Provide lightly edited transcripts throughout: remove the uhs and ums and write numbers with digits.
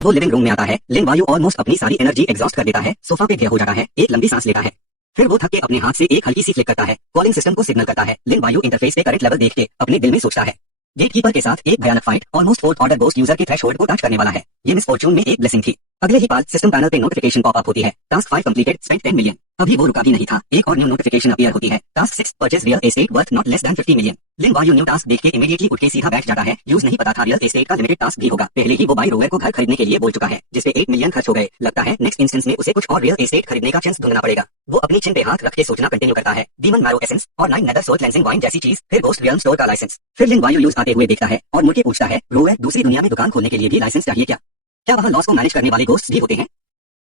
वो living room में आता है। लिन वायु ऑलमोस्ट अपनी सारी एनर्जी एग्जॉस्ट कर देता है, सोफा पे ढेर हो जाता है, एक लंबी सांस लेता है। फिर वो थक के अपने हाथ से एक हल्की सी फ्लिक करता है, कॉलिंग सिस्टम को सिग्नल करता है। लिन वायु इंटरफेस पे करंट लेवल देख के अपने दिल में सोचता है, गेटकीपर के साथ एक भयानक fight almost fourth order ghost user के थ्रेशोल्ड को टच करने वाला है। ये मिसफॉर्चून में एक ब्लेसिंग थी। अगले ही पल सिस्टम पैनल पे नोटिफिकेशन पॉप अप होती है, टास्क 5 कंप्लीटेड, स्पेंट 10 मिलियन। अभी वो रुका भी नहीं था, एक और न्यू नोटिफिकेशन अपीयर होती है, task 6 purchase real estate worth not less than 50 million. लिन वायु न्यू टास्क देख के इमीडिएटली उठ के सीधा बैठ जाता है। यूज नहीं पता था रियल एस्टेट का लिमिटेड टास्क भी होगा। पहले ही वो बाई रोवर को घर खरीदने के लिए बोल चुका है, जिसपे 8 मिलियन खर्च हो गए। लगता है नेक्स्ट इंस्टेंस में उसे कुछ और रियल एस्टेट खरीदने का चांस ढूंढना पड़ेगा। वो अपनी चिन पे हाथ रख के सोचना कंटिन्यू करता है, डीमन मैरो एसेंस और 9 नेदर सोल क्लेंजिंग वाइन जैसी चीज, फिर गोस्ट रियल स्टोर का लाइसेंस। फिर लिन वायु यूज आते हुए देखता है और मुड़ के पूछता है, रोवर दूसरी दुनिया में दुकान खोलने के लिए भी लाइसेंस चाहिए क्या? क्या वहाँ लॉस को मैनेज करने वाले गोस्ट भी होते हैं?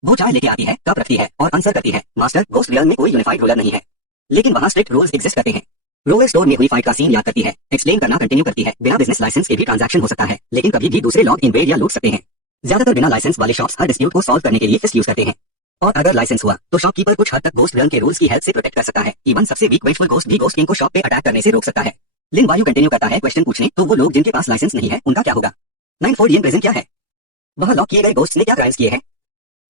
वो चाय लेके आती है, कप रखती है और आंसर करती है, मास्टर गोस्ट रियल में कोई यूनिफाइड रूलर नहीं है, लेकिन वहाँ स्ट्रिक्ट रूल्स एग्जिस्ट करते हैं। रोवर स्टोर में हुई फाइट का सीन याद करती है, एक्सप्लेन करना कंटिन्यू करती है, बिना बिजनेस लाइसेंस के भी ट्रांजैक्शन हो सकता है, लेकिन कभी भी दूसरे लॉग इन्वेड या लूट सकते हैं। ज्यादातर बिना लाइसेंस वाले शॉप्स हर डिस्प्यूट को सॉल्व करने के लिए फिस्ट यूज करते हैं, और अगर लाइसेंस हुआ तो शॉपकीपर कुछ हद तक गोस्ट रियल के रूल्स की हेल्प से प्रोटेक्ट कर सकता है। इवन सबसे वीक वेजफुल गोस्ट भी गोस्ट किंग को शॉप पे अटैक करने से रोक सकता है। लिन वायु कंटिन्यू करता है क्वेश्चन पूछने, तो वो लोग जिनके पास लाइसेंस नहीं है उनका क्या होगा? 9 इन प्रेजेंट क्या है? वह लॉक किए गए गोस्ट ने क्या क्राइम्स किए हैं?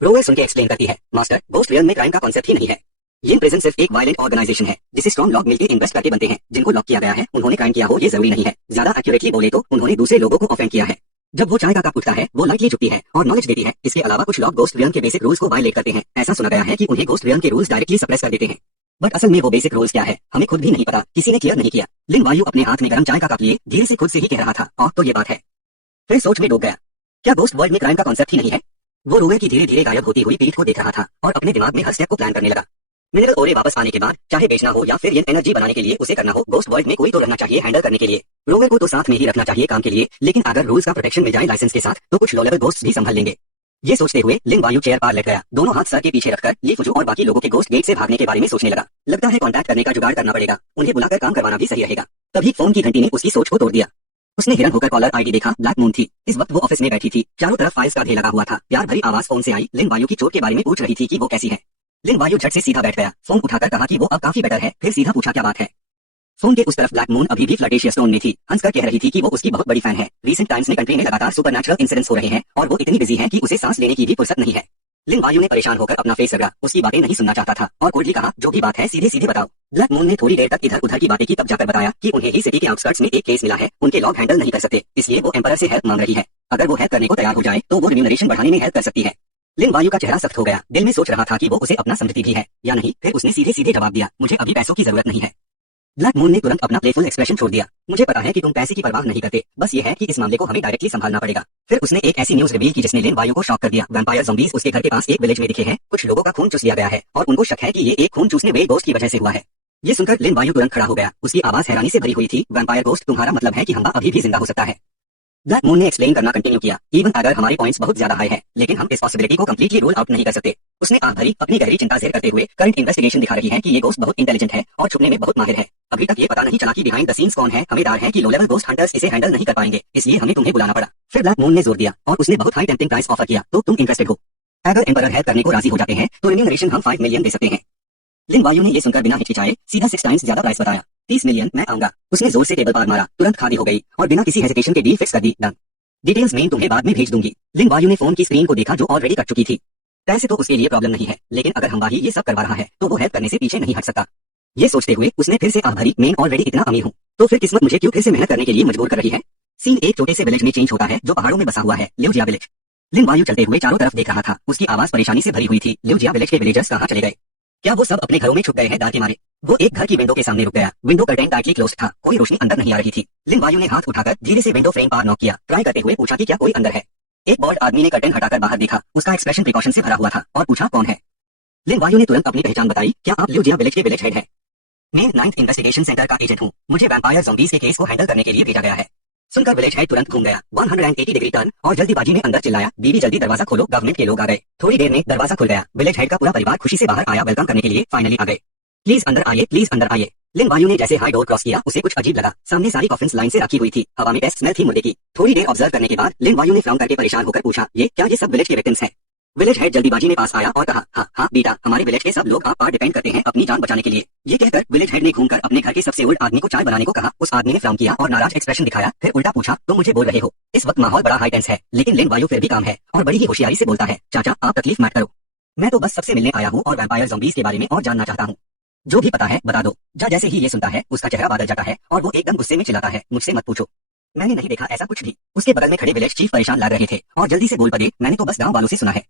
रोवर सुन के एक्सप्लेन करती है, मास्टर गोस्ट रियल में क्राइम का कॉन्सेप्ट ही नहीं है। ये प्रेजेंट सिर्फ एक वायलेंट ऑर्गेनाइजेशन है जिसे स्ट्रॉन्ग लॉग मिलकर इन्वेस्ट करके बनते हैं। जिनको लॉक किया गया है उन्होंने क्राइम किया हो ये जरूरी नहीं है। ज्यादा एक्यूरेटली बोले तो उन्होंने दूसरे लोगों को ऑफेंड किया है। जब वो चाय का कप उठता है वो लाइटली चुपती है और नॉलेज देती है। इसके अलावा कुछ लोग गोस्ट रियल के बेसिक रूल्स को वायलेट करते हैं। ऐसा सुना गया है कि उन्हें गोस्ट रियल के रूल्स डायरेक्टली सप्रेस कर देते हैं, बट असल में वो बेसिक रूल्स क्या है हमें खुद भी नहीं पता, किसी ने क्लियर नहीं किया। लिन वायु अपने हाथ में गर्म चाय का कप लिए धीरे से खुद से ही कह रहा था, और तो ये बात है। फिर सोच में डूब गया, क्या गोस्ट वर्ल्ड में क्राइम का कॉन्सेप्ट ही नहीं है? वो रोवर की धीरे धीरे गायब होती हुई पीठ को देख रहा था और अपने दिमाग में हर स्टेप को प्लान करने लगा। मिनरल ओरे वापस आने के बाद चाहे बेचना हो या फिर ये एनर्जी बनाने के लिए उसे करना हो, गोस्ट वर्ल्ड में कोई तो रहना चाहिए हैंडल करने के लिए। रोवर को तो साथ में ही रखना चाहिए काम के लिए, लेकिन अगर रूल्स का प्रोटेक्शन मिल जाए लाइसेंस के साथ तो कुछ लो लेवल गोस्ट भी संभाल लेंगे। ये सोचते हुए लिन वायु चेयर पर लेट गया, दोनों हाथ सर के पीछे रखकर ली फुजू और बाकी लोगों के गोस्ट गेट से भागने के बारे में सोचने लगा। लगता है कॉन्टैक्ट करने का जुगाड़ करना पड़ेगा, उन्हें बुलाकर काम करवाना भी सही रहेगा। तभी फोन की घंटी ने उसकी सोच को तोड़ दिया। उसने हिरन होकर कॉलर आईडी देखा, ब्लैक मून थी। इस वक्त वो ऑफिस में बैठी थी, चारों तरफ फाइल्स का ढेर लगा हुआ था। प्यार भरी आवाज फोन से आई, लिन वायु की चोट के बारे में पूछ रही थी कि वो कैसी है। लिन वायु झट से सीधा बैठ गया, फोन उठाकर कहा कि वो अब काफी बेटर है, फिर सीधा पूछा क्या बात है। फोन के उस तरफ ब्लैक मून अभी भी फ्लर्टेशियस टोन में थी, हंसकर कह रही थी कि वो उसकी बहुत बड़ी फैन है। रिसेंट टाइम्स में कंट्री में लगातार सुपरनैचुरल इंसिडेंट्स हो रहे हैं और वो इतनी बिजी है कि उसे सांस लेने की भी फुर्सत नहीं है। लिन वायु ने परेशान होकर अपना फेस रगड़ा, उसकी बातें नहीं सुनना चाहता था और कोल्डली कहा, जो भी बात है सीधे सीधे बताओ। ब्लैक मून ने थोड़ी देर तक इधर उधर की बातें की, तब जाकर बताया कि उन्हें ही सिटी के आउटस्कर्ट्स में एक केस मिला है, उनके लॉग हैंडल नहीं कर सकते, इसलिए वो एम्परर से हेल्प मांग रही है। अगर वो हेल्प करने को तैयार हो जाए तो वो रिम्यूनरेशन बढ़ाने में हेल्प कर सकती है। लिन वायु का चेहरा सख्त हो गया, दिल में सोच रहा था कि वो उसे अपना समझती भी है या नहीं। फिर उसने सीधे सीधे जवाब दिया, मुझे अभी पैसों की जरूरत नहीं है। ब्लैक मून ने तुरंत अपना प्लेफुल एक्सप्रेशन छोड़ दिया, मुझे पता है कि तुम पैसे की परवाह नहीं करते, बस ये है कि इस मामले को हमें डायरेक्टली संभालना पड़ेगा। फिर उसने एक ऐसी न्यूज रिवील की जिसने लिन वायु को शॉक कर दिया। वैम्पायर ज़ॉम्बीज़ उसके घर के पास एक विलेज में दिखे हैं, कुछ लोगों का खून चूस लिया गया है और उनको शक है कि ये एक खून चूसने वेल गोस्ट की वजह से हुआ है। ये सुनकर लिन वायु तुरंत खड़ा हो गया, उसकी आवाज हैरानी से भरी हुई थी। वैम्पायर गोस्ट, तुम्हारा मतलब है कि हम्बा अभी भी जिंदा हो सकता है? ब्लैक मून ने एक्सप्लेन करना कंटिन्यू किया, इवन अगर हमारे पॉइंट्स बहुत ज्यादा हाई है, लेकिन हम इस पॉसिबिलिटी को कंप्लीटली रूल आउट नहीं कर सकते। उसने आंख भरी, अपनी गहरी चिंता जाहिर करते हुए, करंट इन्वेस्टिगेशन दिखा रही है कि ये गोस्ट बहुत इंटेलिजेंट है और छुपने में बहुत माहिर है। अभी तक ये पता नहीं चला कि बिहाइंड द सीन्स कौन है। हमें डर है कि लो लेवल गोस्ट हंटर्स इसे हैंडल नहीं कर पाएंगे, इसलिए हमें तुम्हें बुलाना पड़ा। फिर ब्लैक मून ने जोर दिया और उसने बहुत हाई टेम्पटिंग प्राइस ऑफर किया, तो तुम इंटरेस्टेड हो? अगर एम्परर हेल्प करने को राजी हो जाते हैं तो रिम्यूनरेशन हम 5 मिलियन दे सकते हैं। लिन वायु ने ये सुनकर बिना हिचकिचाए सीधा 6 टाइम्स ज्यादा प्राइस बताया, 30 मिलियन मैं आऊंगा। उसने जोर से टेबल पर मारा, तुरंत खाली हो गई और बिना किसी हेजिटेशन के डील फिक्स कर दी। डन, डिटेल्स मैं तुम्हें बाद में भेज दूंगी। लिन वायु ने फोन की स्क्रीन को देखा जो ऑलरेडी कट चुकी थी। पैसे तो उसके लिए प्रॉब्लम नहीं है, लेकिन अगर हम्बा ही ये सब करवा रहा है तो वो हेल्प करने से पीछे नहीं हट सकता। ये सोचते हुए उसने फिर से आह भरी, मैं ऑलरेडी इतना अमीर हूँ तो फिर किस्मत मुझे क्यों फिर से मेहनत करने के लिए मजबूर कर रही है। सीन एक छोटे से विलेज में चेंज होता है जो पहाड़ों में बसा हुआ है, लिउजिया विलेज। लिन वायु चलते हुए चारों तरफ देख रहा था, उसकी आवाज परेशानी से भरी हुई थी। लिउजिया विलेज के विलेजर्स कहाँ चले गए? क्या वो सब अपने घरों में छुप गए हैं डर के मारे? वो एक घर की विंडो के सामने रुक गया, विंडो कर्टेन टाइटली क्लोज्ड था, कोई रोशनी अंदर नहीं आ रही थी। लिन वायु ने हाथ उठाकर धीरे से विंडो फ्रेम पर नॉक किया, ट्राई करते हुए पूछा कि क्या कोई अंदर है। एक बॉल्ड आदमी ने कर्टेन हटाकर बाहर देखा, उसका एक्सप्रेशन प्रिकॉशन से भरा हुआ था और पूछा कौन है। लिन वायु ने तुरंत अपनी पहचान बताई, क्या आप लिउजिया विलेज के विलेज हेड हैं? मैं 9th इन्वेस्टिगेशन सेंटर का एजेंट हूँ, मुझे वैम्पायर ज़ॉम्बीज़ के केस को हैंडल करने के लिए भेजा गया है। सुनकर विलेज हेड तुरंत घूम गया, 180 डिग्री टर्न और जल्दीबाजी में अंदर चिल्लाया, बीवी जल्दी दरवाजा खोलो, गवर्नमेंट के लोग आ गए। थोड़ी देर में दरवाजा खुल गया, विलेज हेड का पूरा परिवार खुशी से बाहर आया, वेलकम करने के लिए फाइनली आ गए। प्लीज अंदर आइए, प्लीज अंदर आइए। लिन वायु ने जैसे हाई डोर क्रॉस किया उसे कुछ अजीब लगा, सामने सारी कॉफिन्स लाइन से रखी हुई थी, हवा में बेस्ट स्मेल थी मुर्दे की। थोड़ी देर ऑब्जर्व करने के बाद लिन वायु ने फ्राउन करके परेशान होकर पूछा, ये क्या ये सब विलेज के विक्टिम्स हैं? विलेज हेड जल्दीबाजी में पास आया और कहा, हाँ हाँ बेटा, हमारे विलेज के सब लोग आप पर डिपेंड करते हैं अपनी जान बचाने के लिए। ये कहकर विलेज हेड ने घूमकर अपने घर के सबसे ओल्ड आदमी को चाय बनाने को कहा। उस आदमी ने फ्राउन किया और नाराज एक्सप्रेशन दिखाया, फिर उल्टा पूछा, तो मुझे बोल रहे हो? इस वक्त माहौल बड़ा हाई टेंस है, लेकिन लिन वायु फिर भी काम है और बड़ी ही होशियारी से बोलता है, चाचा आप तकलीफ मत करो, मैं तो बस सबसे मिलने आया हूँ और वैम्पायर ज़ॉम्बीज़ के बारे में और जानना चाहता हूँ। जो भी पता है बता दो। जैसे ही ये सुनता है उसका चेहरा बदल जाता है और वो एकदम गुस्से में चिल्लाता है, मुझसे मत पूछो, मैंने नहीं देखा ऐसा कुछ भी। उसके बगल में खड़े विलेज चीफ परेशान लग रहे थे और जल्दी से बोल पड़े, मैंने तो बस गांव वालों से सुना है।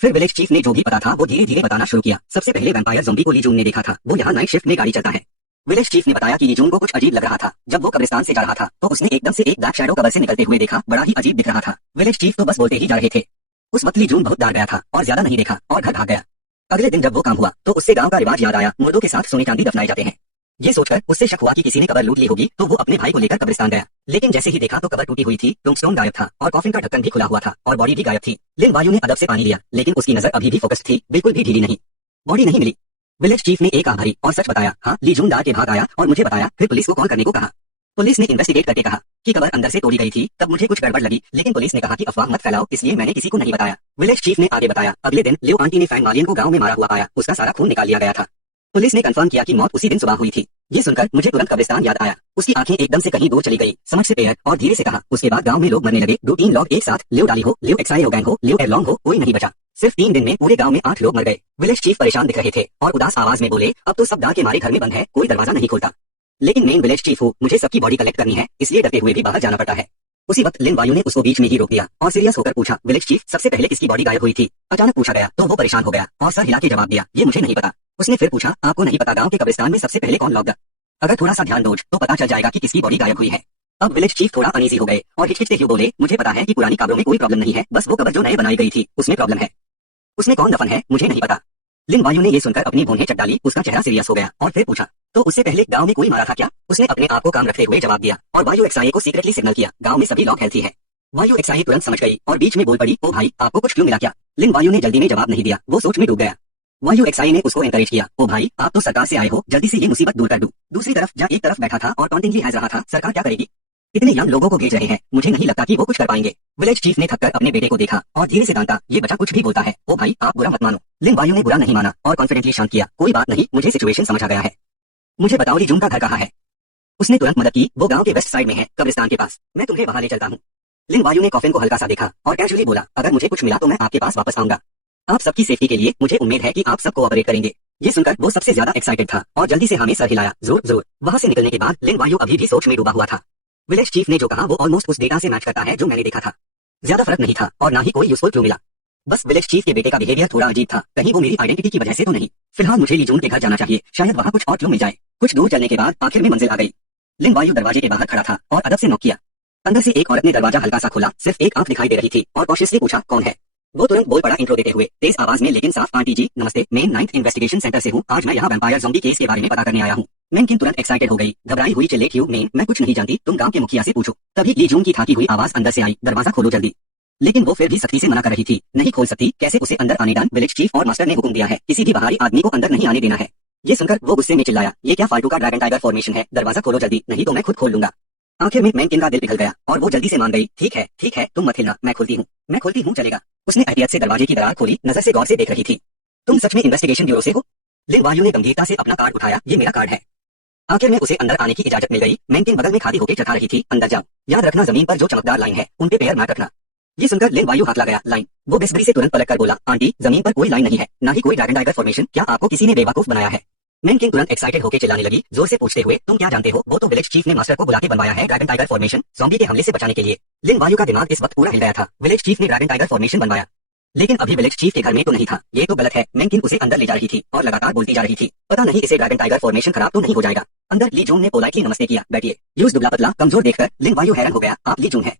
फिर विलेज चीफ ने जो भी पता था वो धीरे धीरे बताना शुरू किया। सबसे पहले वैम्पायर ज़ॉम्बी को ली जून ने देखा था, वो यहाँ नाइट शिफ्ट में गाड़ी चलता है। विलेज चीफ ने बताया कि ली जून को कुछ अजीब लग रहा था। जब वो कब्रिस्तान से जा रहा था तो उसने एकदम से एक ब्लैक शैडो कबर से निकलते हुए देखा, बड़ा ही अजीब दिख रहा था। विलेज चीफ तो बस बोलते ही जा रहे थे। उस वक्त ली जून बहुत डर गया था और ज्यादा नहीं देखा और घर भाग गया। अगले दिन जब वो काम हुआ तो उससे गांव का रिवाज याद आया, मुर्दों के साथ सोने चांदी दफनाए जाते हैं। ये सोचकर उससे शक हुआ कि किसी ने कबर लूट ली होगी, तो वो अपने भाई को लेकर कब्रिस्तान गया। लेकिन जैसे ही देखा तो कबर टूटी हुई थी, टोम्बस्टोन गायब था और कॉफिन का ढक्कन भी खुला हुआ था और बॉडी भी गायब थी। लिन वायु ने अदब से पानी लिया, लेकिन उसकी नजर अभी भी फोकस्ड थी, बिल्कुल भी ढीली नहीं। बॉडी नहीं मिली। विलेज चीफ ने एक आभारी और सच बताया, हाँ ली जून डाल के भाग आया और मुझे बताया, फिर पुलिस को कॉल करने को कहा। पुलिस ने इन्वेस्टिगेट करके कहा कि कबर अंदर से तोड़ी गई थी। तब मुझे कुछ गड़बड़ लगी, लेकिन पुलिस ने कहा कि अफवाह मत फैलाओ, इसलिए मैंने किसी को नहीं बताया। विलेज चीफ ने आगे बताया, अगले दिन लियो आंटी ने फैंग मालियन को गांव में मारा हुआ पाया, उसका सारा खून निकाल लिया गया था। पुलिस ने कंफर्म किया कि मौत उसी दिन सुबह हुई थी। ये सुनकर मुझे तुरंत कब्रिस्तान याद आया। उसकी आंखें एकदम से कहीं दूर चली गई, समझ से पैर, और धीरे से कहा, उसके बाद गांव में लोग मरने लगे, 2-3 लोग एक साथ, लियो डाली हो, लियो एक्साई हो, गैंग हो, लियो एरलॉन्ग हो, कोई नहीं बचा। सिर्फ 3 दिन में पूरे गांव में 8 लोग मर गए। विलेज चीफ परेशान दिख रहे थे और उदास आवाज में बोले, अब तो सब डर के मारे घर में बंद है, कोई दरवाजा नहीं खोलता। लेकिन मेन विलेज चीफ हूँ, मुझे सबकी बॉडी कलेक्ट करनी है, इसलिए डरते हुए भी बाहर जाना पड़ता है। उसी वक्त लिन वायु ने उसको बीच में ही रोक दिया और सीरियस होकर पूछा, विलेज चीफ सबसे पहले किसकी बॉडी गायब हुई थी? अचानक पूछा गया तो वो परेशान हो गया और सर हिला के जवाब दिया, ये मुझे नहीं पता। उसने फिर पूछा, आपको नहीं पता गांव के कब्रिस्तान में सबसे पहले कौन लौट गया? अगर थोड़ा सा ध्यान दो तो पता चल जाएगा कि किसकी बॉडी गायब हुई है। अब विलेज चीफ थोड़ा अनईजी हो गए और हिचकिचते हुए बोले, मुझे पता है कि पुरानी कब्रों में कोई प्रॉब्लम नहीं है, बस वो कब्र जो नए बनाई गई थी उसमें प्रॉब्लम है। उसमें कौन दफन है मुझे नहीं पता। लिन वायु ने ये सुनकर अपनी भौहें चट डाली, उसका चेहरा सीरियस हो गया और फिर पूछा, तो उससे पहले गांव में कोई मारा था क्या? उसने अपने आप को काम रखते हुए जवाब दिया और वायु एक्साई को सीक्रेटली सिग्नल किया, गांव में सभी लोग हेल्थी है। वायु एक्साई तुरंत समझ गई और बीच में बोल पड़ी, ओ भाई आपको कुछ क्यों मिला क्या? लिन वायु ने जल्दी में जवाब नहीं दिया, वो सोच में डूब गया। वायु एक्साई ने उसको एनकरेज किया, ओ भाई आप तो सरकार से आए हो, जल्दी से ये मुसीबत दूर कर दो। दूसरी तरफ जा एक तरफ बैठा था और टॉन्टिंगली हंस रहा था, सरकार क्या करेगी? इतने यंग लोगों को भेज रहे हैं, मुझे नहीं लगता कि वो कुछ कर पाएंगे। विलेज चीफ ने थककर अपने बेटे को देखा और धीरे से डांटा, ये बच्चा कुछ भी बोलता है, ओ भाई आप बुरा मत मानो। लिन वायु ने बुरा नहीं माना और कॉन्फिडेंटली शांत किया, कोई बात नहीं, मुझे सिचुएशन समझ आ गया है, मुझे बताओ ली जून का घर कहाँ है? उसने तुरंत मदद की, वो गांव के वेस्ट साइड में है, कब्रिस्तान के पास, मैं तुम्हें वहां ले चलता हूँ। लिन वायु ने कॉफिन को हल्का सा देखा और कैजुअली बोला, अगर मुझे कुछ मिला तो मैं आपके पास वापस आऊंगा। आप सबकी सेफ्टी के लिए मुझे उम्मीद है कि आप सब कोऑपरेट करेंगे। ये सुनकर वो सबसे ज्यादा एक्साइटेड था और जल्दी से हमें सर हिलाया, जरूर जरूर। वहां से निकलने के बाद लिन वायु अभी भी सोच में डूबा हुआ था। विलेज चीफ ने जो कहा वो ऑलमोस्ट उस डेटा से मैच करता है जो मैंने देखा था। ज्यादा फर्क नहीं था और ना ही कोई यूजफुल क्लू मिला। बस विलेज चीफ के बेटे का बिहेवियर थोड़ा अजीब था, कहीं वो मेरी आइडेंटिटी की वजह से तो नहीं। फिलहाल मुझे ली जून के घर जाना चाहिए, शायद वहाँ कुछ और क्लू मिल जाए। कुछ दूर चलने के बाद आखिर में मंजिल आ गई। लिन वायु दरवाजे के बाहर खड़ा था और अदब से नॉक किया। अंदर से एक औरत ने दरवाजा हल्का सा खोला, सिर्फ एक आंख दिखाई दे रही थी और कॉशियसली पूछा, कौन है? वो तुरंत बोल पड़ा इंट्रो देते हुए, तेज आवाज में लेकिन साफ, आंटी जी नमस्ते, मैं 9th इन्वेस्टिगेशन सेंटर से हूँ, आज मैं यहाँ वैम्पायर ज़ॉम्बी केस के बारे में पता करने आया हूँ। मैन किन तुरंत एक्साइटेड हो गई, घबराई हुई चिल्ले, क्यों मैन, मैं कुछ नहीं जानती, तुम गांव के मुखिया से पूछो। तभी ली जून की थाकी हुई आवाज अंदर से आई, दरवाजा खोलो जल्दी। लेकिन वो फिर भी सख्ती से मना कर रही थी, नहीं खोल सकती, कैसे उसे अंदर आने डाल, विलेज चीफ और मास्टर ने हुक्म दिया है, किसी भी बाहरी आदमी को अंदर नहीं आने देना है। ये सुनकर वो गुस्से में चिल्लाया, ये क्या फालतू का ड्रैगन टाइगर फॉर्मेशन है, दरवाजा खोलो जल्दी, नहीं तो मैं खुद खोल लूंगा। आखिर में मैनकिन का दिल पिघल गया और वो जल्दी से मान गई, ठीक है, तुम मत हिलना, मैं खोलती हूँ चलेगा। उसने एहतियात से दरवाजे की दरार खोली, नजर से गौर से देख रही थी। तुम सच में इन्वेस्टिगेशन ब्यूरो से हो? लिन वायु ने गंभीरता से अपना कार्ड उठाया, ये मेरा कार्ड है। आखिर में उसे अंदर आने की इजाजत मिल गई। मैनकिन बगल में खाली होकर चढ़ा रही थी, अंदर जाओ, याद रखना जमीन पर जो चमकदार लाइन है उन पे पैर मत रखना। ये सुनकर लिन वायु हाथ लगा, लाइन? वो बेसब्री से तुरंत पलटकर बोला, आंटी जमीन पर कोई लाइन नहीं है, ना ही कोई ड्रैगन टाइगर फॉर्मेशन, क्या आपको किसी ने बेवकूफ बनाया है? मैनकिन तुरंत एक्साइटेड होकर चिल्लाने लगी, जोर से पूछते हुए, तुम क्या जानते हो? वो तो विलेज चीफ ने मास्टर को बुला के बनवाया है ड्रैगन टाइगर फॉर्मेशन, ज़ॉम्बी के हमले से बचाने के लिए। लिन वायु का दिमाग इस वक्त पूरा हिल गया था, विलेज चीफ ने ड्रैगन टाइगर फॉर्मेशन बनवाया, लेकिन अभी विलेज चीफ के घर में तो नहीं था, ये तो गलत है। मैनकिन उसे अंदर ले जा रही थी और लगातार बोलती जा रही थी, पता नहीं इसे ड्रैगन टाइगर फॉर्मेशन खराब तो नहीं हो जाएगा। अंदर ली जून ने पोलाइटली नमस्ते किया, बैठिए। यूज दुबला पतला कमजोर देखकर लिन वायु हैरान हो गया, आप ली जून है?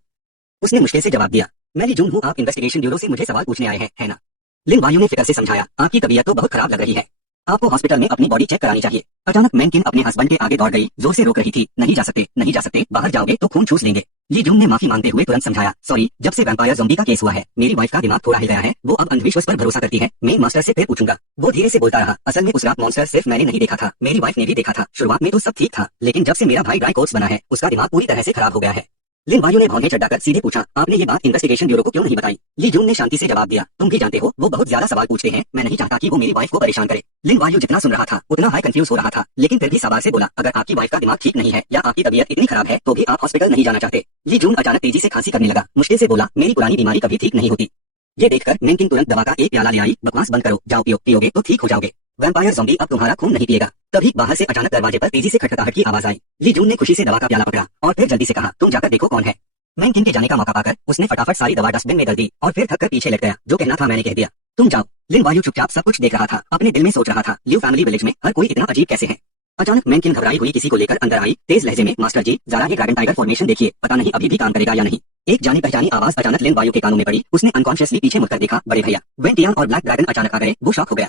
उसने मुश्किल से जवाब दिया, मैं ली जून हूँ, आप इन्वेस्टिगेशन ब्यूरो से मुझे सवाल पूछने आए हैं, है ना? लिन वायु ने फिक्र से समझाया, आपकी तबीयत तो बहुत खराब लग रही है, आपको हॉस्पिटल में अपनी बॉडी चेक करानी चाहिए। अचानक मैनकिन अपने हस्बैंड के आगे दौड़ गई, जोर से रोक रही थी, नहीं जा सकते, बाहर जाओगे तो खून चूस लेंगे। ली जून ने माफी मांगते हुए तुरंत समझाया, सॉरी, जब से वैम्पायर ज़ॉम्बी का केस हुआ है मेरी वाइफ का दिमाग थोड़ा हिल गया है, वो अब अंधविश्वास पर भरोसा करती है, मैं मास्टर से फिर पूछूंगा। वो धीरे से बोलता रहा, असल में उस रात मॉन्स्टर सिर्फ मैंने नहीं देखा था, मेरी वाइफ ने भी देखा था। शुरुआत में तो सब ठीक था, लेकिन जब से मेरा भाई ड्राई कोर्स बना है उसका दिमाग पूरी तरह से खराब हो गया है। लिन वायु ने भौंगे चढ़ाकर सीधे पूछा, आपने ये बात इन्वेस्टिगेशन ब्यूरो को क्यों नहीं बताई? ली जून ने शांति से जवाब दिया, तुम भी जानते हो वो बहुत ज्यादा सवाल पूछते हैं, मैं नहीं चाहता कि वो मेरी वाइफ को परेशान करे। लिन वायु जितना सुन रहा था उतना हाई कंफ्यूज हो रहा था, लेकिन फिर भी सवाल से बोला, अगर आपकी वाइफ का दिमाग ठीक नहीं है या आपकी तबीयत इतनी खराब है तो भी आप हॉस्पिटल नहीं जाना चाहते? ली जून अचानक तेजी से खांसी करने लगा, मुश्किल से बोला, मेरी पुरानी बीमारी कभी ठीक नहीं होती। ये देखकर मेंकिन तुरंत दवा का एक प्याला ले आई, बकवास बंद करो, जाओ पियोगे तो ठीक हो जाओगे। वैम्पायर ज़ॉम्बी अब तुम्हारा खून नहीं पिएगा। तभी बाहर से अचानक दरवाजे पर तेजी से खटखटाहट की आवाज आई। ली जून ने खुशी से दवा का प्याला पकड़ा और फिर जल्दी से कहा, तुम जाकर देखो कौन है। मेंकिन के जाने का मौका पाकर उसने फटाफट सारी दवा डस्टबिन में डाल दी और फिर थककर पीछे लट गया। जो कहना था मैंने कह दिया, तुम जाओ। लिन वायु चुपचाप सब कुछ देख रहा था, अपने दिल में सोच रहा था, लियू फैमिली विलेज में हर कोई इतना अजीब कैसे है। अचानक मेंकिन घबराई हुई किसी को लेकर अंदर आई, तेज लहजे में, मास्टर जी जरा ये ड्रैगन टाइगर फॉर्मेशन देखिए, पता नहीं अभी भी काम करेगा या नहीं। एक जानी पहचानी आवाज अचानक लिन वायु के कानों में पड़ी, उसने अनकॉन्शियसली पीछे मुड़कर देखा, बड़े भैया वेंटियान और ब्लैक ड्रैगन अचानक आ गए। वो शॉक हो गया,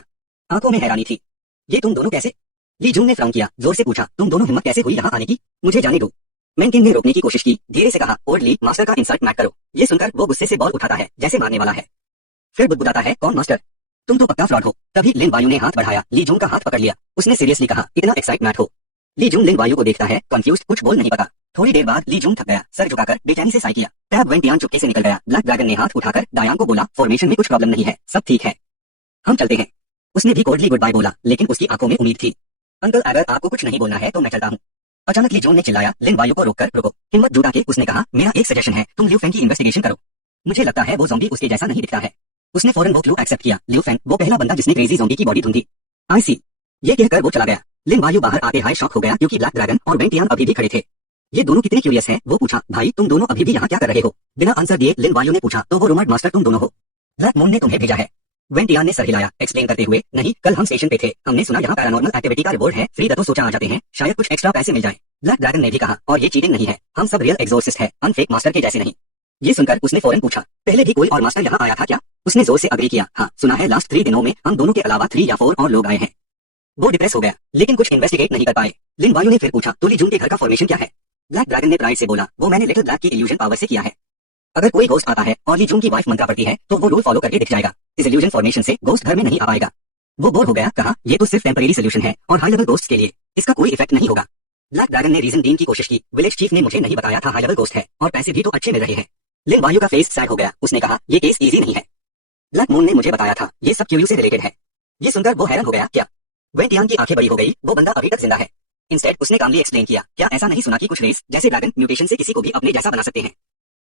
आंखों में हैरानी थी। ये तुम दोनों कैसे? ली जून ने फ्राउन किया, जोर से पूछा, तुम दोनों हिम्मत कैसे हुई यहाँ आने की? मुझे जाने दो। मेंकिन ने रोकने की कोशिश की, धीरे से कहा, ओल्ड ली मास्टर का इंसल्ट मत करो। ये सुनकर वो गुस्से से बॉल उठाता है जैसे मारने वाला है, फिर बुदबुदाता है, कौन मास्टर? तुम तो पक्का फ्रॉड हो। तभी लिन वायु ने हाथ बढ़ाया, ली जून का हाथ पकड़ लिया। उसने सीरियसली कहा, इतना एक्साइट मत हो। ली जून लिन वायु को देखता है, कंफ्यूज्ड, कुछ बोल नहीं पता। थोड़ी देर बाद ली जून थक गया, सर झुकाकर बेचैनी से साई किया। तब वेंटियान चुपके से निकल गया। ब्लैक ड्रैगन ने हाथ उठाकर डायांग को बोला, फॉर्मेशन में कुछ प्रॉब्लम नहीं है, सब ठीक है, हम चलते हैं। उसने भी कोल्डली गुड बाय बोला, लेकिन उसकी आंखों में उम्मीद थी। अंकल अगर आपको कुछ नहीं बोलना है तो मैं चलता हूँ। अचानक ली जून ने चिल्लाया, लिन वायु को रोककर रुको। हिम्मत जुटा के उसने कहा, मेरा एक सजेशन है, तुम लियू फेंग की इन्वेस्टिगेशन करो। मुझे लगता है वो ज़ॉम्बी उसके जैसा नहीं दिखता है। उसने फौरन वो क्लू एक्सेप्ट किया, लियू फेंग वो पहला बंदा जिसने क्रेजी ज़ॉम्बी की बॉडी ढूंढी। आई सी। ये कहकर वो चला गया। लिन वायु बाहर आते हाई शॉक हो गया क्योंकि ब्लैक ड्रैगन और वेंटियान अभी भी खड़े थे। ये दोनों कितने क्यूरियस हैं। वो पूछा, भाई तुम दोनों अभी भी यहाँ क्या कर रहे हो? बिना आंसर दिए लिन वायु ने पूछा, तो वो रूमर्ड मास्टर तुम दोनों हो? ब्लैक मून ने तुम्हें भेजा है। वेंटियान ने सर हिलाया, एक्सप्लेन करते हुए, नहीं कल हम स्टेशन पे थे, हमने सुना यहाँ पैरानॉर्मल एक्टिविटी का रिपोर्ट है, फ्री तो सोचा आ जाते हैं, शायद कुछ एक्स्ट्रा पैसे मिल जाए। ब्लैक ड्रैगन ने भी कहा, और ये चीटिंग नहीं है, हम सब रियल एक्सोर्सिस्ट है, अनफेक मास्टर के जैसे नहीं। ये सुनकर उसने फौरन पूछा, पहले भी कोई और मास्टर यहाँ आया था क्या? उसने जोर से अग्री किया, हाँ सुना है लास्ट 3 दिनों में हम दोनों के अलावा 3 या 4 और लोग आए हैं। वो डिप्रेस हो गया, लेकिन कुछ इन्वेस्टिगेट नहीं कर पाए। लिन वायु ने फिर पूछा, तो ली जून के घर का फॉर्मेशन क्या है? ब्लैक ड्रैगन ने प्राइड से बोला, वो मैंने लिटिल ब्लैक की इल्यूजन पावर से किया है। अगर कोई गोस्ट आता है और ली जून की वाइफ मंत्रा पड़ती है तो वो रूल फॉलो करके दिख जाएगा। इस इल्यूजन फॉर्मेशन से गोस्ट घर में नहीं आ पाएगा। वो बोर हो गया, कहा, ये तो सिर्फ टेम्परेरी सोल्यूशन है और हाई लेवल गोस्ट के लिए इसका कोई इफेक्ट नहीं होगा। ब्लैक ड्रैगन ने रीजन देने की कोशिश की, विलेज चीफ ने मुझे नहीं बताया था हाई लेवल गोस्ट है और पैसे भी तो अच्छे मिल रहे हैं। लिन वायु का फेस सैड हो गया, उसने कहा, ये केस इजी नहीं है। ब्लैक मून ने मुझे बताया था, ये सब क्यूयू से रिलेटेड है। ये सुनकर वो हैरान हो गया, क्या? वेंटियान की आंखें बड़ी हो गई, वो बंदा अभी तक जिंदा है। इंस्टेड उसने कामली एक्सप्लेन किया, क्या ऐसा नहीं सुना कि कुछ रेस जैसे ड्रैगन म्यूटेशन से किसी को भी अपने जैसा बना सकते हैं?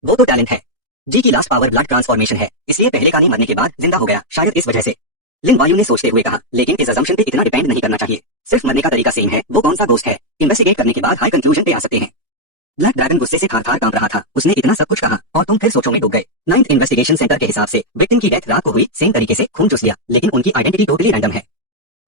वो तो टैलेंट है। जी की लास्ट पावर ब्लड ट्रांसफॉर्मेशन है, इसलिए पहले का नहीं मरने के बाद जिंदा हो गया, शायद इस वजह से। लिन वायु ने सोचते हुए कहा, लेकिन इस अजम्पशन पे इतना डिपेंड नहीं करना चाहिए, सिर्फ मरने का तरीका सेम है, वो कौन सा गोस्ट है, इन्वेस्टिगेट करने के बाद हाई कंक्लूजन पे आ सकते हैं। ब्लैक ड्रैगन गुस्से से थार-थार कांप रहा था, उसने इतना सब कुछ कहा और तुम फिर सोचों में डूब गए। 9th इन्वेस्टिगेशन सेंटर के हिसाब से विक्टिम की डेथ रात को हुई, सेम तरीके से खून चूस लिया, लेकिन उनकी आइडेंटिटी टोटली रैंडम है।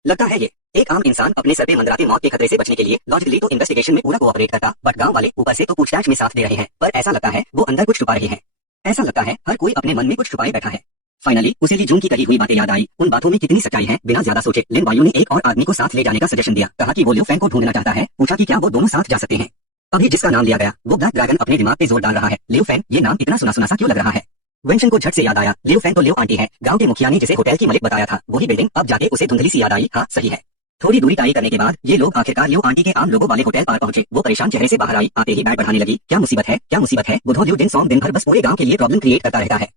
लगता है ये एक आम इंसान अपने सर पे मंडराते मौत के खतरे से बचने के लिए लॉजिकली तो इन्वेस्टिगेशन में पूरा कोऑपरेट करता, बट गांव वाले ऊपर से तो पूछताछ में साथ दे रहे हैं, पर ऐसा लगता है वो अंदर कुछ छुपा रहे हैं। ऐसा लगता है हर कोई अपने मन में कुछ छुपाए बैठा है। फाइनली उसे ली जून की कही हुई बातें याद आई, उन बातों में कितनी सच्चाई है। बिना ज्यादा सोचे लिन वायु ने एक और आदमी को साथ ले जाने का सजेशन दिया, कहा कि वो लियू फेंग को ढूंढना चाहता है, पूछा कि क्या वो दोनों साथ जा सकते हैं। अभी जिसका नाम लिया गया वो ब्लैक ड्रैगन अपने दिमाग पे जोर डाल रहा है, लियू फेंग, ये नाम इतना सुना सुना सा क्यों लग रहा है? वेंशन को झट से याद आया, लियू फेंग तो लियू आंटी है, गांव के मुखिया ने जिसे होटल की मालिक बताया था, वही बिल्डिंग। अब जाके उसे धुंधली सी याद आई, हाँ सही है। थोड़ी दूरी तय करने के बाद ये लोग आखिरकार लियू आंटी के आम लोगों वाले होटल पर पहुंचे। वो परेशान चेहरे से बाहर आई, आते ही बैठ बढ़ाने लगी, क्या मुसीबत है, क्या मुसीबत है? बुधो लियू दिन सॉन्ग दिन भर बस पूरे गांव के लिए प्रॉब्लम क्रिएट करता रहता है।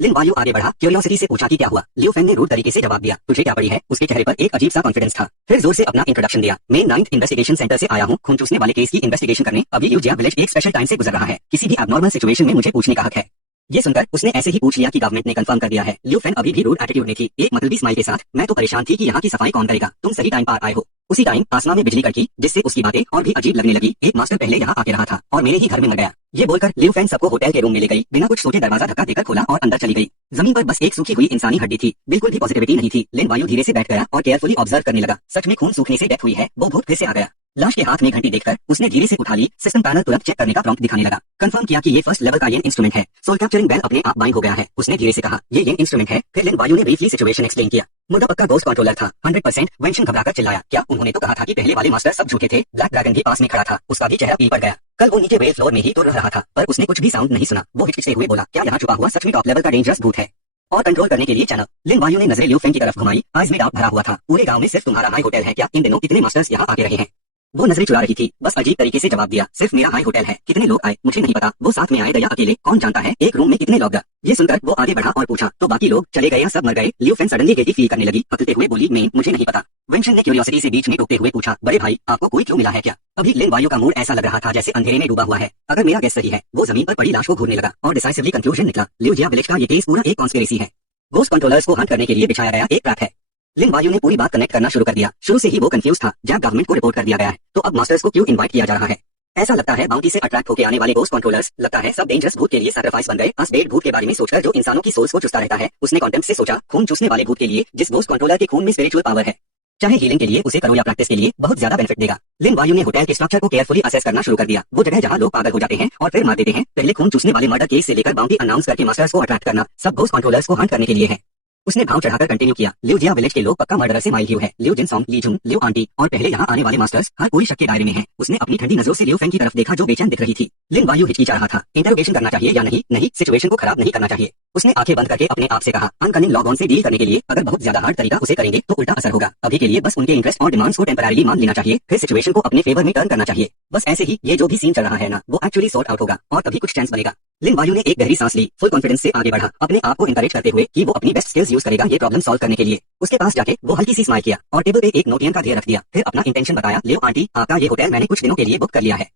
लिन वायु आगे बढ़ा, क्यूरियोसिटी से पूछा कि क्या हुआ? लियू फेंग ने रूड तरीके से जवाब दिया, तुझे क्या पड़ी है? उसके चेहरे पर एक अजीब सा कॉन्फिडेंस था। फिर जोर से अपना इंट्रोडक्शन दिया, मैं 9th इन्वेस्टिगेशन सेंटर से आया हूँ, खून चूसने वाले केस की इन्वेस्टिगेशन करने। अभी यूजिया विलेज एक स्पेशल टाइम से गुजर रहा है, किसी भी एबनॉर्मल सिचुएशन में मुझे पूछने का हक है। ये सुनकर उसने ऐसे ही पूछ लिया कि गवर्नमेंट ने कंफर्म कर दिया है। लियू फेंग अभी भी रूड एटीट्यूड में थी, एक मतलबी स्माइल के साथ, मैं तो परेशान थी कि यहाँ की सफाई कौन करेगा, तुम सही टाइम पर आए हो। उसी टाइम आसमान में बिजली कड़की, जिससे उसकी बातें और भी अजीब लगने लगी। एक मास्टर पहले यहाँ आके रहा था और मेरे ही घर में मर गया। ये बोलकर लियू फेंग सबको होटल के रूम में ले गई, बिना कुछ सोचे दरवाजा धक्का देकर खोला और अंदर चली गई। जमीन पर बस एक सूखी हुई इंसानी हड्डी थी, बिल्कुल भी पॉजिटिविटी नहीं थी। लिन वायु धीरे से बैठ गया और केयरफुली ऑब्जर्व करने लगा, सच में खून सूखने से डेथ हुई है। वो भूत फिर से आ गया, लाश के हाथ में घंटी देखकर उसने धीरे से उठा ली। सिस्टम पैनल तुरंत चेक करने का प्रॉम्प्ट दिखाने लगा, कंफर्म किया कि ये फर्स्ट लेवल का ये इंस्ट्रूमेंट है। सोल कैप्चरिंग बेल अपने आप बाइंग हो गया है। उसने धीरे से कहा, ये इंस्ट्रूमेंट है। फिर लिन वायु ने ब्रीफली सिचुएशन एक्सप्लेन किया। मुद्दा पक्का गोस्ट कंट्रोलर था, 100%। वेंशन घबराकर चिल्लाया, क्या उन्होंने तो कहा था कि पहले वाले मास्टर सब झूठे थे? ब्लैक ड्रैगन भी पास में खड़ा था, उसका भी चेहरा पील पड़ गया। कल वो नीचे वेल फ्लोर में ही तो रह रहा था, पर उसने कुछ भी साउंड नहीं सुना। वो हिचकिचाते हुए बोला, क्या यहाँ छुपा हुआ सच में टॉप लेवल का डेंजरस भूत है? और कंट्रोल करने के लिए चैनल। लिन वायु ने नजरें लियू फेंग की तरफ घुमाई, आइज में डाउट भरा हुआ था। पूरे गांव में सिर्फ तुम्हारा हाई होटल है क्या? इन दिनों कितने मास्टर्स यहाँ आके रहे हैं? वो नजरें चुरा रही थी, बस अजीब तरीके से जवाब दिया, सिर्फ मेरा हाई होटल है। कितने लोग आए मुझे नहीं पता, वो साथ में आए या अकेले कौन जानता है। एक रूम में कितने लोग? ये सुनकर वो आगे बढ़ा और पूछा, तो बाकी लोग चले गए या सब मर गए? लियो फैन सडनली गिल्टी फील करने लगी, हकलते हुए बोली, मैं मुझे नहीं पता। वेंशन ने क्यूरियोसिटी से बीच में टोकते हुए पूछा, बड़े भाई आपको कोई क्यों मिला है क्या? अभी लिन वायु का मूड ऐसा लग रहा था जैसे अंधेरे में डूबा हुआ है। अगर मेरा गैस सही है, वो जमीन पर पड़ी लाश को घूरने लगा और डिसाइसिवली कंक्लूजन निकला, लियोजिया विलेज का ये केस पूरा एक कॉन्स्पिरेसी है। गोस्ट कंट्रोलर्स को हंट करने के लिए बिछाया गया एक ट्रैप है। लिन वायु ने पूरी बात कनेक्ट करना शुरू कर दिया। शुरू से ही वो कंफ्यूज था, जब गवर्नमेंट को रिपोर्ट कर दिया गया है तो अब मास्टर्स को क्यों इनवाइट किया जा रहा है? ऐसा लगता है बाउंटी से अट्रैक्ट होकर आने वाले गोस्ट कंट्रोलर्स, लगता है सब डेंजरस भूत के लिए सैक्रिफाइस बन गए। अस डेड भूत के बारे में सोचकर जो इंसानों की सोल्स को चुसता रहता है, उसने कॉन्टेम्प्ट से सोचा खून चूसने वाले भूत के लिए जिस गोस्ट कंट्रोलर के खून में स्पिरिचुअल पावर है, चाहे हीलिंग के लिए उसे करो या प्रैक्टिस के लिए, बहुत ज्यादा बेनिफिट देगा। लिन वायु ने होटल के स्ट्रक्चर को केयरफुली असेस करना शुरू कर दिया। वो जगह जहां लोग पागल हो जाते हैं और फिर मार देते हैं, पहले खून चूसने वाले मर्डर केस से लेकर बाउंटी अनाउंस करके मास्टर्स को अट्रैक्ट करना, सब गोस्ट कंट्रोलर्स को हंट करने के लिए है। उसने भाव चढ़ाकर कंटिन्यू किया, लियोजिया विलेज के लोग पक्का मर्डरर से माइल ह्यू है। लियो जिनसोंग, ली जुन, लियो आंटी और पहले यहाँ आने वाले मास्टर्स हर कोई शक के दायरे में है। उसने अपनी ठंडी नजरों से लियो फैन की तरफ देखा जो बेचैन दिख रही थी। लिन वायु हिचकिचा रहा था, इंटरोगेशन करना चाहिए या नहीं, नहीं सिचुएशन को खराब नहीं करना चाहिए। उसने आंखें बंद करके अपने आप से कहा, अनकनिंग लॉग ऑन से डील करने के लिए अगर बहुत ज्यादा हार्ड तरीका उसे करेंगे तो उल्टा असर होगा। अभी के लिए बस उनके इंटरेस्ट और डिमांड्स को टेम्पररीली मान लेना चाहिए, फिर सिचुएशन को अपने फेवर में टर्न करना चाहिए। बस ऐसे ही ये जो भी सीन चल रहा है ना, वो एक्चुअली सॉर्ट आउट होगा और तभी कुछ चांस बनेगा। लिन वायु ने एक गहरी सांस ली, फुल कॉन्फिडेंस से आगे बढ़ा, अपने आप को एनकरेज करते हुए कि वो अपनी बेस्ट स्किल्स यूज करेगा ये प्रॉब्लम सॉल्व करने के लिए। उसके पास जाके वो हल्की सी स्माइल किया और टेबल पे एक नोटियन का ढेर रख दिया, फिर अपना इंटेंशन बताया, लियो आंटी आपका ये होटल मैंने कुछ दिनों के लिए बुक कर लिया है।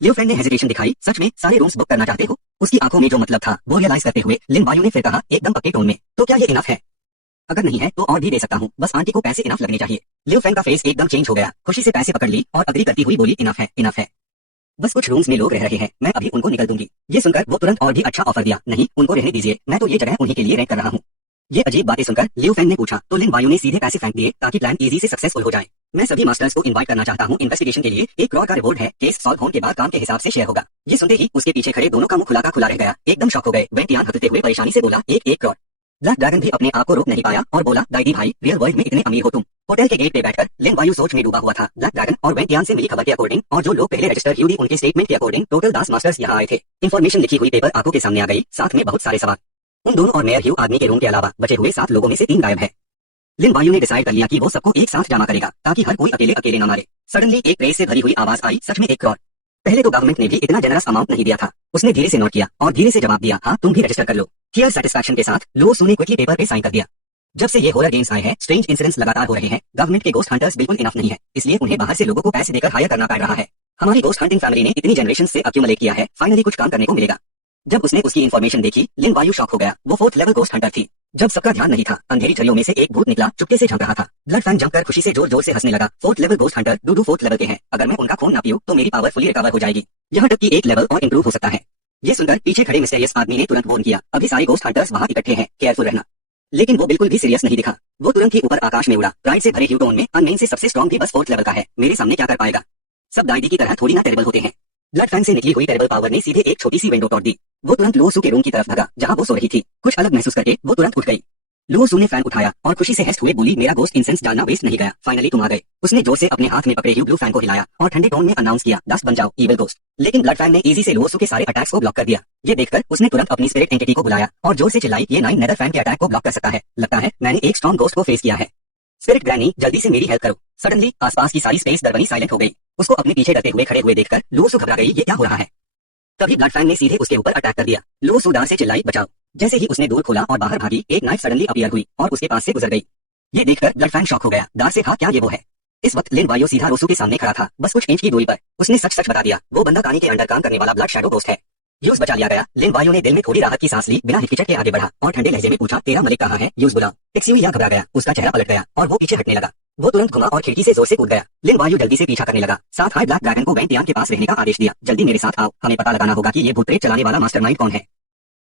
लियो फैन ने हेजिटेशन दिखाई, सच में सारे रूम्स बुक करना चाहते हो? उसकी आंखों में जो मतलब था वो रियलाइज करते हुए लिन वायु ने फिर कहा एकदम पक्के टोन में, तो क्या ये इनफ है? अगर नहीं है तो और भी दे सकता हूँ, बस आंटी को पैसे इनफ लगने चाहिए। लियो फैन का फेस एकदम चेंज हो गया, खुशी से पैसे पकड़ ली और अग्री करती हुई बोली, इनफ है, इनफ है। बस कुछ रूम्स में लोग रह रहे हैं, मैं अभी उनको निकल दूंगी। ये सुनकर वो तुरंत और भी अच्छा ऑफर दिया, नहीं उनको रहने दीजिए, मैं तो ये जगह उन्हीं के लिए रेंट कर रहा हूँ। ये अजीब बातें सुनकर लियो फैन ने पूछा, तो लिन वायु ने सीधे पैसे फेंक दिए ताकि प्लान इजी से सक्सेसफुल हो जाए। मैं सभी मास्टर्स को इनवाइट करना चाहता हूँ इन्वेस्टिगेशन के लिए, 1 करोड़ का रिवॉर्ड है, केस सॉल्व होने के बाद काम के हिसाब से शेयर होगा। ये सुनते ही उसके पीछे खड़े दोनों का मुंह खुला का खुला रह गया, एकदम शॉक हो गए। वेंटियान हंसते हुए परेशानी से बोला, 1 करोड़? ब्लैक ड्रैगन भी अपने आप को रोक नहीं पाया और बोला, दादी भाई रियल वर्ल्ड में इतने अमीर हो तुम? होटल के गेट पे बैठकर लिन वायु सोच में डूबा हुआ था। ब्लैक ड्रैगन और वेंटियान से मिली खबर के अकॉर्डिंग और जो लोग पहले रजिस्टर हुई उनके स्टेटमेंट के अकॉर्डिंग टोटल 10 मास्टर्स यहाँ आए थे। इन्फॉर्मेशन लिखी हुई पेपर आंखों के सामने आ गई, साथ में बहुत सारे सवाल। उन दोनों और मेयर ह्यू आदमी के रूम के अलावा बचे हुए 7 लोगों में से 3 गायब है। लिन वायु ने डिसाइड कर लिया कि वो सबको एक साथ जमा करेगा ताकि हर कोई अकेले अकेले न मारे। सडनली एक प्रेस से भरी हुई आवाज आई, सच में 1 करोड़? पहले तो गवर्नमेंट ने भी इतना जनरस अमाउंट नहीं दिया था। उसने धीरे से नोट किया और धीरे से जवाब दिया, हाँ तुम भी रजिस्टर कर लो। क्लियर सेटिस्फैक्शन के साथ लो ने क्विकली पेपर पे साइन कर दिया। जब से ये हॉरर गेम्स आए हैं, स्ट्रेंज इंसिडेंट्स लगातार हो रहे हैं। गवर्नमेंट के गोस्ट हंटर्स बिल्कुल इनफ नहीं है, इसलिए उन्हें बाहर से लोगों को पैसे देकर हायर करना पड़ रहा है। हमारी गोस्ट हंटिंग फैमिली ने इतनी जनरेशन से अक्यूमुलेट किया है, फाइनली कुछ काम करने को मिलेगा। जब उसने उसकी इन्फॉर्मेशन देखी, लिन वायु शॉक हो गया। वो 4th लेवल गोस्ट हंटर थी। जब सबका ध्यान नहीं था, अंधेरी छड़ियों में से एक भूत निकला, चुपके से झांक रहा था। ब्लड फैन जमकर खुशी से जोर जोर से हंसने लगा। 4th लेवल गोस्ट हंटर डूडू 4th लेवल के हैं, अगर मैं उनका खून ना पीऊं तो मेरी पावर फुली रिकवर हो जाएगी। यहाँ तक कि 1 लेवल और इंप्रूव हो सकता है। ये सुनकर पीछे खड़े मिस्टीरियस आदमी ने तुरंत वार्न किया, अभी सारे गोस्ट हंटर्स वहाँ इकट्ठे हैं, केयरफुल रहना। लेकिन वो बिल्कुल भी सीरियस नहीं दिखा। वो तुरंत ही ऊपर आकाश में उड़ा, प्राइड से भरे ह्यू टोन में, अनमेन से सबसे स्ट्रॉन्ग भी बस 4th लेवल का है, मेरे सामने क्या कर पाएगा? सब दादी की तरह थोड़ी ना टेरेबल होते हैं। ब्लड फैन से निकली हुई टेरेबल पावर ने सीधे एक छोटी सी विंडो तोड़ दी। वो तुरंत लुओसू के रूम की तरफ भागा जहाँ वो सो रही थी। कुछ अलग महसूस करके वो तुरंत उठ गई। लुओसू ने फैन उठाया और खुशी से हेस्ट हुए बोली, मेरा गोस्ट इंसेंस डालना वेस्ट नहीं गया, फाइनली तुम आ गए। उसने जोर से अपने हाथ में पकड़े ह्यू ब्लू फैन को हिलाया और ठंडे टोन में अनाउंस किया, डस्ट बन जाओ इविल गोस्ट। लेकिन ब्लड फैन ने इजी से लुओसू के सारे अटैक्स को ब्लॉक कर दिया। ये देखकर उसने तुरंत अपनी स्पिरिट एंटिटी को बुलाया और जोर से चिल्लाई, ये 9 नेदर फैन के अटैक को ब्लॉक कर सकता है, लगता है मैंने एक स्ट्रॉन्ग गोस्ट को फेस किया है। स्पिरिट ग्रैनी जल्दी से मेरी हेल्प करो। सडनली आसपास की सारी स्पेस दरबनी साइलेंट हो गई। उसको अपने पीछे डरते हुए खड़े हुए देखकर लुओसू घबरा गई, ये क्या हो रहा है? तभी ब्लड फैन ने सीधे उसके ऊपर अटैक कर दिया। लुओसू डर से चिल्लाई, बचाओ। जैसे ही उसने दूर खोला और बाहर भागी, एक नाइफ सडनली अपीयर हुई और उसके पास से गुजर गई। ये देखकर ब्लड फैन शॉक हो गया, डर से था क्या ये वो है? इस वक्त लिन वायु सीधा रोसू के सामने खड़ा था, बस कुछ इंच की दूरी पर। उसने सच सच बता दिया, वो बंदा कहानी के अंडर काम करने वाला ब्लड शैडो गोस्ट है। यूज बचा लिया गया। लिन वायु ने दिल में थोड़ी राहत की सांस ली, बिना हिचकिचाहट के आगे बढ़ा और ठंडे लहजे में पूछा, तेरा मलिक कहाँ है? यूज बुलाओ। टेक्सियो घबरा गया, उसका चेहरा पलट गया और वो पीछे हटने लगा। वो तुरंत घुमा और खिड़की से जोर से कूद गया। लिन वायु जल्दी से पीछा करने लगा, साथ हाई ब्लैक ड्रैगन को वेंटियान के पास रहने का आदेश दिया, जल्दी मेरे साथ आओ, हमें पता लगाना होगा कि ये भूत प्रेत चलाने वाला मास्टरमाइंड कौन है।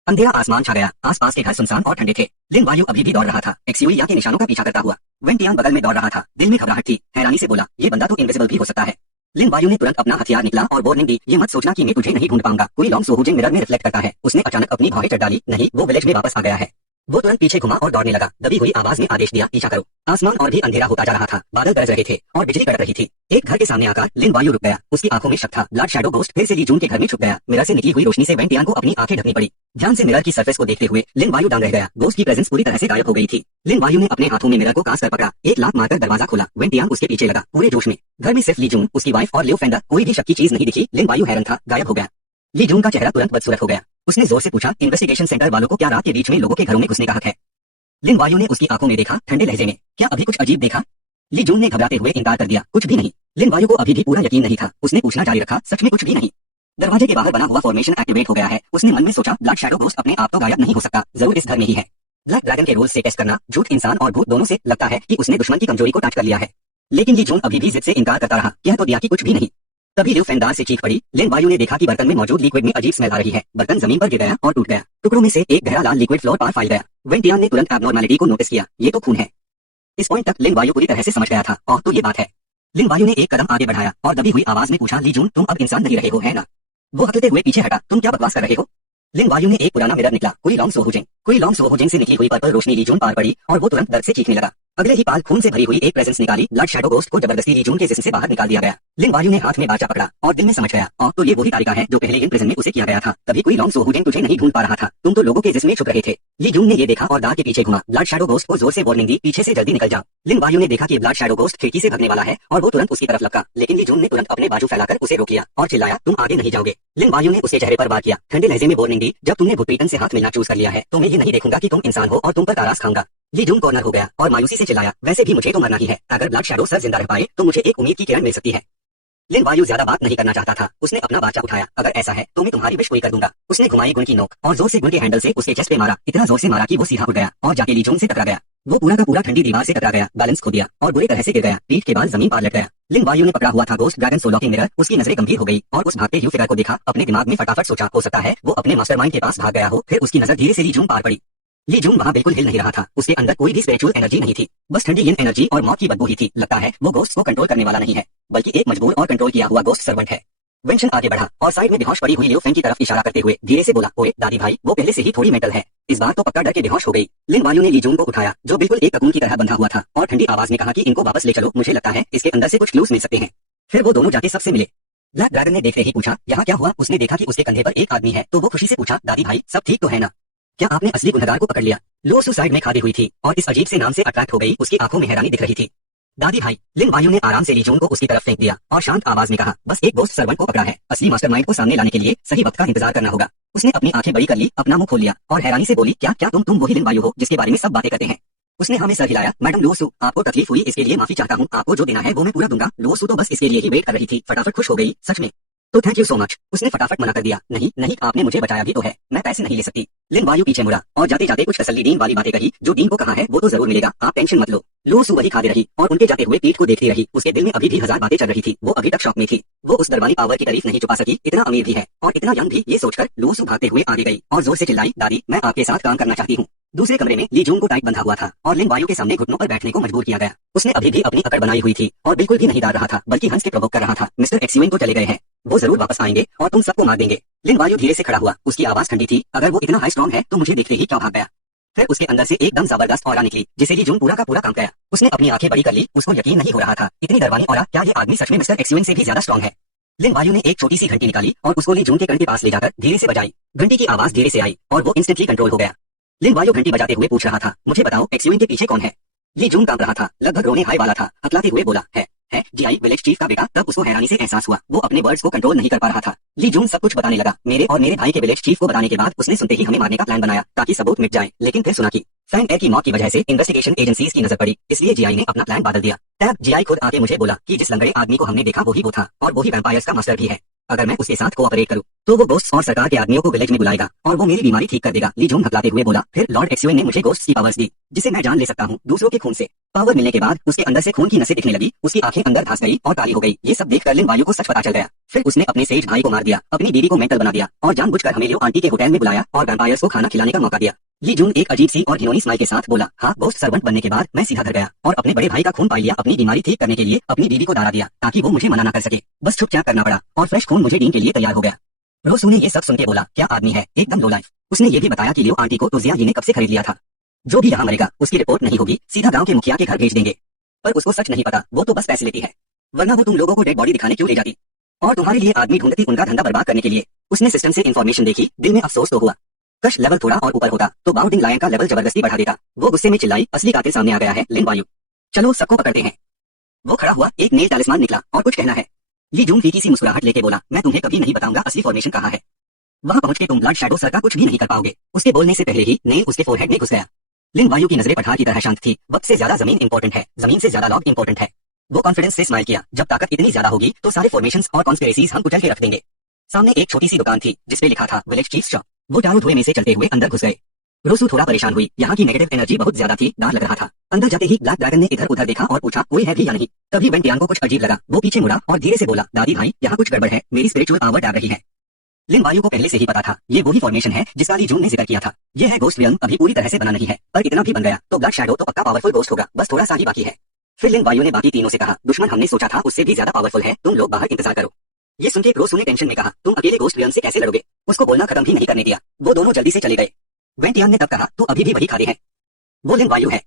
अंधेरा आसमान छा गया, आसपास के घर सुनसान और ठंडे थे। लिन वायु अभी भी दौड़ रहा था, एक्सियोया के निशानों का पीछा करता हुआ। वेंटियान बगल में दौड़ रहा था, दिल में घबराहट थी, हैरानी से बोला, ये बंदा तो इनविजिबल भी हो सकता है। लिन वायु ने तुरंत अपना हथियार निकला और वार्निंग दी, ये मत सोचना कि मैं तुझे नहीं ढूंढ पाऊंगा, कोई लॉन्ग सोहुजिंग मिरर में रिफ्लेक्ट करता है। उसने अचानक अपनी भौहें चढ़ डाली, नहीं वो विलेज में वापस आ गया है। वो तुरंत पीछे घुमा और दौड़ने लगा। दबी हुई आवाज में आदेश दिया, पीछा करो। आसमान और भी अंधेरा होता जा रहा था। बादल गरज रहे थे और बिजली कड़क रही थी। एक घर के सामने आकर लिन वायु रुक गया। उसकी आंखों में शक था। ब्लड शैडो गोस्ट फिर से ली जून के घर में छुप गया। मिरर से निकली हुई रोशनी से वेंटियान को अपनी आंखें ढकनी पड़ी। ध्यान से मिरर की सरफेस को देखते हुए लिन वायु दंग रह गया। गोस्ट की प्रेजेंस पूरी तरह से गायब हो गई थी। लिन वायु ने अपने हाथों में मिरर को कास कर पकड़ा। एक लात मारकर दरवाजा खोला। वेंटियान उसके पीछे लगा, पूरे जोश में। घर में सिर्फ ली जून, उसकी वाइफ और लियो फेंडर। कोई भी शक की चीज नहीं दिखी। लिन वायु हैरान था, गायब हो गया। ली जून का चेहरा तुरंत बदसूरत हो गया। उसने जोर से पूछा, इन्वेस्टिगेशन सेंटर वालों को क्या रात के बीच में लोगों के घरों में घुसने का हक है? लिन वायु ने उसकी आंखों में देखा, ठंडे लहजे में। क्या अभी कुछ अजीब देखा? ली जून ने घबराते हुए इनकार कर दिया, कुछ भी नहीं। लिन वायु को अभी भी पूरा यकीन नहीं था। उसने पूछना जारी रखा, सच में कुछ भी नहीं? दरवाजे के बाहर बना हुआ फॉर्मेशन एक्टिवेट हो गया है। उसने मन में सोचा, ब्लड शैडो गोस्ट अपने आप तो गायब नहीं हो सकता, जरूर इस घर में ही है। ब्लैक ड्रैगन के रूल्स से टेस्ट करना, झूठ इंसान और भूत दोनों से लगता है कि उसने दुश्मन की कमजोरी को टच कर लिया है। लेकिन ली जून अभी भी जिद से इनकार करता रहा, कह तो दिया कि कुछ भी नहीं। तभी लियो फेंडार से चीख पड़ी। लिन वायु ने देखा कि बर्तन में मौजूद लिक्विड में अजीब स्मेल आ रही है। बर्तन जमीन पर गिर गया और टूट गया। टुकड़ों में से एक गहरा लाल लिक्विड फ्लोर पर फैल गया। वेंटियान ने तुरंत एब्नॉर्मैलिटी को नोटिस किया, ये तो खून है। इस पॉइंट तक लिन वायु पूरी तरह से समझ गया था। और तो ये बात है। लिन वायु ने एक कदम आगे बढ़ाया और दबी हुई आवाज में पूछा, ली जून, तुम अब इंसान नहीं रहे हो, है ना? वो हकलते हुए पीछे हटा, तुम क्या बकवास कर रहे हो? लिन वायु ने एक पुराना मिरर निकला। कोई लॉन्ग सोहुजेंग से निकली हुई पर्पल रोशनी ली जून पार पड़ी और वो तुरंत दर्द से चीखने लगा। अगले ही पाल खून से भरी हुई एक प्रेजेंस निकाली। ब्लड शैडो गोस्ट को जबरदस्ती ली जून के जिस्म से बाहर निकाल दिया गया। लिन वायु ने हाथ में बाचा पकड़ा और दिल में समझ गया, और तो ये वही तारिका है जो पहले इन प्रिजन में उसे किया गया था। तभी कोई लॉन्ग सोहुजेंग तुझे नहीं ढूंढ पा रहा था, तुम तो लोगों के जिस्म में छुप रहे थे। ली जून ने ये देखा और दांत के पीछे घुमा। ब्लड शैडो गोस्ट को जोर से वार्निंग दी, पीछे से जल्दी निकल जाओ। लिन वायु ने देखा कि ब्लड शैडो गोस्ट खिड़की से भगने वाला है और वो तुरंत उसकी तरफ लपका। लेकिन ली जून ने तुरंत अपने बाजू फैलाकर उसे रोक लिया और चिल्लाया, तुम आगे नहीं जाओगे। लिन वायु ने उसके चेहरे पर वार किया, ठंडे लहजे में वार्निंग दी, जब तुमने भूतप्रीतन से हाथ मिलना चूज कर लिया है तो मैं ये नहीं देखूंगा कि तुम इंसान हो और तुम पर तारास खाऊंगा। ली जून कॉर्नर हो गया और मायूसी से चिल्लाया, वैसे भी मुझे तो मरना ही है। अगर ब्लड शैडो सर जिंदा रह पाए तो मुझे एक उम्मीद की किरण मिल सकती है। लिन वायु ज्यादा बात नहीं करना चाहता था। उसने अपना बाचा उठाया, अगर ऐसा है तो मैं तुम्हारी विश पूरी कर दूंगा। उसने घुमाई गुण की नोक और जोर से गुण के हैंडल से उसके चेस्ट पे मारा। इतना जोर से मारा कि वो सीधा उठ गया और जाके ली जून से टकरा गया। वो पूरा का पूरा ठंडी दीवार से टकरा गया, बैलेंस खो दिया और बुरी तरह से गिर गया। पीठ के बाद जमीन पर लट गया। लिन वायु ने पकड़ा हुआ था गोस्ट ड्रैगन सोलॉ की मिरर। उसकी नजरें गंभीर हो गई और उस भागते ह्यू फिगर को देखा। अपने दिमाग में फटाफट सोचा, हो सकता है वो अपने मास्टरमाइंड के पास भाग गया हो। फिर उसकी नजर धीरे से ली जून पार पड़ी। ली जून वहाँ बिल्कुल हिल नहीं रहा था। उसके अंदर कोई भी स्पिरिचुअल एनर्जी नहीं थी, बस ठंडी यिन एनर्जी और मौत की बदबू ही थी। लगता है वो गोस्ट को कंट्रोल करने वाला नहीं है, बल्कि एक मजबूर और कंट्रोल किया हुआ गोस्ट सर्वेंट है। वेंशन आगे बढ़ा और साइड में बेहोश पड़ी हुई लियो फेंग की तरफ इशारा करते हुए धीरे से बोला, ओए दादी भाई, वो पहले से ही थोड़ी मेंटल है, इस बार तो पक्का डर के बेहोश हो गई। लिन वायु ने ली जून को उठाया, जो बिल्कुल एक ककून की तरह बंधा हुआ था, और ठंडी आवाज में कहा कि इनको वापस ले चलो, मुझे लगता है इसके अंदर से कुछ क्लूज मिल सकते हैं। फिर वो दोनों जाके सबसे मिले। ब्लैक ड्रैगन ने देखते ही पूछा, यहाँ क्या हुआ? उसने देखा कि उसके कंधे पर एक आदमी है तो वो खुशी से पूछा, दादी भाई सब ठीक तो है ना? क्या आपने असली गुनहगार को पकड़ लिया? लो सुसाइड में खादी हुई थी और इस अजीब से नाम से अट्रैक्ट हो गई। उसकी आंखों में हैरानी दिख रही थी। दादी भाई, लिन वायु ने आराम से ली जून को उसकी तरफ फेंक दिया और शांत आवाज में कहा, बस एक गोस्ट सर्वेंट को पकड़ा है, असली मास्टरमाइंड को सामने लाने के लिए सही वक्त का इंतजार करना होगा। उसने अपनी आंखें बड़ी कर ली, अपना मुंह खोल लिया और हैरानी से बोली, क्या क्या तुम वही लिन वायु हो जिसके बारे में सब बातें करते हैं? उसने हमें सर हिलाया। मैडम लोसू, आपको तकलीफ हुई इसके लिए माफी चाहता हूँ, आपको जो देना है वो मैं पूरा दूंगा। लोसू तो बस इसके लिए ही वेट कर रही थी। फटाफट खुश हो गई, सच में तो थैंक यू सो मच। उसने फटाफट मना कर दिया, नहीं नहीं, आपने मुझे बचाया भी तो है, मैं पैसे नहीं ले सकती। लिन वायु पीछे मुड़ा और जाते जाते कुछ तसल्ली दीन वाली बातें कही, जो दीन को कहा है वो तो जरूर मिलेगा, आप टेंशन मत लो। लोसू वही खाते रही और उनके जाते हुए पीठ को देखती रही। उसके दिल में अभी भी हजार बातें चल रही थी। वो अभी तक शॉक में थी। वो उस दरबारी पावर की तारीफ नहीं छुपा सकी, इतना अमीर भी है और इतना यंग भी। ये सोचकर लोसू भागते हुए आगे गई और जोर से चिल्लाई, दादी मैं आपके साथ काम करना चाहती हूँ। दूसरे कमरे में ली जून को टाइट बंधा हुआ था और लिन वायु के सामने घुटनों पर बैठने को मजबूर किया गया। उसने अभी भी अपनी अकड़ बनाई हुई थी और बिल्कुल भी नहीं डाल रहा था, बल्कि हंस के प्रवोक कर रहा था। मिस्टर एक्सयूएन तो चले गए हैं, वो जरूर वापस आएंगे और तुम सबको मार देंगे। लिन वायु धीरे से खड़ा हुआ, उसकी आवाज ठंडी थी, अगर वो इतना हाई स्ट्रॉन्ग है तो मुझे देखते ही क्यों भाग गया? फिर उसके अंदर से एकदम जबरदस्त ऑरा निकली, जिसे ली जून पूरा का पूरा काम गया। उसने अपनी आंखें बड़ी कर ली, उसको यकीन नहीं हो रहा था, इतनी दरबानी ऑरा, क्या ये आदमी सच में मिस्टर एक्सयूएन से भी ज्यादा स्ट्रॉन्ग है? लिन वायु ने एक छोटी सी घंटी निकाली और उसको ली जून के कण के पास ले जाकर धीरे से बजाई। घंटी की आवाज धीरे से आई और वो इंस्टेंटली कंट्रोल हो गया। लिन वायु घंटी बजाते हुए पूछ रहा था, मुझे बताओ एक्सयूएन के पीछे कौन है? ली जून कांप रहा था, लगभग रोने हाय वाला था। हकलाते हुए बोला, है जीआई विलेज चीफ का बेटा। तब उसको हैरानी से एहसास हुआ, वो अपने वर्ड्स को कंट्रोल नहीं कर पा रहा था। ली जून सब कुछ बताने लगा। मेरे और मेरे भाई के विलेज चीफ को बताने के बाद उसने सुनते ही हमें मारने का प्लान बनाया ताकि सबूत मिट जाए, लेकिन फिर सुना कि फैंग एर की मौत की वजह से इन्वेस्टिगेशन एजेंसीज की नजर पड़ी, इसलिए जीआई ने अपना प्लान बदल दिया। तब जीआई खुद आके मुझे बोला कि जिस लंगड़े आदमी को हमने देखा वही वो था और वही वैम्पायर्स का मास्टर भी है। अगर मैं उसके साथ कोऑपरेट करूं तो वो गोस्ट्स और सरकार के आदमियों को विलेज में बुलाएगा और वो मेरी बीमारी ठीक कर देगा। ली जून हकलाते हुए बोला, फिर लॉर्ड एक्सयूएन ने मुझे गोस्ट्स की पावर्स दी, जिसे मैं जान ले सकता हूँ दूसरों के खून से। पावर मिलने के बाद उसके अंदर से खून की नसें दिखने लगी, उसकी आंखें अंदर धंस गई और काली हो गई। ये सब देखकर लिन वायु को सच पता चल गया। फिर उसने अपने सेज भाई को मार दिया, अपनी बीवी को मेंटल बना दिया और जानबूझकर हमें लियो आंटी के होटल में बुलाया और वैम्पायर्स को खाना खिलाने का मौका दिया। ली जून एक अजीब सी और घिनौनी स्माइल के साथ बोला, हाँ, गोस्ट सर्वेंट बनने के बाद मैं सीधा घर गया और अपने बड़े भाई का खून पा लिया। अपनी बीमारी ठीक करने के लिए अपनी बीवी को दारा दिया ताकि वो मुझे मना ना कर सके। बस चुपचाप करना पड़ा और फ्रेश खून मुझे डीन के लिए तैयार हो गया। रोसू ने ये सब सुन के बोला, क्या आदमी है, एकदम लो लाइफ। उसने ये भी बताया कि लियो आंटी को तो जिया जी ने कब से खरीद लिया था। जो भी यहाँ मरेगा उसकी रिपोर्ट नहीं होगी, सीधा गांव के मुखिया के घर भेज देंगे। पर उसको सच नहीं पता, वो तो बस पैसे लेती है, वरना वो तुम लोगों को डेड बॉडी दिखाने क्यों ले जाती? और तुम्हारे लिए आदमी ढूंढती उनका धंधा बर्बाद करने के लिए। उसने सिस्टम से इन्फॉर्मेशन देखी, दिल में अफसोस तो हुआ। कश लेवल थोड़ा और ऊपर होता तो बाउंडिंग लायन का लेवल जबरदस्ती बढ़ा देता। वो गुस्से में चिल्लाई, असली कातिल सामने आ गया है लिन वायु, चलो सबको पकड़ते हैं। वो खड़ा हुआ, एक नेल तालिस्मान निकला और कुछ कहना है। ली जून फीकी सी मुस्कुराहट लेके बोला, मैं तुम्हें कभी नहीं बताऊंगा असली फॉर्मेशन कहाँ है। वहां पहुंच के तुम ब्लड शैडो सर का कुछ भी नहीं कर पाओगे। उसके बोलने से पहले ही नेल उसके फोरहेड में घुस गया। लिन वायु की नजरें पठार की तरह शांत थी। वक्त से ज्यादा जमीन इंपॉर्टेंट है, जमीन से ज्यादा लॉग इंपॉर्टेंट है। वो कॉन्फिडेंस से स्माइल किया, जब ताकत इतनी ज्यादा होगी तो सारे फॉर्मेशंस और कॉन्स्पिरेसीज हम कुचल के रख देंगे। सामने एक छोटी सी दुकान थी जिसपे लिखा था विलेज चीफ शॉप। वो चारों धुएं में से चलते हुए अंदर घुस गए। रोसू थोड़ा परेशान हुई, यहाँ की नेगेटिव एनर्जी बहुत ज्यादा थी, डर लग रहा था। अंदर जाते ही ब्लैक ड्रैगन ने इधर उधर देखा और पूछा कोई है भी या नहीं। तभी वेंटियान को कुछ अजीब लगा, वो पीछे मुड़ा और धीरे से बोला, दादी भाई यहाँ कुछ गड़बड़ है, मेरी स्पिरिचुअल पावर डर रही है। लिन वायु को पहले से ही पता था, ये वही फॉर्मेशन है जिसका ली जून ने जिक्र किया था। ये है गोस्ट रियल्म, अभी पूरी तरह से बना नहीं है, पर इतना भी बन गया तो ब्लड शैडो तो पक्का पावरफुल गोस्ट होगा, बस थोड़ा सा ही बाकी है। फिर लिन वायु ने बाकी तीनों से कहा, दुश्मन हमने सोचा था उससे भी ज्यादा पावरफुल है, तुम लोग बाहर इंतजार करो। ये सुनके रोसू ने टेंशन में कहा, तुम अकेले गोस्ट रियल्म से कैसे लड़ोगे? उसको बोलना खत्म भी नहीं करने दिया, वो दोनों जल्दी से चले गए। वेंटियान ने तब कहा, तू अभी भी वही खाली है, वो लिन वायु है।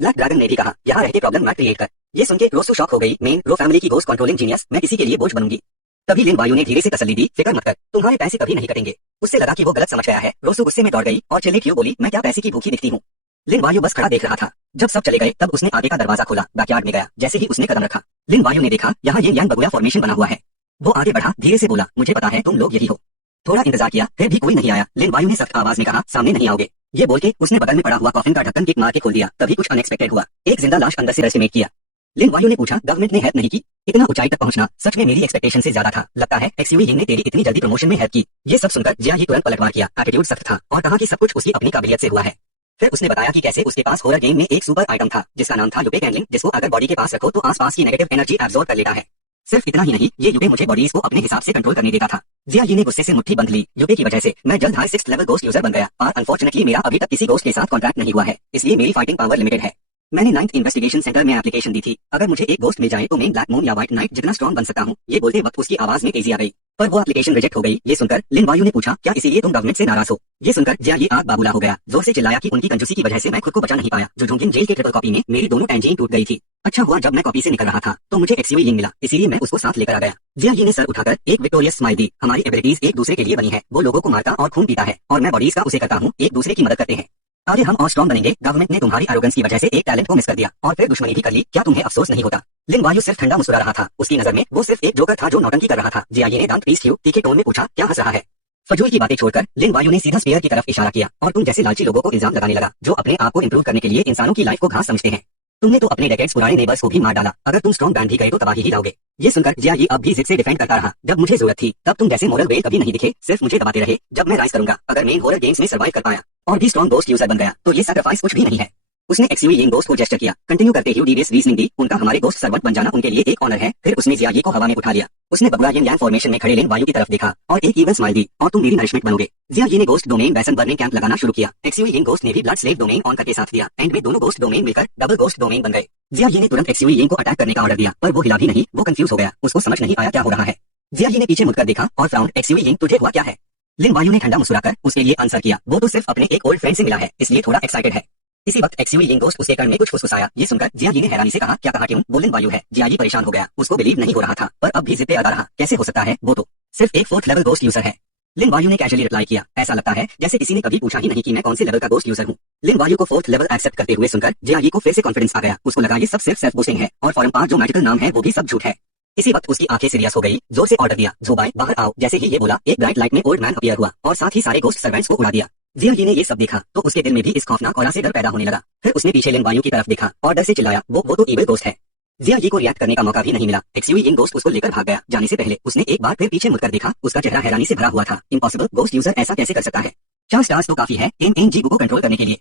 ब्लैक ड्रैगन ने भी कहा, यहाँ रह के प्रॉब्लम मत क्रिएट कर। ये सुनके रोसू शॉक हो गई, मेन रो फैमिली की गोस्ट कंट्रोलिंग जीनियस, मैं किसी के लिए बोझ बनूंगी। तभी लिन वायु ने धीरे से तसल्ली दी, फिक्र मत कर, तुम्हारे पैसे कभी नहीं कटेंगे। उससे लगा कि वो गलत समझ गया है। रोसू गुस्से में दौड़ गई और चिल्ली क्यों बोली, मैं क्या पैसे की भूखी दिखती हूँ? लिन वायु बस खड़ा देख रहा था। जब सब चले गए तब उसने आगे का दरवाजा खोला, बैकयार्ड में गया। जैसे ही उसने कदम रखा, लिन वायु ने देखा यहाँ ये यांग बगुया फॉर्मेशन बना हुआ है। वो आगे बढ़ा, धीरे से बोला, मुझे पता है तुम लोग यही हो। थोड़ा इंतजार किया, फिर भी कोई नहीं आया। लिन वायु ने सख्त आवाज में कहा, सामने नहीं आओगे। ये बोल के उसने बगल में पड़ा हुआ कॉफिन का ढक्कन किक मार के खोल दिया। तभी कुछ अनएक्सपेक्टेड हुआ, एक जिंदा लाश अंदर से रेस्टिमेट किया। लिन वायु ने पूछा, गवर्नमेंट ने हेल्प नहीं की? इतना ऊंचाई तक पहुंचना सच में मेरी एक्सपेक्टेशन से ज्यादा था। लगता है एक्सयूवी यिंग ने तेरी इतनी जल्दी प्रमोशन में हेल्प की। ये सब सुनकर जिया ही तुरंत पलटवार किया, एटीट्यूड सख्त था और कहा कि सब कुछ उसकी अपनी काबिलियत से हुआ है। फिर उसने बताया कि कैसे उसके पास हॉरर गेम में एक सुपर आइटम था जिसका नाम था यूपे कैंडलिंग, जिसको अगर बॉडी के पास रखो तो आसपास की नेगेटिव एनर्जी एब्जॉर्ब कर लेता है। सिर्फ इतना ही नहीं, ये यूपे मुझे बॉडीज को अपने हिसाब से कंट्रोल करने देता था। जिया ये ने गुस्से से मुट्ठी बंद ली। यूपे की वजह से मैं जल्द high 6th level ghost user बन गया और अनफॉर्चुनेटली मेरा अभी तक किसी गोस्ट के साथ कॉन्ट्रैक्ट नहीं हुआ है, इसलिए मेरी फाइटिंग पावर लिमिटेड है। मैंने 9th इन्वेस्टिगेशन सेंटर में एप्लीकेशन दी थी, अगर मुझे एक गोस्ट मिल जाए तो मैं ब्लैक मून या व्हाइट नाइट जितना स्ट्रॉन्ग बन सकता हूँ। ये बोलते वक्त उसकी आवाज में तेजी आ गई, पर वो एप्लीकेशन रिजेक्ट हो गई। ये सुनकर लिन वायु ने पूछा, क्या इसीलिए तुम गवर्नमेंट से नाराज हो? ये सुनकर जिया ये आग बाबूला हो गया, जोर से चिल्लाया कि उनकी कंजूसी की वजह से मैं खुद को बचा नहीं पाया। जो जोंगिन जेल के ट्रिपल कॉपी में मेरी दोनों टैंजीन टूट गई थी। अच्छा हुआ जब मैं कॉपी से निकल रहा था तो मुझे एक्सयूवी यिंग मिला, इसीलिए मैं उसको साथ लेकर आ गया। जिया ये ने सर उठाकर एक विक्टोरियस स्माइल दी। हमारी एबिलिटीज एक दूसरे के लिए बनी है, वो लोगों को मारता और खून पीता है और मैं बॉडीज का उसे करता हूँ, एक दूसरे की मदद करते हैं। आगे हम और स्ट्रॉन्ग बनेंगे। गवर्नमेंट ने तुम्हारी एरोगेंस की वजह से एक टैलेंट को मिस कर दिया और फिर दुश्मनी भी कर ली, क्या तुम्हें अफसोस नहीं होता? लिन वायु सिर्फ ठंडा मुस्कुरा रहा था, उसकी नजर में वो सिर्फ एक जोकर था जो नौटंकी कर रहा था। जिया ये ने दांत पीस क्यों तीखे टोन में पूछा, क्या हंस रहा है? फजूल की बातें छोड़कर लिन वायु ने सीधा स्पीयर की तरफ इशारा किया और तुम जैसे लालची लोगों को इल्जाम लगाने लगा जो अपने आप को इंप्रूव करने के लिए इंसानों की लाइफ को घास समझते हैं। तुमने तो अपने डेकेड्स पुराने नेबर्स को भी मार डाला, अगर तुम स्ट्रॉन्ग बैंड भी गए तो तबाही ही लाओगे। ये सुनकर जिया ये अब भी जिद से डिफेंड करता रहा, जब मुझे जरूरत थी तब तुम जैसे मोरल वेल कभी नहीं दिखे, सिर्फ मुझे दबाते रहे। जब मैं राइज करूंगा, अगर मेन हॉरर गेम्स में सर्वाइव कर पाया और भी स्ट्रॉन्ग गोस्ट यूजर बन गया तो ये सैक्रिफाइस कुछ भी नहीं है। उसने एक्सयूवी यिंग गोस्ट को जेस्चर किया, कंटिन्यू करते हुए डीवीएस रीजनिंग दी, उनका हमारे गोस्ट सर्वेंट बन जाना उनके लिए एक ऑनर है। फिर उसने जिया ये को हवा में उठा लिया। उसने बबुआ यिंग यांग फॉर्मेशन में खड़े लिन वायु की तरफ देखा और एक इवन स्माइल दी, और तुम मेरी नरिशमेंट बनोगे। जिया ये ने गोस्ट डोमेन वैसन बर्निंग कैंप लगाना शुरू किया। एक्सयूवी यिंग गोस्ट ने भी ब्लड स्लेव डोमेन ऑन करके साथ दिया। एंड में दोनों गोस्ट डोमेन मिलकर डबल गोस्ट डोमेन बन गए। जिया ये ने तुरंत एक्सयूवी यिंग को अटैक करने का ऑर्डर दिया, पर वो हिला भी नहीं, वो कंफ्यूज हो गया, उसको समझ नहीं आया क्या हो रहा है। जिया ये ने पीछे मुड़कर देखा और फ्राउंड, एक्सयूवी यिंग तुझे हुआ क्या है? लिन वायु ने ठंडा मुस्कुराकर उसके लिए आंसर किया, वो तो सिर्फ अपने एक ओल्ड फ्रेंड से मिला है, इसलिए थोड़ा एक्साइटेड है। इसी वक्त एक्सयूवी यिंग गोस्ट उसके कान में कुछ फुसफुसाया। ये सुनकर जिया ये ने हैरानी से कहा, क्या कहा क्यों? वो लिन वायु है। जिया ये परेशान हो गया, उसको बिलीव नहीं हो रहा था, पर अब भी जिद पे अड़ा रहा, कैसे हो सकता है, वो तो सिर्फ एक 4th लेवल गोस्ट यूजर है। लिन वायु ने कैजुअली रिप्लाई किया, ऐसा लगता है जैसे किसी ने कभी पूछा ही नहीं कि मैं कौन से लेवल का गोस्ट यूजर हूँ। लिन वायु को 4th लेवल एक्सेप्ट करते हुए सुनकर जिया ये को फिर से कॉन्फिडेंस आ गया, उसको लगा ये सब सिर्फ सेल्फ बूस्टिंग है और फॉरन पार जो मैजिकल नाम है वो भी सब झूठ है। इसी वक्त उसकी आंखें सीरियस हो गई, जोर से ऑर्डर दिया, जोबाई बाहर आओ। जैसे ही ये बोला, एक ब्राइट लाइट में ओल्ड मैन अपीयर हुआ और साथ ही सारे गोस्ट सर्वेंट्स को उड़ा दिया। जिया ये ने ये सब देखा तो उसके दिल में भी इस खौफनाक ऑरा से डर पैदा होने लगा। फिर उसने पीछे लिन वायु की तरफ देखा और डर से चिल्लाया, वो तो इविल गोस्ट है। जिया ये को रिएक्ट करने का मौका भी नहीं मिला। एक्सयूवी यिंग गोस्ट उसको लेकर भाग गया। जाने से पहले उसने एक बार फिर पीछे मुड़कर देखा, उसका चेहरा हैरानी से भरा हुआ था। इम्पॉसिबल, गोस्ट यूजर ऐसा कैसे कर सकता है? 4 स्टार्स तो काफी है एनएनजी को कंट्रोल करने के लिए।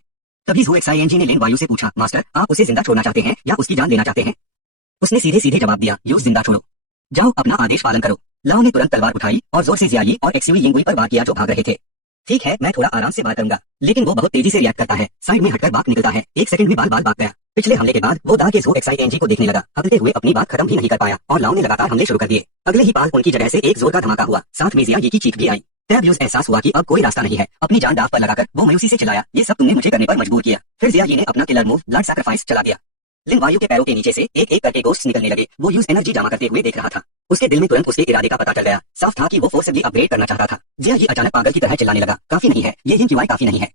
तभी ZooXING ने लिन वायु से पूछा, मास्टर आप उसे जिंदा छोड़ना चाहते हैं या उसकी जान लेना चाहते हैं? उसने सीधे सीधे जवाब दिया, यूज जिंदा छोड़ो, जाओ अपना आदेश पालन करो। लाओ ने तुरंत तलवार उठाई और जोर से जिया ये और एक्सयूवी यिंग पर वार किया जो भाग रहे थे। ठीक है, मैं थोड़ा आराम से वार करूंगा, लेकिन वो बहुत तेजी से रिएक्ट करता है, साइड में हटकर बात निकलता है, 1 सेकंड में बाल भाग गया। पिछले हमले के बाद वो दा के ZooXING को देखने लगा, हगलते हुए अपनी बात खत्म भी नहीं कर पाया और लाओ ने लगातार हमले शुरू कर दिए। अगले ही पाल उनकी जगह से एक जोर का धमाका हुआ, साथ में जिया ये की चीख भी आई। तब यूज एहसास हुआ कि अब कोई रास्ता नहीं है। अपनी जान दांव पर लगाकर वो मायूसी से चिल्लाया, ये सब तुमने मुझे करने पर मजबूर किया। फिर जिया जी ने अपना किलर मूव ब्लड सैक्रिफाइस चला दिया। लिन वायु के पैरों के नीचे से एक एक करके गोश्त निकलने लगे। वो यूज एनर्जी जमा करते हुए देख रहा था। उसके दिल में तुरंत उसके इरादे का पता चल गया। साफ था कि वो फोर्सली अपग्रेड करना चाहता था। जिया जी अचानक पागल की तरह चिल्लाने लगा, काफी नहीं है, ये हिम क्यूआई काफी नहीं है,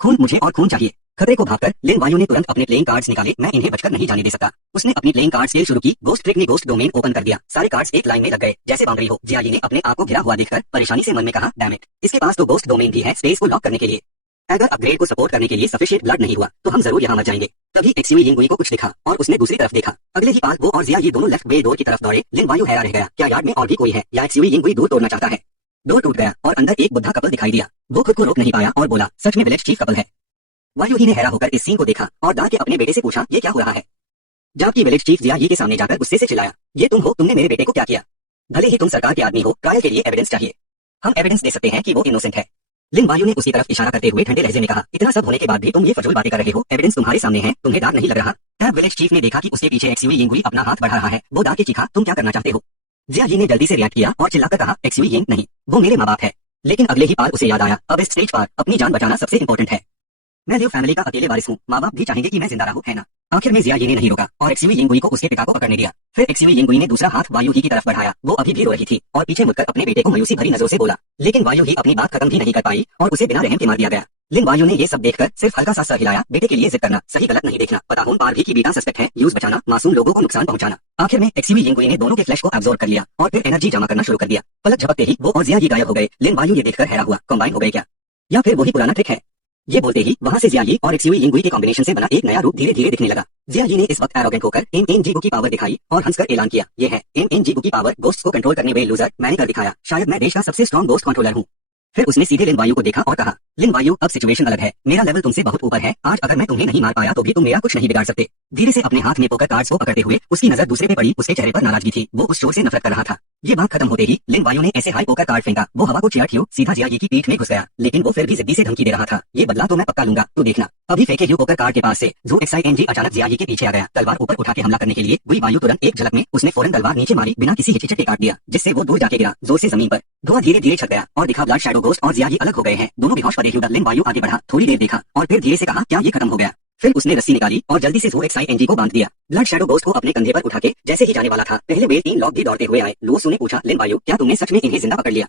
खून मुझे और खून चाहिए। खतरे को भागकर लिन वायु ने तुरंत अपने प्लेइंग कार्ड्स निकाले। मैं इन्हें बचकर नहीं जाने दे सकता। उसने अपनी प्लेइंग कार्ड सेल शुरू की। गोस्ट ट्रिक ने गोस्ट डोमेन ओपन कर दिया। सारे कार्ड्स एक लाइन में लग गए जैसे बाउंड्री हो। जिया जी ने अपने आप को घिरा हुआ देखकर परेशानी से मन में कहा, डैम इट, इसके पास तो गोस्ट डोमेन भी है स्पेस को लॉक करने के लिए। अगर अपग्रेड को सपोर्ट करने के लिए सफिशिएंट ब्लड नहीं हुआ तो हम जरूर यहाँ मर जाएंगे। तभी एक्सयूवी लिंगुई को कुछ दिखा और उसने दूसरी तरफ देखा। अगले ही पाल वो और जिया ये दोनों लेफ्ट वे डोर की तरफ दौड़े। लिन वायु हैरान रह गया, क्या यार्ड में और भी कोई है या एक्सयूवी लिंगुई डोर तोड़ना चाहता है। डोर टूट गया और अंदर एक बुढ़ा कपल दिखाई दिया। वो खुद को रोक नहीं पाया और बोला, सच में विलेज चीफ कपल है। वायु ही ने हैरान होकर इस सीन को देखा और दांत के अपने बेटे से पूछा, ये क्या हो रहा है। जबकि विलेज चीफ जिया ही के सामने जाकर गुस्से से चिल्लाया, ये तुम हो, तुमने मेरे बेटे को क्या किया। भले ही तुम सरकार के आदमी हो, ट्रायल के लिए एविडेंस चाहिए। हम एविडेंस दे सकते हैं कि वो इनोसेंट है। लिन वायु ने उसी तरफ इशारा करते हुए ठंडे लहजे में कहा, इतना सब होने के बाद भी तुम ये फजूल बातें कर रहे हो। एविडेंस तुम्हारे सामने है, तुम्हें डर नहीं लग रहा। तब विलेज चीफ ने देखा कि उसके पीछे एक्सयूवी लिंगुई अपना हाथ बढ़ा रहा है। वो दांत के चीखा, तुम क्या करना चाहते हो। जिया जी ने जल्दी से रिएक्ट किया और चिल्लाकर कहा, एक्सयूवी लिंग नहीं, वो मेरे माँ बाप है। लेकिन अगले ही पार उसे याद आया, अब इस स्टेज पर अपनी जान बचाना सबसे इंपॉर्टेंट है। मैं लिव फैमिली का अकेले वारिस हूँ, माँ बाप भी चाहेंगे कि मैं जिंदा रहूं, है ना। आखिर में जिया जी ने नहीं रोका और एक्सयूवी लिंगुई को उसके पिता को पकड़ने दिया। फिर एक्सयूवी लिंगुई ने दूसरा हाथ वायु ही की तरफ बढ़ाया। वो अभी भी रो रही थी और पीछे मुड़कर अपने बेटे को मायूसी भरी नजरों से बोला। लेकिन वायु ही अपनी बात खत्म भी नहीं कर पाई और उसे बिना रहम के मार दिया गया। लिन वायु ने ये सब देखकर सिर्फ हल्का सा सर हिलाया। बेटे के लिए जिद करना, सही गलत नहीं देखना, पता होन पार भी की बीटा सस्पेक्ट है, यूज बचाना, मासूम लोगों को नुकसान पहुंचाना। आखिर में एक्सयूवी लिंगुई ने दोनों के फ्लैश को अब्सॉर्ब कर लिया और फिर एनर्जी जमा करना शुरू कर दिया। पलक झपकते ही वो और जिया जी गायब हो गए। लिन वायु ये देखकर हैरान हुआ, कंबाइन हो गए क्या, या फिर वही पुराना ट्रिक है। ये बोलते ही वहां से जिया जी और एक्सयूवी लिंगुई के कॉम्बिनेशन से बना एक नया रूप धीरे धीरे दिखने लगा। जिया जी ने इस वक्त एरोगेंट होकर एमएनजी की पावर दिखाई और हंसकर ऐलान किया, ये है एमएनजी की पावर, गोस्ट को कंट्रोल करने में लूजर, मैंने कर दिखाया, शायद मैं देश का सबसे स्ट्रॉन्ग गोस्ट कंट्रोलर हूँ। फिर उसने सीधे लिन वायु को देखा और कहा, लिन वायु, अब सिचुएशन अलग है, मेरा लेवल तुमसे बहुत ऊपर है। आज अगर मैं तुम्हें नहीं मार पाया तो भी तुम मेरा कुछ नहीं बिगाड़ सकते। धीरे से अपने हाथ में पोकर कार्ड्स को पकड़ते हुए उसकी नजर दूसरे पे पड़ी। उसके चेहरे पर नाराजगी थी, वो उस शोर से नफरत कर रहा था। ये बात खत्म होते ही लिन वायु ने ऐसे हाई पोकर कार्ड फेंका, वो हवा को चिया ठियो सीधा जिया जी की पीठ में घुस गया। लेकिन वो फिर भी जिद्दी से धमकी दे रहा था, ये बदला तो मैं पक्का लूंगा, तू देखना। अभी फेंके हुए पोकर कार्ड के पास से जो एक्सआईएनजी अचानक जिया जी के पीछे आ गया, तलवार ऊपर उठा के हमला करने के लिए। वही वायु तुरंत एक झलक में उसने फौरन तलवार नीचे मारी, बिना किसी हिचकिचाहट के काट दिया, जिससे वो दूर जाके गिरा जोर से जमीन पर। धुआं धीरे धीरे छट गया और दिखा ब्लड शैडो गोस्ट और जिया जी अलग हो गए हैं। दोनों बेहोश पड़े हुए। लिन वायु आगे बढ़ा, थोड़ी देर देखा और फिर धीरे से कहा, क्या ये खत्म हो गया। फिर उसने रस्सी निकाली और जल्दी से जो एक्सआईएनजी को बांध दिया। ब्लड शैडो गोस्ट को अपने कंधे पर उठा के जैसे ही जाने वाला था, पहले वे 3 लोग भी दौड़ते हुए आए। लूसू ने पूछा, लिन वायु, क्या तुमने सच में इन्हें जिंदा पकड़ लिया।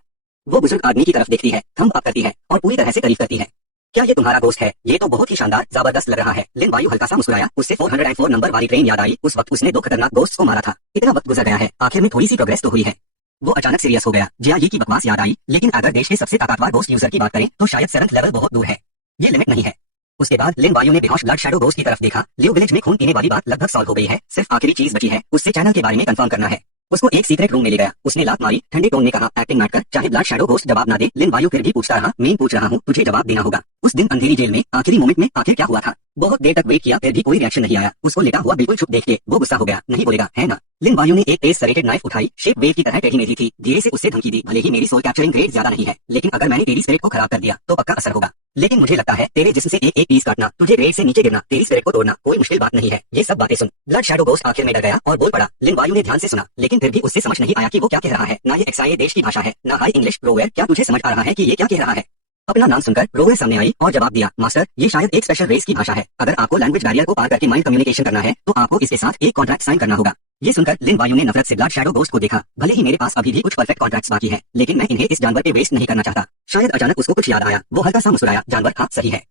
वो बुजुर्ग आदमी की तरफ देखती है, थंब अप करती है और पूरी तरह से तारीफ करती है, क्या ये तुम्हारा गोस्ट है। ये तो बहुत ही शानदार, जबरदस्त लग रहा है। लिन वायु हल्का सा मुस्कुराया। उससे 404 नंबर वाली ट्रेन याद आई। उस वक्त उसने 2 खतरनाक गोस्ट को मारा था। इतना वक्त गुजर गया है, आखिर में थोड़ी सी प्रोग्रेस तो हुई है। वो अचानक सीरियस हो गया। जिया जी की बकवास याद आई, लेकिन अगर देश के सबसे ताकतवर गोस्ट यूजर की बात करें तो शायद 7th लेवल बहुत दूर है, ये लिमिट नहीं है। उसके बाद लिन वायु ने बेहोश ब्लड शैडो गोस्ट की तरफ देखा। लिव विलेज में खून पीने वाली बात लगभग सॉल्व हो गई है, सिर्फ आखिरी चीज बची है, उससे चैनल के बारे में कंफर्म करना है। उसको एक सीक्रेट रूम में ले गया। उसने लात मारी, ठंडे टोन में कहा, एक्टिंग मत कर, चाहे ब्लड शैडो गोस्ट जवाब ना दे। लिन वायु फिर भी पूछता रहा, मैं पूछ रहा हूँ, तुझे जवाब देना होगा। उस दिन अंधेरी जेल में आखिरी मोमेंट में आखिर क्या हुआ था। बहुत देर तक वेट किया, फिर भी कोई रिएक्शन नहीं आया। उसको लेटा हुआ बिल्कुल चुप देख के वो गुस्सा हो गया, नहीं बोलेगा है ना। लिन वायु ने एक तेज सरेटेड नाइफ उठाई, शेप वेव की तरह टेढ़ी मेढ़ी थी। धीरे से उससे धमकी दी, भले ही मेरी सोल कैप्चरिंग ग्रेड ज्यादा नहीं है, लेकिन अगर मैंने तेरी स्पिरिट को खराब कर दिया तो पक्का असर होगा। लेकिन मुझे लगता है तेरे जिस्म से एक पीस काटना, तुझे ग्रेड से नीचे गिरना, तेरी स्पिरिट को तोड़ना कोई मुश्किल बात नहीं है। ये सब बातें सुन ब्लड शैडो गोस्ट आखिर में डर गया और बोल पड़ा। लिन वायु ने ध्यान से सुना, लेकिन फिर भी उससे समझ नहीं आया कि वो क्या कह रहा है। ना ये एक्सआईए देश की भाषा है, ना हाई इंग्लिश। रोवेर, क्या तुझे समझ आ रहा है कि ये क्या कह रहा है। अपना नाम सुनकर रोवेर सामने आई और जवाब दिया, मास्टर, ये शायद एक स्पेशल रेस की भाषा है। अगर आपको लैंग्वेज बैरियर को पार करके माइंड कम्युनिकेशन करना है तो आपको इसके साथ एक कॉन्ट्रैक्ट साइन करना होगा। ये सुनकर लिन वायु ने नफरत से ब्लड शैडो गोस्ट को देखा। भले ही मेरे पास अभी भी कुछ परफेक्ट कॉन्ट्रैक्ट्स बाकी है, लेकिन मैं इन्हें इस जानवर पे वेस्ट नहीं करना चाहता। शायद अचानक उसको कुछ याद आया, वो हल्का सा मुस्कुराया, जानवर, हाँ सही है।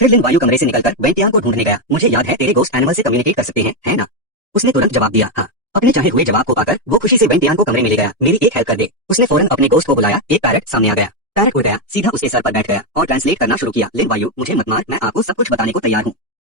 फिर लिन वायु कमरे से निकलकर वेंटियान को ढूंढने गया। मुझे याद है तेरे गोस्ट एनिमल से कम्युनिकेट कर सकते हैं, है ना। उसने तुरंत जवाब दिया, हाँ। अपने चाहे हुए जवाब को पाकर वो खुशी से वेंटियान को कमरे में ले गया। मेरी एक हेल्प कर दे। उसने फौरन अपने गोस्ट को बुलाया। एक पैरेट सामने आ गया। पैरेट उड़ गया, सीधा उसके सर पर बैठ गया और ट्रांसलेट करना शुरू किया। लिन वायु, मुझे मत मार, मैं आपको सब कुछ बताने को तैयार हूँ।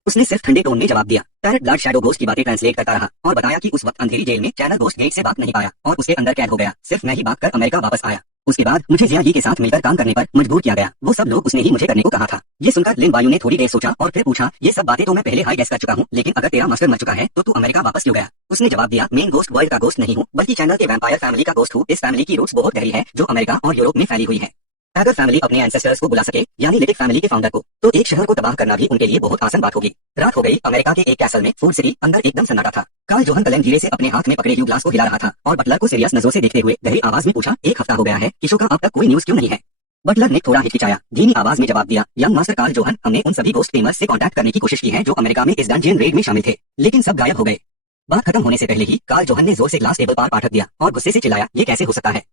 उसने सिर्फ ठंडे टोन में जवाब दिया। पैरेट ब्लड शैडो गोस्ट की बातें ट्रांसलेट करता रहा और बताया कि उस वक्त अंधेरी जेल में चैनल गोस्ट गेट से भाग नहीं पाया और उसके अंदर कैद हो गया। सिर्फ मैं ही भागकर अमेरिका वापस आया। उसके बाद मुझे जिया जी के साथ मिलकर काम करने पर मजबूर किया गया। वो सब लोग उसने ही मुझे करने को कहा था। ये सुनकर लिन वायु ने थोड़ी देर सोचा और फिर पूछा, ये सब बातें तो मैं पहले हाई गेस कर चुका हूँ, लेकिन अगर तेरा मास्टर मर चुका है तो तू अमेरिका वापस क्यों गया। उसने जवाब दिया, मेन गोस्ट वर्ल्ड का गोस्ट नहीं हूँ, बल्कि चैनल के वैम्पायर फैमिली का गोस्ट हूँ। इस फैमिली की रूट्स बहुत गहरी है जो अमेरिका और यूरोप में फैली हुई है। अगर फैमिली अपने एंसेस्टर्स को बुला सके, यानी लिटिक फैमिली के फाउंडर को, तो एक शहर को तबाह करना भी उनके लिए बहुत आसान बात होगी। रात हो गई। अमेरिका के एक कैसल में फूड सिटी अंदर एकदम सन्नाटा था। कार्ल जोहन कलम धीरे से अपने हाथ में पकड़े ह्यू ग्लास को हिला रहा था और बटलर को सीरियस नजरों से देखते हुए गहरी आवाज में पूछा, एक हफ्ता हो गया है, किशो का अब तक कोई न्यूज क्यों नहीं है? बटलर ने थोड़ा हिचकिचाया, धीमी आवाज में जवाब दिया, यंग मास्टर कार्ल जोहन, हमने उन सभी गोस्ट फेमर्स से कांटेक्ट करने की कोशिश की है जो अमेरिका में इस डंजियन रेड में शामिल थे, लेकिन सब गायब हो गए। बात खत्म होने से पहले ही कार्ल जोहन ने जोर से ग्लास टेबल पर पाठक दिया और गुस्से से चिल्लाया, ये कैसे हो सकता है?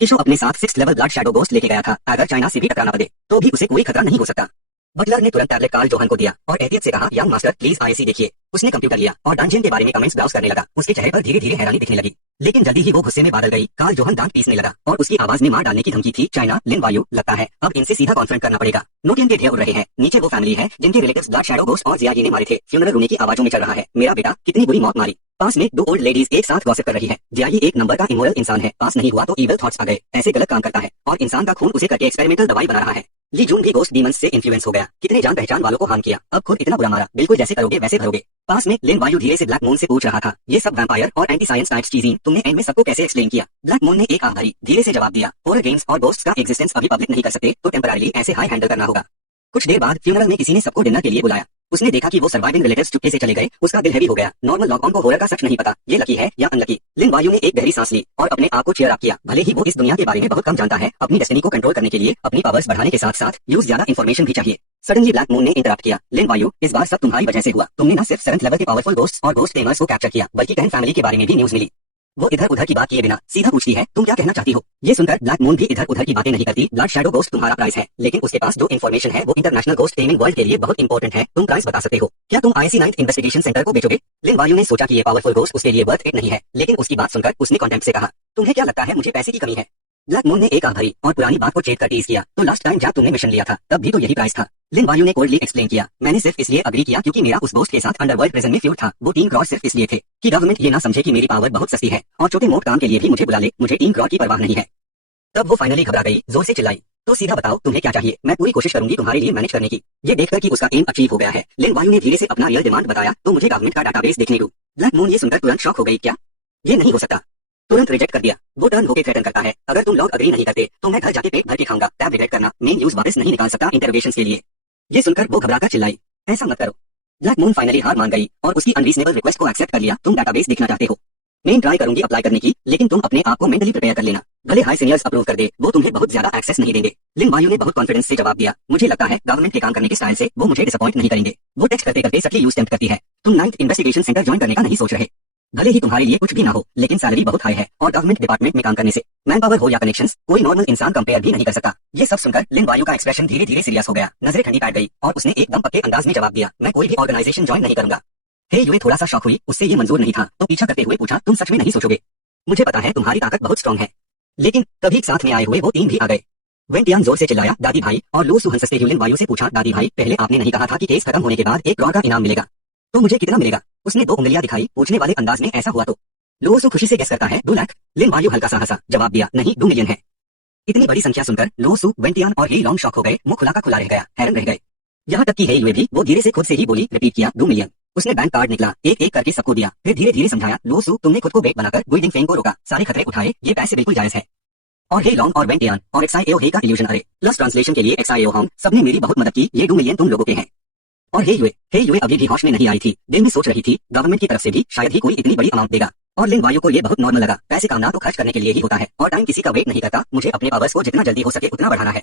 किशो अपने साथ 6th level blood shadow ghost लेके गया था। अगर चाइना से भी टकराना पड़े तो भी उसे कोई खतरा नहीं हो सकता। बटलर ने तुरंत टैबलेट कार्ल जोहन को दिया और एहतियात से कहा, यंग मास्टर प्लीज आईसी देखिए। उसने कंप्यूटर लिया और डंजियन के बारे में कमेंट्स ब्राउज करने लगा। उसके चेहरे पर धीरे धीरे हैरानी दिखने लगी, लेकिन जल्दी ही वो गुस्से में बादल गई। कार्ल जोहन दांत पीसने लगा और उसकी आवाज में मार डालने की धमकी थी, चाइना, लिन वायु, लगता है अब इनसे सीधा कॉन्फ्रेंट करना पड़ेगा। नोटियन के ढेर उड़ रहे हैं, नीचे वो फैमिली है जिनके रिलेटिव्स ब्लड शैडो गोस्ट और जियाई ने मारे थे। फ्यूनरल रोने की आवाजों में चल रहा है, मेरा बेटा कितनी बुरी मौत मारी। पास में 2 ओल्ड लेडीज एक साथ गॉसिप कर रही है। जियाई एक नंबर का इमोरल इंसान है, पास नहीं हुआ तो इविल थॉट्स आ गए, ऐसे गलत काम करता है और इंसान का खून उसे करके एक्सपेरिमेंटल दवाई बना रहा है। ली जून भी गोस्ट डीमंस से इन्फ्लुएंस हो गया, कितने जान पहचान वालों को हार्म किया, अब खुद इतना बुरा मारा, बिल्कुल जैसे करोगे वैसे भरोगे। पास में लिन वायु धीरे से ब्लैक मून से पूछ रहा था, ये सब वैम्पायर और एंटी साइंस टाइप्स चीजें तुमने एंड में सबको कैसे एक्सप्लेन किया? ब्लैक मून ने एक आंख भरी, धीरे से जवाब दिया, हॉरर गेम्स और गोस्ट्स का एग्जिस्टेंस अभी पब्लिक नहीं कर सकते तो टेम्पररीली ऐसे हाई हैंडल करना होगा। कुछ देर बाद फ्यूनरल में किसी ने सबको डिनर के लिए बुलाया। उसने देखा कि वो सर्वाइविंग रिलेटिव्स चुपके से चले गए। उसका दिल हैवी हो गया। नॉर्मल लॉक ऑन को हॉरर का सच नहीं पता, ये लकी है या अनलकी। लिन वायु ने एक गहरी सांस ली और अपने आप को चीयर अप किया। भले ही वो इस दुनिया के बारे में बहुत कम जानता है, अपनी डेस्टिनी को कंट्रोल करने के लिए अपनी पावर्स बढ़ाने के साथ साथ यूज ज्यादा इन्फॉर्मेशन भी चाहिए। सडनली ब्लैक मून ने इंटरप्ट किया, लिन वायु, इस बार सब तुम्हारी वजह से हुआ। तुमने न सिर्फ 7th लेवल के पावरफुल गोस्ट्स और गोस्ट फेमर्स को कैप्चर किया, बल्कि कहन फैमिली के बारे में भी न्यूज मिली। वो इधर उधर की बात किए बिना सीधा पूछती है, तुम क्या कहना चाहती हो? ये सुनकर ब्लैक मून भी इधर उधर की बातें नहीं करती। ब्लड शैडो गोस्ट तुम्हारा प्राइस है, लेकिन उसके पास जो इन्फॉर्मेशन है वो इंटरनेशनल गोस्ट टेमिंग वर्ल्ड के लिए बहुत इंपॉर्टेंट है। तुम प्राइस बता सकते हो? क्या तुम IC 9th इन्वेस्टिगेशन सेंटर को बेचोगे? लिन वायु ने सोचा कि ये पावरफुल गोस्ट उसके लिए वर्थ इट नहीं है, लेकिन उसकी बात सुनकर उसने कॉन्टेम्प्ट से कहा, तुम्हें क्या लगता है मुझे पैसे की कमी है? ब्लैक मून ने एक आंख भरी और पुरानी बात को चेक कर टीज किया, तो लास्ट टाइम जब तुमने मिशन लिया था तब भी तो यही प्राइस था। लिन वायु ने कोल्डली एक्सप्लेन किया, मैंने सिर्फ इसलिए अग्री किया क्योंकि मेरा उस गोस्ट के साथ अंडरवर्ल्ड प्रिजन में फ्यूड था। वो 3 करोड़ सिर्फ इसलिए थे कि गवर्नमेंट ये ना समझे कि मेरी पावर बहुत सस्ती है और छोटे मोट काम के लिए भी मुझे बुला ले, मुझे 3 करोड़ की परवाह नहीं है। तब वो फाइनली घबरा गई, जोर से चिल्लाई, तो सीधा बताओ तुम्हें क्या चाहिए, मैं पूरी कोशिश करूंगी तुम्हारे लिए मैनेज करने की। ये देखकर कि उसका एम अचीव हो गया है, लिन वायु ने धीरे से अपना रियल डिमांड बताया, तो मुझे गवर्नमेंट का डाटाबेस देखने दो। ब्लैक मून ये सुनकर तुरंत शॉक हो गई, क्या? ये नहीं हो सकता। तुरंत रिजेक्ट कर दिया। वो टर्न होके थ्रेटन करता है, अगर तुम लोग अग्री नहीं करते तो मैं घर जाके पेट भर के खाऊंगा। तब रिग्रेट करना, मेन न्यूज वापस नहीं निकाल सकता इंटरोगेशंस के लिए। ये सुनकर वो घबराकर चिल्लाई, ऐसा मत करो। ब्लैक मून फाइनली हार मान गई और उसकी अनरीजनेबल रिक्वेस्ट को एक्सेप्ट कर लिया। तुम डाटाबेस देखना चाहते हो? मैं ट्राई करूंगी अप्लाई करने की, लेकिन तुम अपने आप को मेंटली प्रिपेयर कर लेना। भले हाई सीनियर्स अप्रूव कर दे, वो तुम्हें बहुत ज्यादा एक्सेस नहीं देंगे। लिन वायु ने बहुत कॉन्फिडेंस से जवाब दिया, मुझे लगता है गवर्नमेंट के काम करने के स्टाइल से वो मुझे डिसअपॉइंट नहीं करेंगे। वो टेक्स्ट करते करते सटली यूज टेम्प्ट करती है, तुम 9th इन्वेस्टिगेशन सेंटर ज्वाइन करने का नहीं सोच रहे? भले ही तुम्हारे लिए कुछ भी ना हो, लेकिन सैलरी बहुत हाई है और गवर्नमेंट डिपार्टमेंट में काम करने से मैन पावर हो या कनेक्शंस, कोई नॉर्मल इंसान कंपेयर भी नहीं कर सकता। ये सब सुनकर लिन वायु का एक्सप्रेशन धीरे धीरे सीरियस हो गया, नजरें ठंडी बैठ गई और उसने एकदम पक्के अंदाज में जवाब दिया, मैं कोई भी ऑर्गेनाइजेशन ज्वाइन नहीं करूंगा। हे यूए थोड़ा सा शॉक हुई, उससे ये मंजूर नहीं था, तो पीछा करते हुए पूछा, तुम सच में नहीं सोचोगे? मुझे पता है तुम्हारी ताकत बहुत स्ट्रॉन्ग है। लेकिन तभी साथ में आए हुए वो 3 भी आ गए। वेंटियान जोर से चिल्लाया, दादी भाई, और लू सु हंसते हुए लिन वायु से पूछा, दादी भाई, पहले आपने नहीं कहा था कि केस खत्म होने के बाद 1 करोड़ का इनाम मिलेगा? तो मुझे कितना मिलेगा? उसने 2 उंगलियां दिखाई पूछने वाले अंदाज में, ऐसा हुआ तो? लुओसु खुशी से गेस करता है, 2 लाख। लिन वायु हल्का सा हंसा, जवाब दिया, नहीं 2 मिलियन है। इतनी बड़ी संख्या सुनकर लुओसु, वेंटियान और हे लॉन्ग शॉक हो गए, मुंह खुला का खुला रह गया, हैरान रह गए। यहाँ तक कि हे यूए भी, वो धीरे से खुद से ही बोली, रिपीट किया, 2 मिलियन। उसने बैंक कार्ड निकला, एक एक करके सबको दिया, फिर धीरे धीरे समझाया, लुओसु तुमने खुद को बेट बनाकर गुइडिंग फेंग को रोका, सारे खतरे उठाए, ये पैसे बिल्कुल जायज है। और हे लॉन्ग और वेंटियान और XIAO हे का इल्यूजन, अरे प्लस ट्रांसलेशन के लिए XIAO होंग, सबने मेरी बहुत मदद की, ये 2 मिलियन तुम लोगों के हैं। और हे यूए अभी भी होश में नहीं आई थी, दिल में सोच रही थी, गवर्नमेंट की तरफ से भी शायद ही कोई इतनी बड़ी अमाउंट देगा। और लिन वायु को ये बहुत नॉर्मल लगा, पैसे कामना तो खर्च करने के लिए ही होता है और टाइम किसी का वेट नहीं करता, मुझे अपने पावर्स को जितना जल्दी हो सके उतना बढ़ाना है।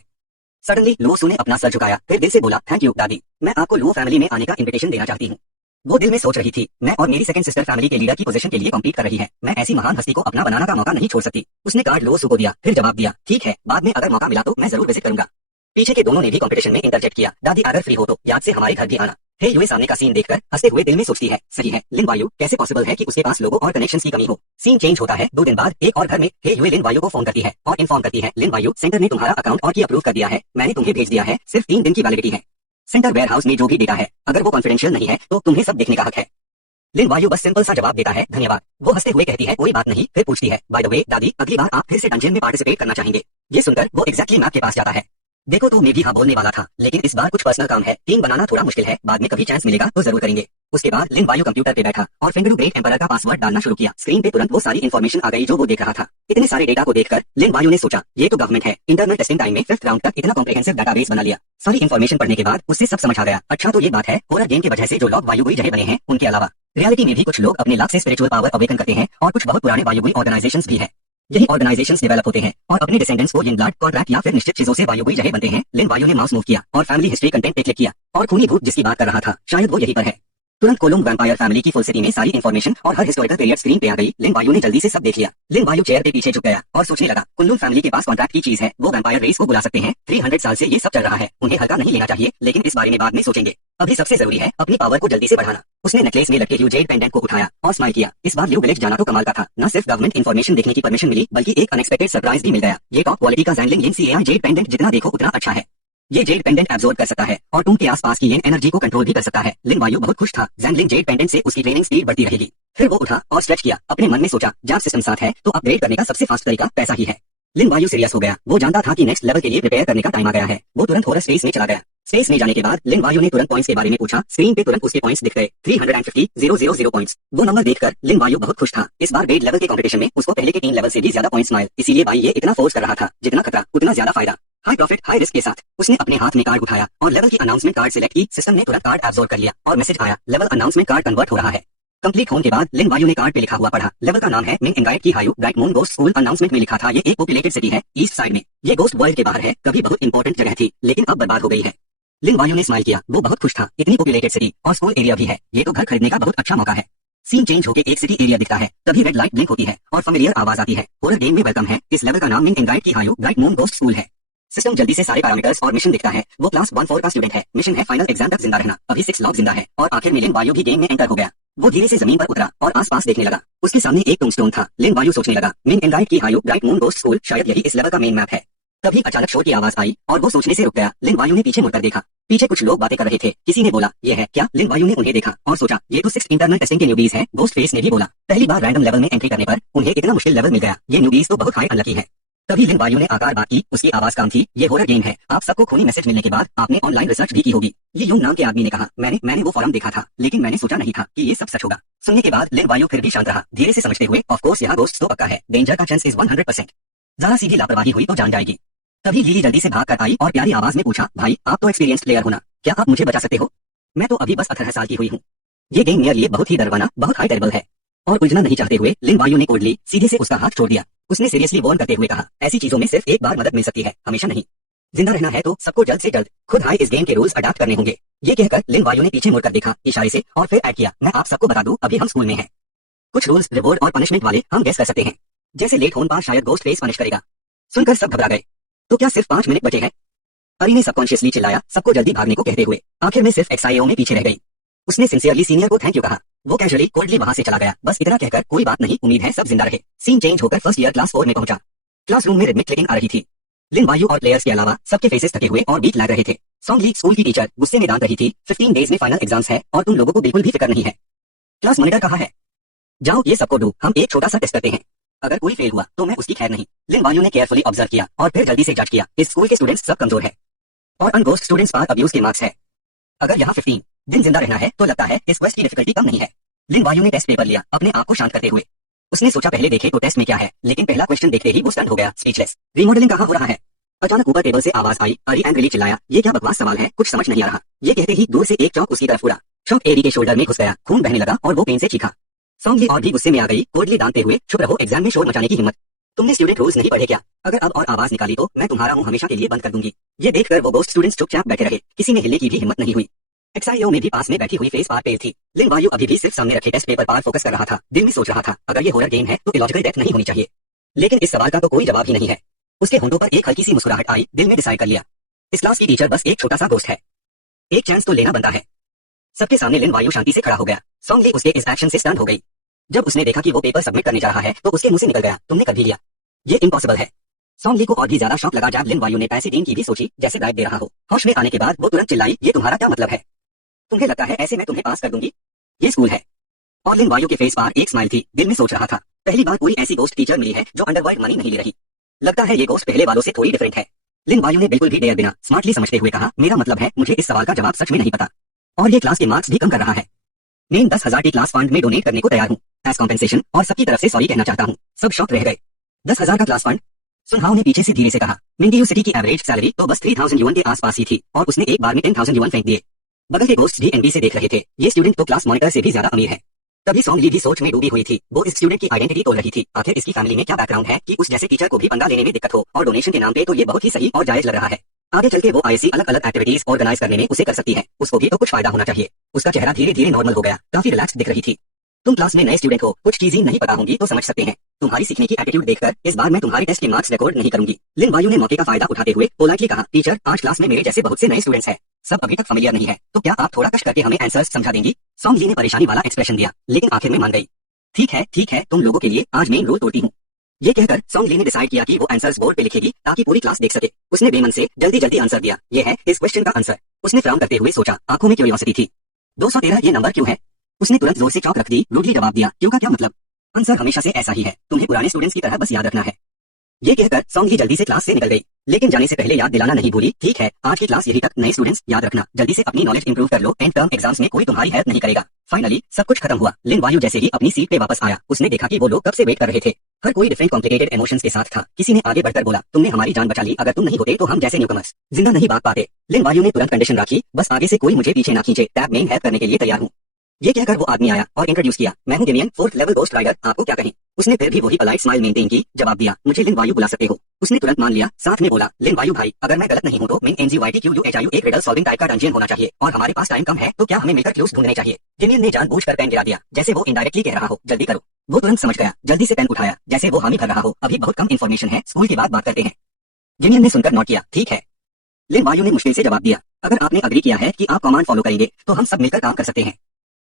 सडनली लुओसु ने अपना सर झुकाया, फिर दिल से बोला, थैंक यू दादी, मैं आपको लुओ फैमिली में आने का इन्विटेशन देना चाहती हूँ। वो दिल में सोच रही थी, मैं और मेरी सेकंड सिस्टर फैमिली के लीडर की पोजीशन के लिए कॉम्पीट कर रही है, मैं ऐसी महान हस्ती को अपना बनाना का मौका नहीं छोड़ सकती। उसने कार्ड लुओसु को दिया, फिर जवाब दिया, ठीक है, बाद में अगर मौका मिला तो मैं जरूर विजिट करूंगा। पीछे के दोनों ने भी कॉम्पिटिशन में इंटरजेक्ट किया, दादी अगर फ्री हो तो याद से हमारे घर भी आना। हे यूए सामने का सीन देखकर हंसते हुए दिल में सोचती है, सही है, लिन वायु, कैसे पॉसिबल है कि उसके पास लोगों और कनेक्शंस की कमी हो। सीन चेंज होता है 2 दिन बाद एक और घर में। हे यूए लिन वायु को फोन करती है और इन्फॉर्म करती है, लिन वायु, सेंटर ने तुम्हारा अकाउंट और की अप्रूव कर दिया है, मैंने तुम्हें भेज दिया है, सिर्फ 3 दिन की वैलिडिटी है। सेंटर वेयर हाउस में जो भी डेटा है, अगर वो कॉन्फिडेंशियल नहीं है तो तुम्हें सब देखने का हक है। लिन वायु बस सिंपल सा जवाब देता है, धन्यवाद। वो हंसते हुए कहती है, कोई बात नहीं, फिर पूछती है, बाय द वे दादी, अगली बार आप फिर से डंजियन में पार्टिसिपेट करना चाहेंगे? ये सुनकर वो एग्जैक्टली मैप के पास जाता है। देखो तो मैं भी हाँ बोलने वाला था, लेकिन इस बार कुछ पर्सनल काम है, टीम बनाना थोड़ा मुश्किल है, बाद में कभी चांस मिलेगा तो जरूर करेंगे। उसके बाद लिन वायु कंप्यूटर पे बैठा और फिंगरू ग्रेट एम्परर का पासवर्ड डालना शुरू किया। स्क्रीन पे तुरंत वो सारी इन्फॉर्मेशन आ गई जो वो देख रहा था। इतने सारे डेटा को देखकर लिन वायु ने सोचा, ये तो गवर्नमेंट है, इंटरनल टेस्टिंग टाइम में 5th राउंड तक इतना कॉम्प्रिहेंसिव डाटाबेस बना लिया। सारी इन्फॉर्मेशन पढ़ने के बाद उससे सब समझ आ गया। अच्छा तो ये बात है, हॉरर गेम की वजह से जो लोग वायुगुई जहे बने हैं उनके अलावा रियलिटी में भी कुछ लोग अपने लाख से स्पिरिचुअल पावर अवेकन करते हैं और कुछ बहुत पुराने वायुगुई ऑर्गेनाइजेशंस भी हैं। यही ऑर्गेनाइजेशंस डेवलप होते हैं और अपने डिसेंडेंट्स को यिन ब्लड कॉन्ट्रैक्ट या फिर निश्चित चीजों से वायुगुई जहे बनते हैं। लिन वायु ने माउस मूव किया और फैमिली हिस्ट्री कंटेंट पे क्लिक किया और खूनी भूत जिसकी बात कर रहा था शायद वो यहीं पर है। तुरंत कोलुम वैम्पायर फैमिली की फुल सिटी में सारी इन्फॉर्मेशन और हर हिस्टोरिकल पीरियड स्क्रीन पे आ गई। लिन वायु ने जल्दी से सब देख लिया। लिन वायु चेयर पे पीछे झुक गया और सोचने लगा, कुल्लूम फैमिली के पास कॉन्ट्रैक्ट की चीज है, वो वैम्पायर रेस को बुला सकते हैं। 300 साल से ये सब चल रहा है, उन्हें हल्का नहीं लेना चाहिए, लेकिन इस बारे में बाद में सोचेंगे। अभी सबसे जरूरी है अपनी पावर को जल्दी से बढ़ाना। उसने नेकलेस में लटके ह्यू जेड पेंडेंट को उठाया और स्माइल किया। इस बार ल्यू विलेज जाना तो कमाल का था। न सिर्फ गवर्नमेंट इन्फॉर्मेशन देखने की परमिशन मिली, बल्कि एक अनएक्सपेक्टेड सरप्राइज भी मिल गया। ये टॉप क्वालिटी का ज़ैनलिंग यिन CAI जेड पेंडेंट जितना देखो उतना अच्छा है। ये जेड पेंडेंट एब्जॉर्ब कर सकता है और तुम के आसपास की येन एनर्जी को कंट्रोल भी कर सकता है। लिन वायु बहुत खुश था। ज़ैनलिंग जेड पेंडेंट से उसकी ट्रेनिंग स्पीड बढ़ती रहेगी। फिर वो उठा और स्ट्रेच किया। अपने मन में सोचा, जब सिस्टम साथ है तो अपग्रेड करने का सबसे फास्ट तरीका पैसा ही है। लिन वायु सीरियस हो गया। वो जानता था कि नेक्स्ट लेवल के लिए प्रिपेयर करने का टाइम आ गया है। वो तुरंत हॉरर स्पेस में चला गया। स्पेस में जाने के बाद लिन वायु ने तुरंत पॉइंट्स के बारे में पूछा। स्क्रीन पे तुरंत उसके पॉइंट्स दिख गए, 350,000 पॉइंट्स। वो नंबर देखकर लिन वायु बहुत खुश था। इस बार ग्रेड लेवल के कंपटीशन में उसको पहले के 3 लेवल से भी ज्यादा पॉइंट्स मिले। इसीलिए भाई ये इतना फोर्स कर रहा था, जितना खतरा उतना ज्यादा फायदा। हाई प्रॉफिट हाई रिस्क के साथ उसने अपने हाथ में कार्ड उठाया और लेवल की अनाउंसमेंट कार्ड सिलेक्ट की। सिस्टम ने तुरंत कार्ड एब्जॉर्ब कर लिया और मैसेज आया, लेवल अनाउंसमेंट कार्ड कन्वर्ट हो रहा है। कंप्लीट होने के बाद लिन वायु ने कार्ड पे लिखा हुआ पढ़ा। लेवल का नाम है मिंग एंगाइट की हायू bright moon ghost school. Announcement में लिखा था ये एक पॉपुलेटेड सिटी है ईस्ट साइड में। ये गोस्ट वर्ल्ड के बाहर है, कभी बहुत इंपॉर्टेंट जगह थी लेकिन अब बर्बाद हो गई है। लिन वायु ने स्माइल किया। वो बहुत खुश था। इतनी पॉपुलेटेड सिटी और स्कूल एरिया भी है, ये तो घर खरीदने का बहुत अच्छा मौका है। सीन चेंज होकर एक सिटी एरिया दिखता है, तभी रेड लाइट ब्लिंक होती है और फेमिलियर आवाज आती है। हॉरर गेम में वेलकम है। इस लेवल का नाम मिंग एंगाइट की हायू ब्राइट मून गोस्ट स्कूल है। सिस्टम जल्दी से सारे पैरामीटर्स और मिशन दिखता है। वो क्लास 1-4 का स्टूडेंट है। मिशन है फाइनल एग्जाम तक जिंदा रहना। अभी 6 लोग जिंदा है और आखिर में लिन वायु भी गेम में एंटर हो गया। वो धीरे से जमीन पर उतरा और आसपास देखने लगा। उसके सामने एक टूम्बस्टोन था। लिन वायु सोचने लगा, मिंग एंगाइट की हायू ब्राइट मून गोस्ट स्कूल, शायद यही इस लेवल का मेन मैप है। तभी अचानक शोर की आवाज आई और वो सोचने से रुक गया। लिन वायु ने पीछे मुड़कर देखा। पीछे कुछ लोग बातें कर रहे थे। किसी ने बोला, ये है क्या? लिन वायु ने उन्हें देखा और सोचा, ये तो 6th इंटरनल टेस्टिंग के न्यूबीज हैं। गोस्ट फेस ने भी बोला। पहली बार रैंडम लेवल में एंट्री करने पर उन्हें इतना मुश्किल लेवल मिल गया। ये न्यूबीज तो बहुत हाई अनलकी है। तभी लिन वायु ने आकार बात की। उसकी आवाज काम थी, ये हॉरर गेम है। आप सबको खूनी मैसेज मिलने के बाद आपने ऑनलाइन रिसर्च भी की होगी। ये यूंग नाम के आदमी ने कहा, मैंने वो फॉरम देखा था, लेकिन मैंने सोचा नहीं था कि ये सब सच होगा। सुनने के बाद लिन वायु फिर भी शांत रहा, धीरे से समझते हुए, ऑफ कोर्स यहाँ गोस्ट तो पक्का है, डेंजर का चांस इज 100%। जरा सी भी लापरवाही हुई तो जान जाएगी। तभी लिली जल्दी से भाग कर आई और प्यारी आवाज में पूछा, भाई आप तो एक्सपीरियंस्ड प्लेयर हो ना, क्या आप मुझे बचा सकते हो? मैं तो अभी बस 18 साल की हुई हूँ। ये गेम मेरे लिए बहुत ही डरवाना, बहुत हाई टेरेबल है। और उलझना नहीं चाहते हुए लिन वायु ने कोल्डली सीधे से उसका हाथ छोड़ दिया। उसने सीरियसली वार्न करते हुए कहा, ऐसी चीजों में सिर्फ एक बार मदद मिल सकती है, हमेशा नहीं। जिंदा रहना है तो सबको जल्द से जल्द खुद हाई इस गेम के रूल्स अडॉप्ट करने होंगे। ये कहकर लिन वायु ने पीछे मुड़कर देखा इशारे से और फिर ऐड किया, मैं आप सबको बता दूं, अभी हम स्कूल में हैं। कुछ रूल्स, रिवॉर्ड और पनिशमेंट वाले हम गेस कर सकते हैं। जैसे लेट होने पर शायद गोस्ट फेस पनिश करेगा। सुनकर सब घबरा गए। तो क्या सिर्फ 5 मिनट बचे हैं? अरी ने सबकॉन्शियसली चिल्लाया, सबको जल्दी भागने को कहते हुए। आखिर में सिर्फ XIO में पीछे रह गई। उसने सिंसियरली सीनियर को थैंक यू कहा। वो कैजुअली कोल्डली वहां से चला गया। बस इतना कहकर, कोई बात नहीं, उम्मीद है सब जिंदा रहे। सीन चेंज होकर फर्स्ट ईयर क्लास 4 में पहुंचा। क्लासरूम में रिदमिक क्लिकिंग आ रही थी। लिन वायु और प्लेयर्स के अलावा सबके फेसेस थके हुए और वीक लग रहे थे। सॉन्ग ली स्कूल की टीचर गुस्से में डांट रही थी, 15 डेज में फाइनल एग्जाम्स है और तुम लोगों को बिल्कुल भी फिक्र नहीं है। क्लास मॉनिटर कहा है, जाओ ये सबको दो, हम एक छोटा सा टेस्ट करते हैं। अगर कोई फेल हुआ तो मैं उसकी खैर नहीं। लिन वायु ने केयरफुली ऑब्जर्व किया और फिर जल्दी से जज किया, इस स्कूल के स्टूडेंट्स सब कमजोर है और अनगोस्ट स्टूडेंट्स पर अब्यूज के मार्क्स है। अगर यहाँ 15 दिन जिंदा रहना है तो लगता है इस क्वेस्ट की डिफिकल्टी कम नहीं है। लिन वायु ने टेस्ट पेपर लिया, अपने आप को शांत करते हुए। उसने सोचा पहले देखे तो टेस्ट में क्या है, लेकिन पहला क्वेश्चन देखते ही वो स्टन हो गया, स्पीचलेस। रीमॉडलिंग कहाँ हो रहा है? अचानक ऊपर टेबल से आवाज आई। अरी एंग्रीली चिल्लाया, ये क्या बकवास सवाल है, कुछ समझ नहीं आ रहा। ये कहते ही दूर से एक चौक उसकी तरफ उड़ा। चौक एरी के शोल्डर में घुस गया, खून बहने लगा और वो पेन से चीखा। सॉन्गली और भी गुस्से में आ गई, कोल्डली डांटते हुए, चुप रहो, एग्जाम में शोर मचाने की हिम्मत। तुमने स्टूडेंट रूल्स नहीं पढ़े क्या? अगर अब और आवाज निकाली तो मैं तुम्हारा मुंह हमेशा के लिए बंद कर दूंगी। ये देखकर वो गोस्ट स्टूडेंट्स चुपचाप बैठे रहे, किसी ने हिलने की भी हिम्मत नहीं हुई। XIO में भी पास में बैठी हुई फेस पार पे थी। लिन वायु अभी भी सिर्फ सामने रखे टेस्ट पेपर पर फोकस कर रहा था। दिल में सोच रहा था, अगर ये हॉरर गेम है तो इलॉजिकल डेथ नहीं होनी चाहिए। लेकिन इस सवाल का तो कोई जवाब ही नहीं है। उसके होंठों पर एक हल्की सी मुस्कुराहट आई। दिल में डिसाइड कर लिया, इस क्लास की टीचर बस एक छोटा सा गोस्ट है, एक चांस तो लेना बनता है। सबके सामने लिन वायु शांति से खड़ा हो गया। सॉन्गली उसके इस एक्शन से स्टन हो गई। जब उसने देखा कि वो पेपर सबमिट करने जा रहा है तो उसके मुंह से निकल गया, तुमने कर भी लिया, ये इम्पॉसिबल है। सॉन्गली को और भी ज्यादा शौक लगा जब लिन वायु ने पैसे देने की भी सोची, जैसे ब्राइब दे रहा हो। होश में आने के बाद वो तुरंत चिल्लाई, ये तुम्हारा क्या मतलब है? तुम्हें लगता है ऐसे मैं तुम्हें पास कर दूंगी? ये स्कूल है। और लिन वायु के फेस पर एक स्माइल थी। दिल में सोच रहा था, पहली बार कोई ऐसी गोस्ट टीचर मिली है जो अंडरवर्ल्ड मनी नहीं ले रही। लगता है ये गोस्ट पहले वालों से थोड़ी डिफरेंट है। लिन वायु ने बिल्कुल भी डेयर बिना स्मार्टली समझते हुए कहा, मेरा मतलब है मुझे इस सवाल का जवाब सच में नहीं पता और ये क्लास के मार्क्स भी कम कर रहा है। मैं 10,000 के क्लास फंड में डोनेट करने को तैयार हूँ एज कॉम्पेंसेशन और सबकी तरफ से सॉरी कहना चाहता हूँ। सब शॉक रह गए। 10,000 का क्लास फंड? सुनहाओ ने पीछे से धीरे से कहा, मिंगी सिटी की एवरेज सैलरी तो बस 3,000 युवन के आसपास ही थी और उसने एक बार में 10,000 युवन फेंक दिए। बगल के दोस्त भी एनबी से देख रहे थे, ये स्टूडेंट तो क्लास मॉनिटर से भी ज्यादा अमीर है। तभी सॉन्ग ली भी सोच में डूबी हुई थी। वो इस स्टूडेंट की आइडेंटिटी तोड़ रही थी। आखिर इसकी फैमिली में क्या बैकग्राउंड है कि उस जैसे टीचर को भी पंगा लेने में दिक्कत हो, और डोनेशन के नाम पे तो ये बहुत ही सही और जायज लग रहा है। आगे चल के वो ऐसी अलग अलग एक्टिविटीज ऑर्गेनाइज करने में उसे कर सकती है, उसको भी तो कुछ फायदा होना चाहिए। उसका चेहरा धीरे धीरे नॉर्मल हो गया, काफी रिलैक्स दिख रही थी। तुम क्लास में नए स्टूडेंट हो, कुछ चीजें नहीं पता होंगी तो समझ सकते हैं। तुम्हारी सीखने की एटीट्यूड देखकर इस बार मैं तुम्हारे टेस्ट के मार्क्स रिकॉर्ड नहीं करूंगी। लिन वायु ने मौके का फायदा उठाते हुए पोलाइटली कहा, टीचर आज क्लास में मेरे जैसे बहुत से नए स्टूडेंट्स हैं, सब अभी तक फेमिलियर नहीं है, तो क्या आप थोड़ा कष्ट करके हमें आंसर्स समझा देंगी? सॉन्ग ली ने परेशानी वाला एक्सप्रेशन दिया, लेकिन आखिर में मान गई। ठीक है, तुम लोगों के लिए आज मैं रूल तोड़ती हूँ। ये कहकर सॉन्ग ली ने डिसाइड किया कि वो आंसर्स बोर्ड पे लिखेगी ताकि पूरी क्लास देख सके। उसने बेमन से जल्दी जल्दी आंसर दिया, ये है इस क्वेश्चन का आंसर। उसने फ्राउन करते हुए सोचा, आंखों में क्यूरियोसिटी थी। 213 ये नंबर क्यों है? उसने तुरंत जोर से चौंक रख दी, रूडली जवाब दिया, क्यों का क्या मतलब? आंसर हमेशा से ऐसा ही है, तुम्हें पुराने स्टूडेंट्स की तरह बस याद रखना है। ये कहकर सॉन्ग ही जल्दी से क्लास से निकल गई, लेकिन जाने से पहले याद दिलाना नहीं भूली, ठीक है आज की क्लास यही तक, नए स्टूडेंट्स याद रखना, जल्दी से अपनी नॉलेज इंप्रूव कर लो, एंड टर्म एग्जाम्स में कोई तुम्हारी हेल्प नहीं करेगा। फाइनली सब कुछ खत्म हुआ। लिन वायु जैसे ही अपनी सीट पे वापस आया, उसने देखा कि वो लोग कब से वेट कर रहे थे। हर कोई डिफरेंट कॉम्प्लिकेटेड इमोशंस के साथ था। किसी ने आगे बढ़कर बोला, तुमने हमारी जान बचा ली, अगर तुम नहीं होते तो हम जैसे न्यूकमर्स जिंदा नहीं भाग पाते। लिन वायु ने तुरंत कंडीशन रखी, बस आगे से कोई मुझे पीछे ना खींचे, टैब में हेल्प करने के लिए तैयार हूँ। ये कहकर वो आदमी आया और इंट्रोड्यूस किया, मैं हूँ Damien, 4th level ghost rider, आपको क्या कहें? उसने फिर भी वही पोलाइट स्माइल मेंटेन की, जवाब दिया, मुझे लिन वायु बुला सकते हो। उसने तुरंत मान लिया, साथ में बोला, लिन वायु भाई, अगर मैं गलत नहीं हूँ तो मैं NGYTQUHIU एक रिडल सॉल्विंग टाइप का डंजियन होना चाहिए, और हमारे पास टाइम कम है तो क्या हमें मिलकर क्लूज ढूंढने चाहिए? डेमियन ने जानबूझकर पेन गिरा दिया, जैसे वो इनडायरेक्टली कह रहा हो, जल्दी करो। वो तुरंत समझ गया, जल्दी से पेन उठाया, जैसे वो हामी भर रहा हो, अभी बहुत कम इन्फॉर्मेशन है, स्कूल के बाद बात करते हैं। डेमियन ने सुनकर नोट किया, ठीक है। लिन वायु ने मुश्किल से जवाब दिया, अगर आपने अग्री किया है कि आप कमांड फॉलो करेंगे तो हम सब मिलकर काम कर सकते हैं।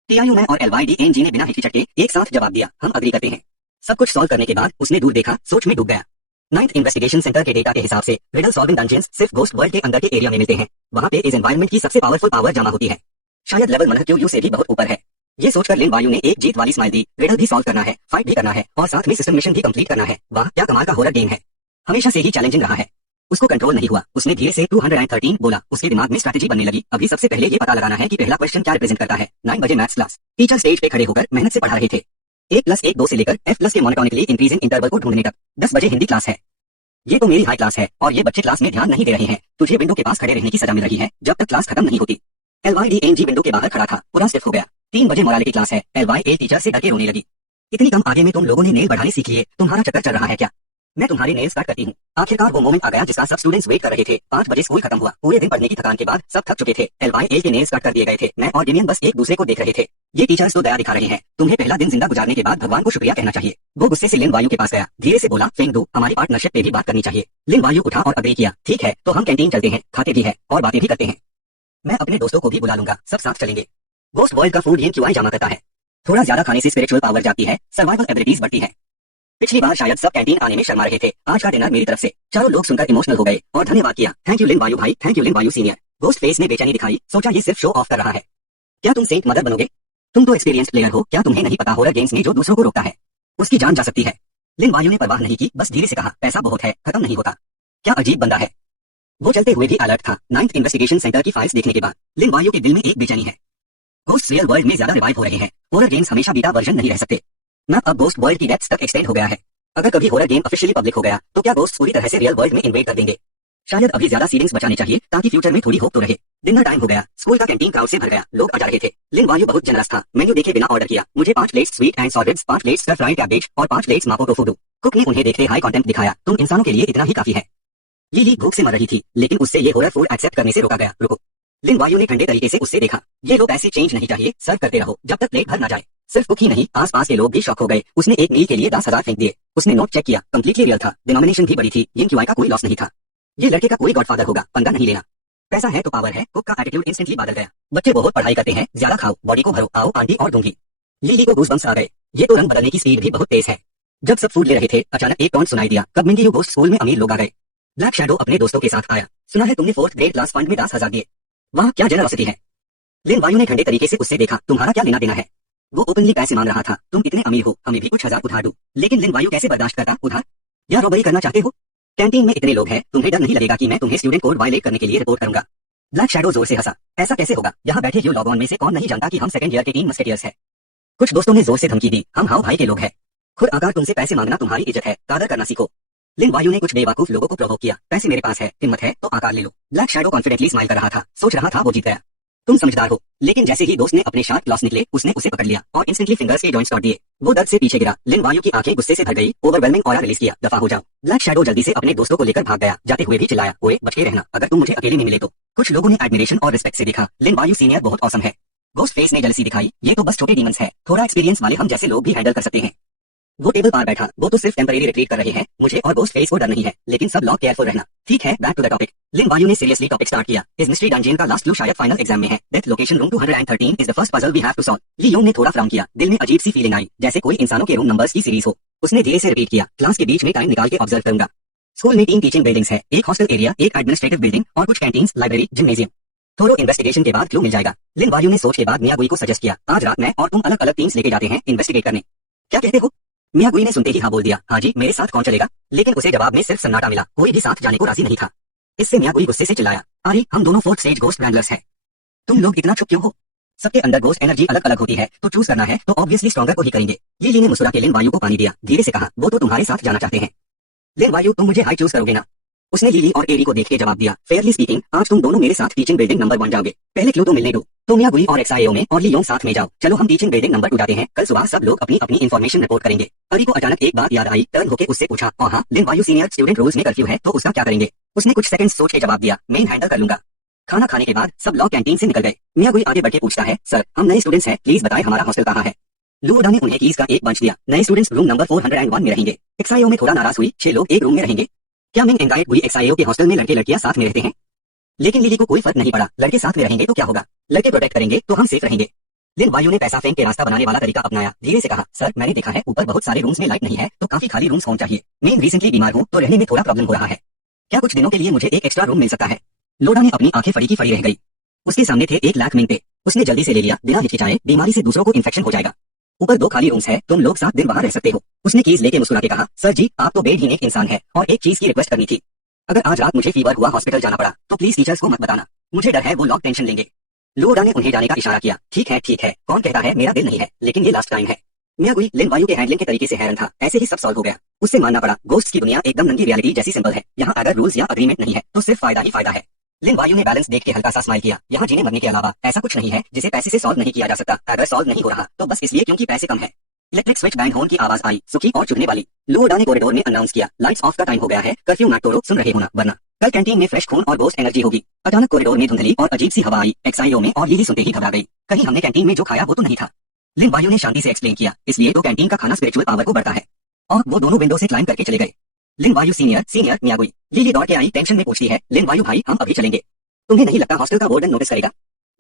TIU में और LYDNG ने बिना हिचकिचाहट के एक साथ जवाब दिया, हम अग्री करते हैं। सब कुछ सॉल्व करने के बाद उसने दूर देखा, सोच में डूब गया। 9th इन्वेस्टिगेशन सेंटर के डेटा के हिसाब से रिडल सॉल्विंग डंजियंस सिर्फ गोस्ट वर्ल्ड के अंदर के एरिया में मिलते हैं। वहाँ पे इस एनवायरनमेंट की सबसे पावरफुल पावर जमा होती है, शायद लेवल मनहक्यू से भी बहुत ऊपर है। ये सोचकर लिन वायु ने एक जीत वाली स्माइल दी, रिडल भी सॉल्व करना है, फाइट भी करना है, और साथ में सिस्टम मिशन भी कंप्लीट करना है। वाह क्या कमाल का हॉरर गेम है, हमेशा से ही चैलेंजिंग रहा है। उसको कंट्रोल नहीं हुआ, उसने धीरे से 213 बोला। उसके दिमाग में स्ट्रैटेजी बनने लगी, अभी सबसे पहले ये पता लगाना है कि पहला क्वेश्चन क्या रिप्रेजेंट करता है। 9 बजे मैथ्स क्लास, टीचर स्टेज पे खड़े होकर मेहनत से पढ़ा रहे थे, 1+1 2 से लेकर F+ के मोनोटोनिकली इंक्रीजिंग इंटरवल को ढूंढने तक। 10 बजे हिंदी क्लास है, ये तो मेरी हाई क्लास है और ये बच्चे क्लास में ध्यान नहीं दे रहे हैं, तुझे विंडो के पास खड़े रहने की सजा मिल रही है जब तक क्लास खत्म नहीं होती। LYDNG विंडो के बाहर खड़ा था, पूरा स्टिफ हो गया। 3 बजे मोरालिटी क्लास है, LYA टीचर से डर के रोने लगी, इतनी कम आगे में तुम लोगों ने नेल बढ़ाने सीख लिए, तुम्हारा चक्कर चल रहा है क्या? मैं तुम्हारे नेल्स कट करती हूँ। आखिरकार वो मोमेंट आ गया जिसका सब स्टूडेंट्स वेट कर रहे थे। 5 बजे स्कूल खत्म हुआ, पूरे दिन पढ़ने की थकान के बाद सब थक चुके थे। LYA के नेल्स कट कर दिए गए थे, मैं और डेमियन बस एक दूसरे को देख रहे थे। ये टीचर्स तो दया दिखा रहे हैं, तुम्हें पहला दिन जिंदा गुजारने के बाद भगवान को शुक्रिया कहना चाहिए। वो गुस्से से लिन वायु के पास गया, धीरे से बोला, फेंक दो, हमारी पार्टनरशिप पे भी बात करनी चाहिए। लिन वायु उठा और अग्री किया, ठीक है तो हम कैंटीन चलते हैं, खाते भी है और बातें भी करते हैं। मैं अपने दोस्तों को भी बुला लूंगा, सब साथ चलेंगे। गोस्ट वर्ल्ड का फूड ये क्यों जमा करता है, थोड़ा ज्यादा खाने से स्पिरिचुअल पावर जाती है, सर्वाइवल एबिलिटीज बढ़ती है। पिछली बार शायद सब कैंटीन आने में शर्मा रहे थे, आज का डिनर मेरी तरफ से। चारों लोग सुनकर इमोशनल हो गए और धन्यवाद किया, थैंक यू लिन वायु भाई, थैंक यू लिन वायु सीनियर। गोस्ट फेस ने बेचैनी दिखाई, सोचा ये सिर्फ शो ऑफ कर रहा है। क्या तुम सेंट मदर बनोगे? तुम तो एक्सपीरियंस प्लेयर हो, क्या तुम्हें नहीं पता हॉरर गेम्स में जो दूसरों को रोकता है उसकी जान जा सकती है? लिन वायु ने परवाह नहीं की, बस धीरे से कहा, पैसा बहुत है, खत्म नहीं होता। क्या अजीब बंदा है। वो चलते हुए भी अलर्ट था। 9th इन्वेस्टिगेशन सेंटर की फाइल्स देखने के बाद लिन वायु के दिल में एक बेचैनी है। गोस्ट रियल वर्ल्ड में ज्यादा रिवाइव हो रहे हैं, हॉरर गेम्स हमेशा बीटा वर्जन नहीं रह सकते। मैप अब गोस्ट वर्ल्ड की डेप्थ्स तक एक्सटेंड हो गया है। अगर कभी हॉरर गेम ऑफिशियली पब्लिक हो गया तो क्या गोस्ट पूरी तरह से रियल वर्ल्ड में इन्वेड कर देंगे? शायद अभी ज्यादा सीलिंग्स बचाने चाहिए ताकि फ्यूचर में थोड़ी होप तो रहे। डिनर टाइम हो गया, स्कूल का कैंटीन क्राउड से भर गया, लोग आ जा रहे थे। लिन वायु बहुत जनरस था, मेन्यू देखे बिना ऑर्डर किया, मुझे 5 plates sweet and solids, 5 plates stir fried cabbage और 5 प्लेट्स मापो टोफू दो। कुक ने उन्हें देखते हाई कंटेंट दिखाया, तुम इंसानों के लिए इतना ही काफी है। लिली भूख से मर रही थी, लेकिन उससे ये हॉरर फूड एक्सेप्ट करने से रोका गया। रुको। लिन वायु ने ठंडे तरीके से उससे देखा, ये लोग ऐसे चेंज नहीं चाहिए, सर्व करते रहो जब तक प्लेट भर ना जाए। सिर्फ कुक ही नहीं, आसपास के लोग भी शॉक हो गए। उसने एक मील के लिए 10,000 फेंक दिए। उसने नोट चेक किया, कंप्लीटली रियल था, डिनोमिनेशन भी बड़ी थी, YINQI का कोई लॉस नहीं था। ये लड़के का कोई गॉडफादर होगा, पंगा नहीं लेना। पैसा है तो पावर है, कुक का एटीट्यूड इंस्टेंटली बदल गया। बच्चे बहुत पढ़ाई करते हैं, ज्यादा खाओ, बॉडी को भरो, आओ आंटी और दूंगी। लिली को गूज़बम्प्स आ गए, ये तो रंग बदलने की स्पीड भी बहुत तेज है। जब सब फूड ले रहे थे, अचानक एक टॉन्ट सुनाई दिया, कब मिंगी गोस्ट स्कूल में अमीर लोग आ गए। ब्लैक शैडो अपने दोस्तों के साथ आया, सुना है तुमने 4th ग्रेड क्लास फंड में 10,000 दिए, वाह क्या जेनरोसिटी है। लिन वायु ने ठंडे तरीके से उससे देखा, तुम्हारा क्या लेना देना है? वो ओपनली पैसे मांग रहा था, तुम इतने अमीर हो, हमें भी कुछ 1000 उधार दो। लेकिन लिन वायु कैसे बर्दाश्त करता उधार? या रॉबरी करना चाहते हो? कैंटीन में इतने लोग हैं, तुम्हें डर नहीं लगेगा कि मैं तुम्हें स्टूडेंट कोड वायलेट करने के लिए रिपोर्ट करूंगा? ब्लैक शैडो जोर से हंसा। ऐसा कैसे होगा? यहाँ बैठे यू लॉग ऑन में से कौन नहीं जानता कि हम सेकंड ईयर के 3 मस्केटियर्स है। कुछ दोस्तों ने जोर से धमकी दी, हम हाउ भाई के लोग हैं। खुद आकर तुमसे पैसे मांगना तुम्हारी इज्जत है, कादर करना सीखो। लिन वायु ने कुछ बेवकूफ लोगों को प्रोवोक किया। पैसे मेरे पास है, हिम्मत है तो आकार ले लो। ब्लैक शैडो कॉन्फिडेंटली स्माइल कर रहा था, सोच रहा था वो जीत गया। तुम समझदार हो। लेकिन जैसे ही दोस्त ने अपने शार्प क्लॉस निकले, उसने उसे पकड़ लिया और इंस्टेंटली फिंगर्स के जॉइंट्स तोड़ दिए। वो दर्द से पीछे गिरा। लिन वायु की आंखें गुस्से से भर गई। ओवरवेलमिंग ऑरा रिलीज किया, दफा हो जाओ। ब्लैक शैडो जल्दी से अपने दोस्तों को लेकर भाग गया, जाते हुए भी चिल्लाया, ओए बच के रहना, अगर तुम मुझे अकेले में मिले तो। कुछ लोगों ने एडमिरेशन और रिस्पेक्ट से देखा, लिन वायु सीनियर बहुत ऑसम है। गोस्ट फेस ने जलसी दिखाई, ये तो बस छोटे डीमंस है, थोड़ा एक्सपीरियंस वाले हम जैसे लोग भी हैंडल कर सकते हैं। वो टेबल पार बैठा, वो तो सिर्फ टेम्परेरी रिट्रीट कर रहे हैं, मुझे और गोस्ट फेस को डर नहीं है, लेकिन सब लोग केयरफुल रहना। ठीक है, back to the topic. Lin Wayu ने सीरियसली टॉपिक स्टार्ट किया। इस मिस्ट्री डंजियन का लास्ट क्लू शायद फाइनल एग्जाम में है। Death location room 213 is the first puzzle we have to solve. Li Yong ने थोड़ा फ्राउन किया, दिल में अजीब सी फीलिंग आई, जैसे कोई इंसानों के रूम नंबर्स की सीरीज हो। उसने धीरे से रिपीट किया, क्लास के बीच में टाइम निकाल के ऑब्जर्व करूंगा। स्कूल में 3 टीचिंग बिल्डिंग्स है, एक हॉस्टल एरिया, एक एडमिनिस्ट्रेटिव बिल्डिंग और कुछ कैंटीन्स, लाइब्रेरी, जिम्नेजियम। थोड़ा इन्वेस्टिगेशन के बाद क्लू मिल जाएगा। लिन वायु ने सोच के बाद मियागुई को सजेस्ट किया, आज रात मैं और तुम अलग अलग टीम्स लेके जाते हैं इन्वेस्टिगेट करने। क्या कहते हो? मियागुई ने सुनते ही हाँ बोल दिया, हाँ जी, मेरे साथ कौन चलेगा? लेकिन उसे जवाब में सिर्फ सन्नाटा मिला, कोई भी साथ जाने को राजी नहीं था। इससे मियागुई गुस्से से चिल्लाया, अरे हम दोनों 4th स्टेज गोस्ट ब्रैंडलर्स हैं, तुम लोग इतना चुप क्यों हो? सबके अंदर गोस्ट एनर्जी अलग अलग होती है, तो चूज करना है तो ऑब्वियसली स्ट्रॉन्गर को ही करेंगे। ये ली ने मुस्कुरा के लिन वायु को पानी दिया, धीरे से कहा, वो तो तुम्हारे साथ जाना चाहते हैं। लिन वायु, तुम मुझे हाई चूज करोगे ना? उसने लीली और एरी को देख के जवाब दिया, फेयरली स्पीकिंग, आज तुम दोनों मेरे साथ टीचिंग बिल्डिंग नंबर 1 जाओगे। पहले क्लू तो मिलने दो। तो मियागुई और एक्साएओ में और ली योंग साथ में जाओ। चलो हम टीचिंग बिल्डिंग नंबर 2 जाते हैं, कल सुबह सब लोग अपनी अपनी इन्फॉर्मेशन रिपोर्ट करेंगे। अरी को अचानक एक बात याद आई, टर्न होके उससे पूछा, हाँ लिन वायु सीनियर, स्टूडेंट रूल्स में कर्फ्यू है तो उसका क्या करेंगे? उसने कुछ सेकंड सोच के जवाब दिया, मैं हैंडल कर लूंगा। खाना खाने के बाद सब लोग कैंटीन से निकल गए। मियागुई आगे बढ़ के पूछता है, सर हम नए स्टूडेंट्स हैं, प्लीज बताएं हमारा हॉस्टल कहाँ है? लुओडा ने उन्हें कीज का एक बंच दिया, नए स्टूडेंट्स रूम नंबर 401 में रहेंगे। एक्साएओ में थोड़ा नाराज हुई, 6 लोग एक रूम में रहेंगे। क्या मिंग एंगाइट हुई, एक्साएओ के हॉस्टल में लड़के लड़कियां साथ में रहते हैं? लेकिन लिली को कोई फर्क नहीं पड़ा, लड़के साथ में रहेंगे तो क्या होगा, लड़के प्रोटेक्ट करेंगे तो हम सेफ रहेंगे। लिन वायु ने पैसा फेंक के रास्ता बनाने वाला तरीका अपनाया, धीरे से कहा, सर मैंने देखा है ऊपर बहुत सारे रूम्स में लाइट नहीं है, तो काफी खाली रूम्स होने चाहिए। मैं रिसेंटली बीमार हूँ तो रहने में थोड़ा प्रॉब्लम हो रहा है, क्या कुछ दिनों के लिए मुझे एक एक्स्ट्रा रूम मिल सकता है? लोडा ने अपनी आंखें फड़ी की फड़ी रह गई। उसके सामने थे 1 लाख मिंटे, उसने जल्दी से ले लिया, बिना हिचकिचाए, बीमारी से दूसरों को इन्फेक्शन हो जाएगा। ऊपर 2 खाली रूम्स है, तुम लोग 7 दिन वहाँ रह सकते हो। उसने कीज लेके मुस्कुरा के कहा, सर जी आप तो बेड ही एक इंसान है, और एक चीज की रिक्वेस्ट करनी थी, अगर आज रात मुझे फीवर हुआ हॉस्पिटल जाना पड़ा तो प्लीज टीचर्स को मत बताना, मुझे डर है वो लोग टेंशन लेंगे। लोडा ने उन्हें जाने का इशारा किया, ठीक है, कौन कहता है मेरा दिल नहीं है, लेकिन ये लास्ट टाइम है। मियागुई लिन वायु के हैंडलिंग के तरीके से हैरान था, ऐसे ही सब सॉल्व हो गया। उससे मानना पड़ा, गोस्ट्स की दुनिया एकदम नंगी रियलिटी जैसी सिंपल है, यहाँ अगर रूल्स या अग्रीमेंट नहीं है तो सिर्फ फायदा ही फायदा है। लिन वायु ने बैलेंस देख के हल्का सा स्माइल किया, यहाँ जीने मरने के अलावा ऐसा कुछ नहीं है जिसे पैसे से सॉल्व नहीं किया जा सकता, अगर सॉल्व नहीं हो रहा तो बस इसलिए क्योंकि पैसे कम है। इलेक्ट्रिक स्विच बैंड होने की आवाज आई, सुखी और चुभने वाली। लुओडा ने कॉरिडोर में अनाउंस किया, लाइट्स ऑफ का टाइम हो गया है, कर्फ्यू मत तोड़ो, सुन रहे हो ना, वरना कल कैंटीन में फ्रेश खून और गोस्ट एनर्जी होगी। अचानक कॉरिडोर में धुंधली और अजीब सी हवा आई, एक्साएओ में और लीली सुनते ही घबरा गई, कहीं हमने कैंटीन में जो खाया वो तो नहीं था? लिन वायु ने शांति से एक्सप्लेन किया, इसलिए तो कैंटीन का खाना स्पिरिचुअल पावर को बढ़ता है। और वो दोनों विंडो से क्लाइम करके चले गए। लिन वायु सीनियर मियागुई। लीली दौड़ के आई, टेंशन में पूछती है, लिन वायु भाई हम अभी चलेंगे, तुम्हें नहीं लगता हॉस्टल का वार्डन नोटिस करेगा?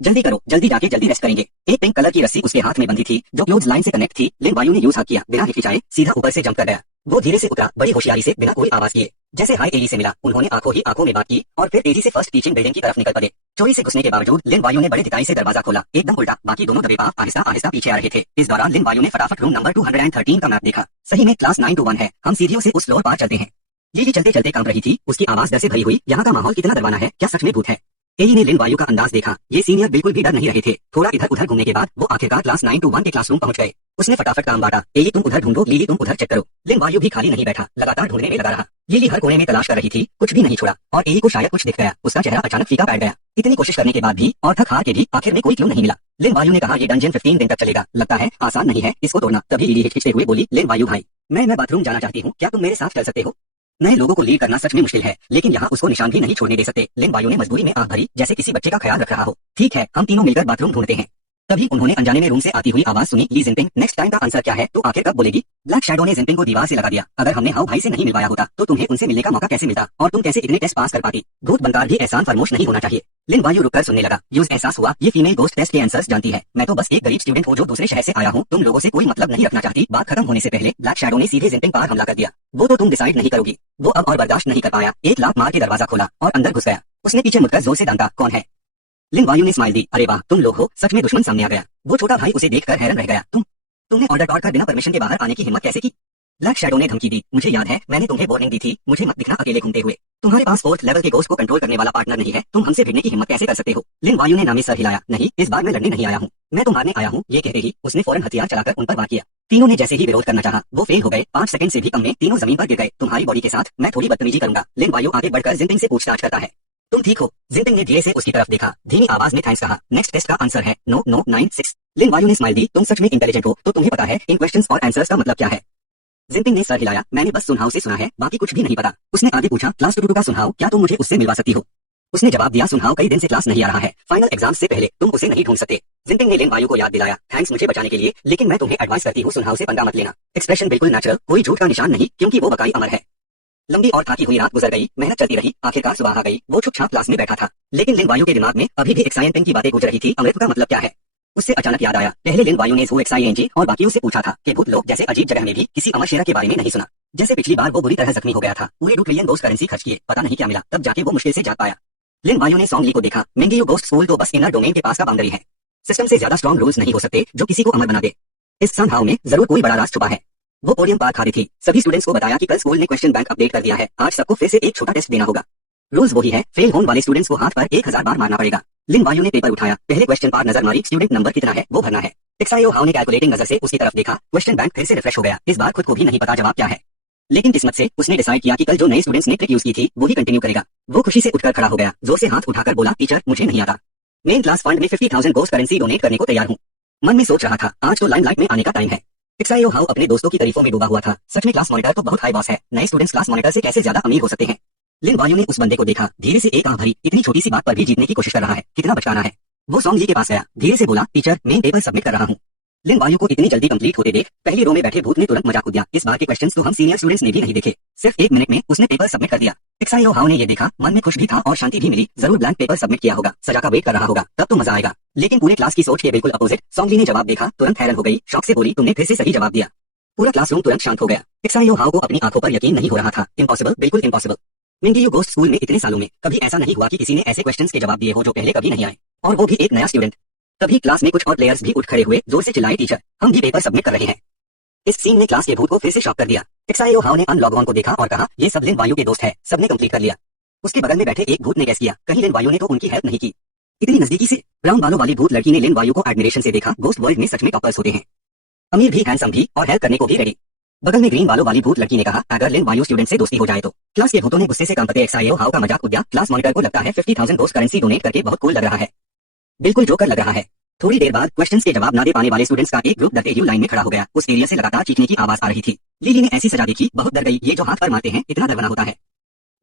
जल्दी करो, जल्दी जाके जल्दी रेस्ट करेंगे। एक पिंक कलर की रस्सी उसके हाथ में बंधी थी जो क्लोज लाइन से कनेक्ट थी। लिन वायु ने यूज हाथ किया, बिना हिचकिचाए सीधा ऊपर से जंप कर गया। वो धीरे से उतरा, बड़ी होशियारी से, बिना कोई आवाज किए। जैसे हाई एरी से मिला, उन्होंने आंखों ही आंखों में बात की और फिर तेजी से फर्स्ट टीचिंग बिल्डिंग की तरफ निकल पड़े। चोरी से घुसने के बावजूद लिन वायु ने बड़े दिताई से दरवाजा खोला, एकदम उल्टा, बाकी दोनों दबे पांव आहिस्ता आहिस्ता पीछे आ रहे थे। इस दौरान लिन वायु ने फटाफट रूम नंबर 213 का मैप देखा, सही में क्लास 9 to 1 है, हम सीढ़ियों से उस फ्लोर पार चलते हैं। लीली चलते चलते कांप रही थी, उसकी आवाज डर से भरी हुई, यहाँ का माहौल कितना डरवाना है, क्या सच में भूत है? एई ने लिन वायु का अंदाज देखा, ये सीनियर बिल्कुल भी डर नहीं रहे थे। थोड़ा इधर उधर घूमने के बाद वो आखिरकार क्लास 9 to 1 के क्लासरूम पहुंच गए। उसने फटाफट काम बांटा, एई तुम उधर ढूंढो, लीली तुम उधर चेक करो। लिन वायु भी खाली नहीं बैठा, लगातार ढूंढने में लगा रहा। लीली हर कोने में तलाश कर रही थी, कुछ भी नहीं छोड़ा, और एई को शायद कुछ दिख गया, उसका चेहरा अचानक फीका बैठ गया। इतनी कोशिश करने के बाद भी और थक हार के भी आखिर में कोई क्लू नहीं मिला। लिन वायु ने कहा, ये डंजन 15 दिन तक चलेगा, लगता है आसान नहीं है इसको तोड़ना। तभी लीली हिचकिचते हुए बोली, लिन वायु भाई मैं बाथरूम जाना चाहती हूँ, क्या तुम मेरे साथ चल सकते हो? नए लोगों को लीड करना सच में मुश्किल है, लेकिन यहाँ उसको निशान भी नहीं छोड़ने दे सकते। लिन वायु ने मजबूरी में आंख भरी, जैसे किसी बच्चे का ख्याल रख रहा हो। ठीक है, हम तीनों मिलकर बाथरूम ढूंढते हैं। तभी उन्होंने अनजाने में रूम से आती हुई आवाज सुनी, ली जिनपिंग नेक्स्ट टाइम का आंसर क्या है, तो आखिर कब बोलेगी? ब्लैक शैडो ने जिनपिंग को दीवार से लगा दिया, अगर हमने हाउ भाई से नहीं मिलवाया होता तो तुम्हें उनसे मिलने का मौका कैसे मिलता, और तुम कैसे इतने टेस्ट पास कर पाती? भूत बनकर भी एहसान फरमोश नहीं होना चाहिए। लिन वायु रुककर सुनने लगा, यूज एहसास हुआ ये फीमेल गोस्ट टेस्ट के आंसर्स जानती है, मैं तो बस एक गरीब स्टूडेंट हूँ जो दूसरे शहर से आया हूँ, तुम लोगों से कोई मतलब नहीं रखना चाहती। बात खत्म होने से पहले ब्लैक शैडो ने सीधे जिनपिंग पर हमला कर दिया, वो तो तुम डिसाइड नहीं करोगी। वो अब और बर्दाश्त नहीं कर पाया, एक लात मार के दरवाजा खोला और अंदर घुस गया। उसने पीछे मुड़कर जोर से डांटा, कौन है? लिन वायु ने स्माइल दी, अरे वाह तुम लोग हो, सच में दुश्मन सामने आ गया। वो छोटा भाई उसे देखकर हैरान रह गया, तुमने ऑर्डर तोड़कर बिना परमिशन के बाहर आने की हिम्मत कैसे की? ब्लैक शैडो ने धमकी दी, मुझे याद है मैंने तुम्हें वार्निंग दी थी, मुझे मत दिखना अकेले घूमते हुए। तुम्हारे पास 4th लेवल के घोस्ट को कंट्रोल करने वाला पार्टनर नहीं है, तुम हमसे भिड़ने की हिम्मत कैसे कर सकते हो? लिन वायु ने नामी सर हिलाया, नहीं, इस बार मैं लड़ने नहीं आया हूँ, मैं तो मारने आया हूँ। ये कहते ही उसने फौरन हथियार चलाकर उन पर वार किया। तीनों ने जैसे ही विरोध करना चाहा, वो फेल हो गए। 5 सेकंड से भी कम में तीनों जमीन पर गिर गए। तुम्हारी बॉडी के साथ मैं थोड़ी बदतमीजी करूंगा। लिन वायु आगे बढ़कर जिनपिंग से पूछताछ करता है, तुम ठीक हो? जिनपिंग ने धीरे से उसकी तरफ देखा, धीमी आवाज में थैंक्स कहा। नेक्स्ट टेस्ट का आंसर है नो नो 96। लिन वायु ने स्माइल दी, तुम सच में इंटेलिजेंट हो, तो तुम्हें पता है इन क्वेश्चंस और आंसर्स का मतलब क्या है? जिनपिंग ने सर हिलाया, मैंने बस सुनहाव से सुना है, बाकी कुछ भी नहीं पता। उसने आगे पूछा, क्लास 2 का सुनहाव, क्या तुम मुझे उससे मिलवा सकती हो? उसने जवाब दिया, सुनहाव कई दिन से क्लास नहीं आ रहा है, फाइनल एग्जाम से पहले तुम उसे नहीं ढूंढ सकते। जिनपिंग ने लिन वायु को याद दिलाया, थैंक्स मुझे बचाने के लिए, लेकिन मैं तुम्हें एडवाइस करती हूँ सुनहाव से पंगा मत लेना। एक्सप्रेशन बिल्कुल नेचुरल, कोई झूठ का निशान नहीं, क्योंकि वो बकाई अमर है। लंबी और थाकी हुई रात गुजर गई, मेहनत चलती रही, आखिरकार सुबह आ गई। वो चुपचाप क्लास में बैठा था, लेकिन लिन वायु के दिमाग में अभी भी एक्साइएंटिंग की बातें गुजर रही थी। अमृत का मतलब क्या है? उससे अचानक याद आया, पहले लिन वायु ने जो एक्साइएंजी और बाकियों से पूछा था कि भूत लोग जैसे अजीब जगह में भी किसी अमर शेरा के बारे में नहीं सुना। जैसे पिछली बार वो बुरी तरह जख्मी हो गया था, पूरे 2 ट्रिलियन घोस्ट करेंसी खर्च किए, पता नहीं क्या मिला, तब जाके वो मुश्किल से जाग पाया। लिन वायु ने सॉन्ग ली को देखा, मेंगेयू घोस्ट स्कूल तो बस इनर डोमेन के पास का बाउंड्री है, सिस्टम से ज्यादा स्ट्रॉन्ग रूल्स नहीं हो सकते जो किसी को अमर बना दे। इस संभाव में जरूर कोई बड़ा राज छुपा है। वो पोडियम पार खा रही थी, सभी स्टूडेंट्स को बताया कि कल स्कूल ने क्वेश्चन बैंक अपडेट कर दिया है, आज सबको फिर से एक छोटा टेस्ट देना होगा। रूल्स वही है, फेल होने वाले स्टूडेंट्स को हाथ पर 1000 बार मारना पड़ेगा। लिन वायु ने पेपर उठाया, पहले क्वेश्चन पर नजर मारी, स्टूडेंट नंबर कितना है वो भरना है। एक्साइओ हाउ ने कैलकुलेटिंग नजर से उसकी तरफ देखा, क्वेश्चन बैंक फिर से रिफ्रेश हो गया, इस बार खुद को भी नहीं पता जवाब क्या है। लेकिन किस्मत से उसने डिसाइड किया कि कल जो नए स्टूडेंट्स ने ट्रिक यूज की थी वो ही कंटिन्यू करेगा। वो खुशी से उठकर खड़ा हो गया, जोर से हाथ उठाकर बोला, टीचर मुझे नहीं आता, मेन क्लास फंड में 50,000 घोस्ट करेंसी डोनेट करने को तैयार हूँ। मन में सोच रहा था, आज तो लाइमलाइट में आने का टाइम है। एक्साइओ हाउ अपने दोस्तों की तारीफों में डूबा हुआ था, सच में क्लास मॉनिटर तो बहुत हाई बॉस है, नए स्टूडेंट्स क्लास मॉनिटर से कैसे ज्यादा अमीर हो सकते हैं। लिन वायु ने उस बंदे को देखा, धीरे से एक आंख भरी, इतनी छोटी सी बात पर भी जीतने की कोशिश कर रहा है, कितना बचकाना है। वो सॉन्ग जी के पास गया, धीरे से बोला, टीचर मेन पेपर सबमिट कर रहा हूँ। लिन वायु को इतनी जल्दी कंप्लीट होते देख पहली रो में बैठे भूत ने तुरंत मजाक उड़ाया, इस बार के क्वेश्चंस तो हम सीनियर स्टूडेंट्स ने भी नहीं देखे। सिर्फ 1 मिनट में उसने पेपर सबमिट कर दिया। एक्साइओ हाउ ने ये देखा, मन में खुश भी था और शांति भी मिली, जरूर ब्लैंक पेपर सबमिट किया होगा, सजा का वेट कर रहा होगा, तब तो मजा आएगा। लेकिन पूरे क्लास की सोच के बिल्कुल अपोजिट। सॉन्गली ने जवाब देखा, तुरंत हैरान हो गई, शौक से बोली, तुमने फिर से सही जवाब दिया। पूरा क्लासरूम तुरंत शांत हो गया। एक्साइओ हाउ को अपनी आंखों पर यकीन नहीं हो रहा था, इम्पॉसिबल, बिल्कुल इम्पॉसिबल। मेंगेयू घोस्ट स्कूल में इतने सालों में कभी ऐसा नहीं हुआ कि किसी ने ऐसे क्वेश्चंस के जवाब दिए हो जो पहले कभी नहीं आए, और वो भी एक नया स्टूडेंट। तभी क्लास में कुछ और प्लेयर्स भी उठ खड़े हुए, जोर से चिल्लाए, टीचर हम भी पेपर सबमिट कर रहे हैं। इस सीन ने क्लास के भूत को फिर से शॉक कर दिया। एक्साइओ हाउ ने अनलॉग ऑन को देखा और कहा, ये सब लिन वायु के दोस्त है, सबने कंप्लीट कर लिया। उसके बगल में बैठे एक भूत ने गैस किया, कहीं लिन वायु ने तो उनकी हेल्प नहीं की। इतनी नजदीकी से ब्राउन बालों वाली भूत लड़की ने लिन वायु को एडमिरेशन से देखा, घोस्ट वर्ल्ड में सच में टॉपर्स होते हैं, अमीर भी, हैंडसम भी और हेल्प करने को भी रेडी। बगल में ग्रीन बालों वाली भूत लड़की ने कहा, अगर लिन वायु स्टूडेंट से दोस्ती हो जाए तो। क्लास के भूतों ने गुस्से से कांपते एक्साइओ हाउ का मजाक उड़ाया, क्लास मॉनिटर को लगता है 50,000 घोस्ट करेंसी डोनेट करके बहुत कूल लग रहा है, बिल्कुल जोकर लग रहा है। थोड़ी देर बाद क्वेश्चंस के जवाब ना दे पाने वाले स्टूडेंट्स का एक ग्रुप डरते हुए लाइन में खड़ा हो गया। उस एरिया से लगातार चीखने की आवाज आ रही थी। लिली ने ऐसी सजा देखी, बहुत डर गई, ये जो हाथ पर मारते हैं इतना डरवाना होता है।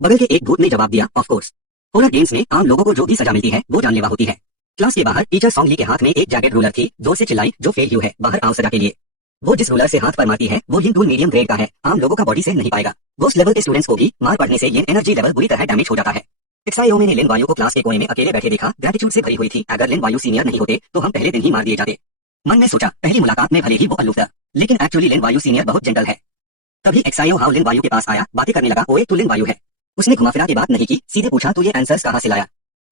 बगल के एक भूत ने जवाब दिया, ऑफ कोर्स, हॉरर गेम्स में आम लोगों को जो भी सजा मिलती है वो जानलेवा होती है। क्लास के बाहर टीचर सॉन्गली के हाथ में एक जैकेट रूलर थी, जोर से चिल्लाई, जो फेल यू है, बाहर आओ सजा के लिए। वो जिस रूलर से हाथ पर मारती है वो हिल टूल मीडियम ग्रेड का है, आम लोगों का बॉडी से नहीं पाएगा। घोस्ट लेवल के स्टूडेंट्स को भी मार पड़ने से ये एनर्जी लेवल बुरी तरह डैमेज हो जाता है। एक्साइओ ने लिन वायु को क्लास के कोने में अकेले बैठे देखा, ग्रेटिट्यूड से भरी हुई थी, अगर लिन वायु सीनियर नहीं होते तो हम पहले दिन ही मार दिए जाते। मन में सोचा, पहली मुलाकात में भले ही वो अलूफ था, लेकिन एक्चुअली लिन वायु सीनियर बहुत जेंटल है। तभी एक्साइओ हाउ लिन वायु के पास आया, बातें करने लगा, ओए तू लिन वायु है। उसने घुमा फिरा के बात नहीं की, सीधे पूछा, तो ये आंसर्स कहाँ से लाया?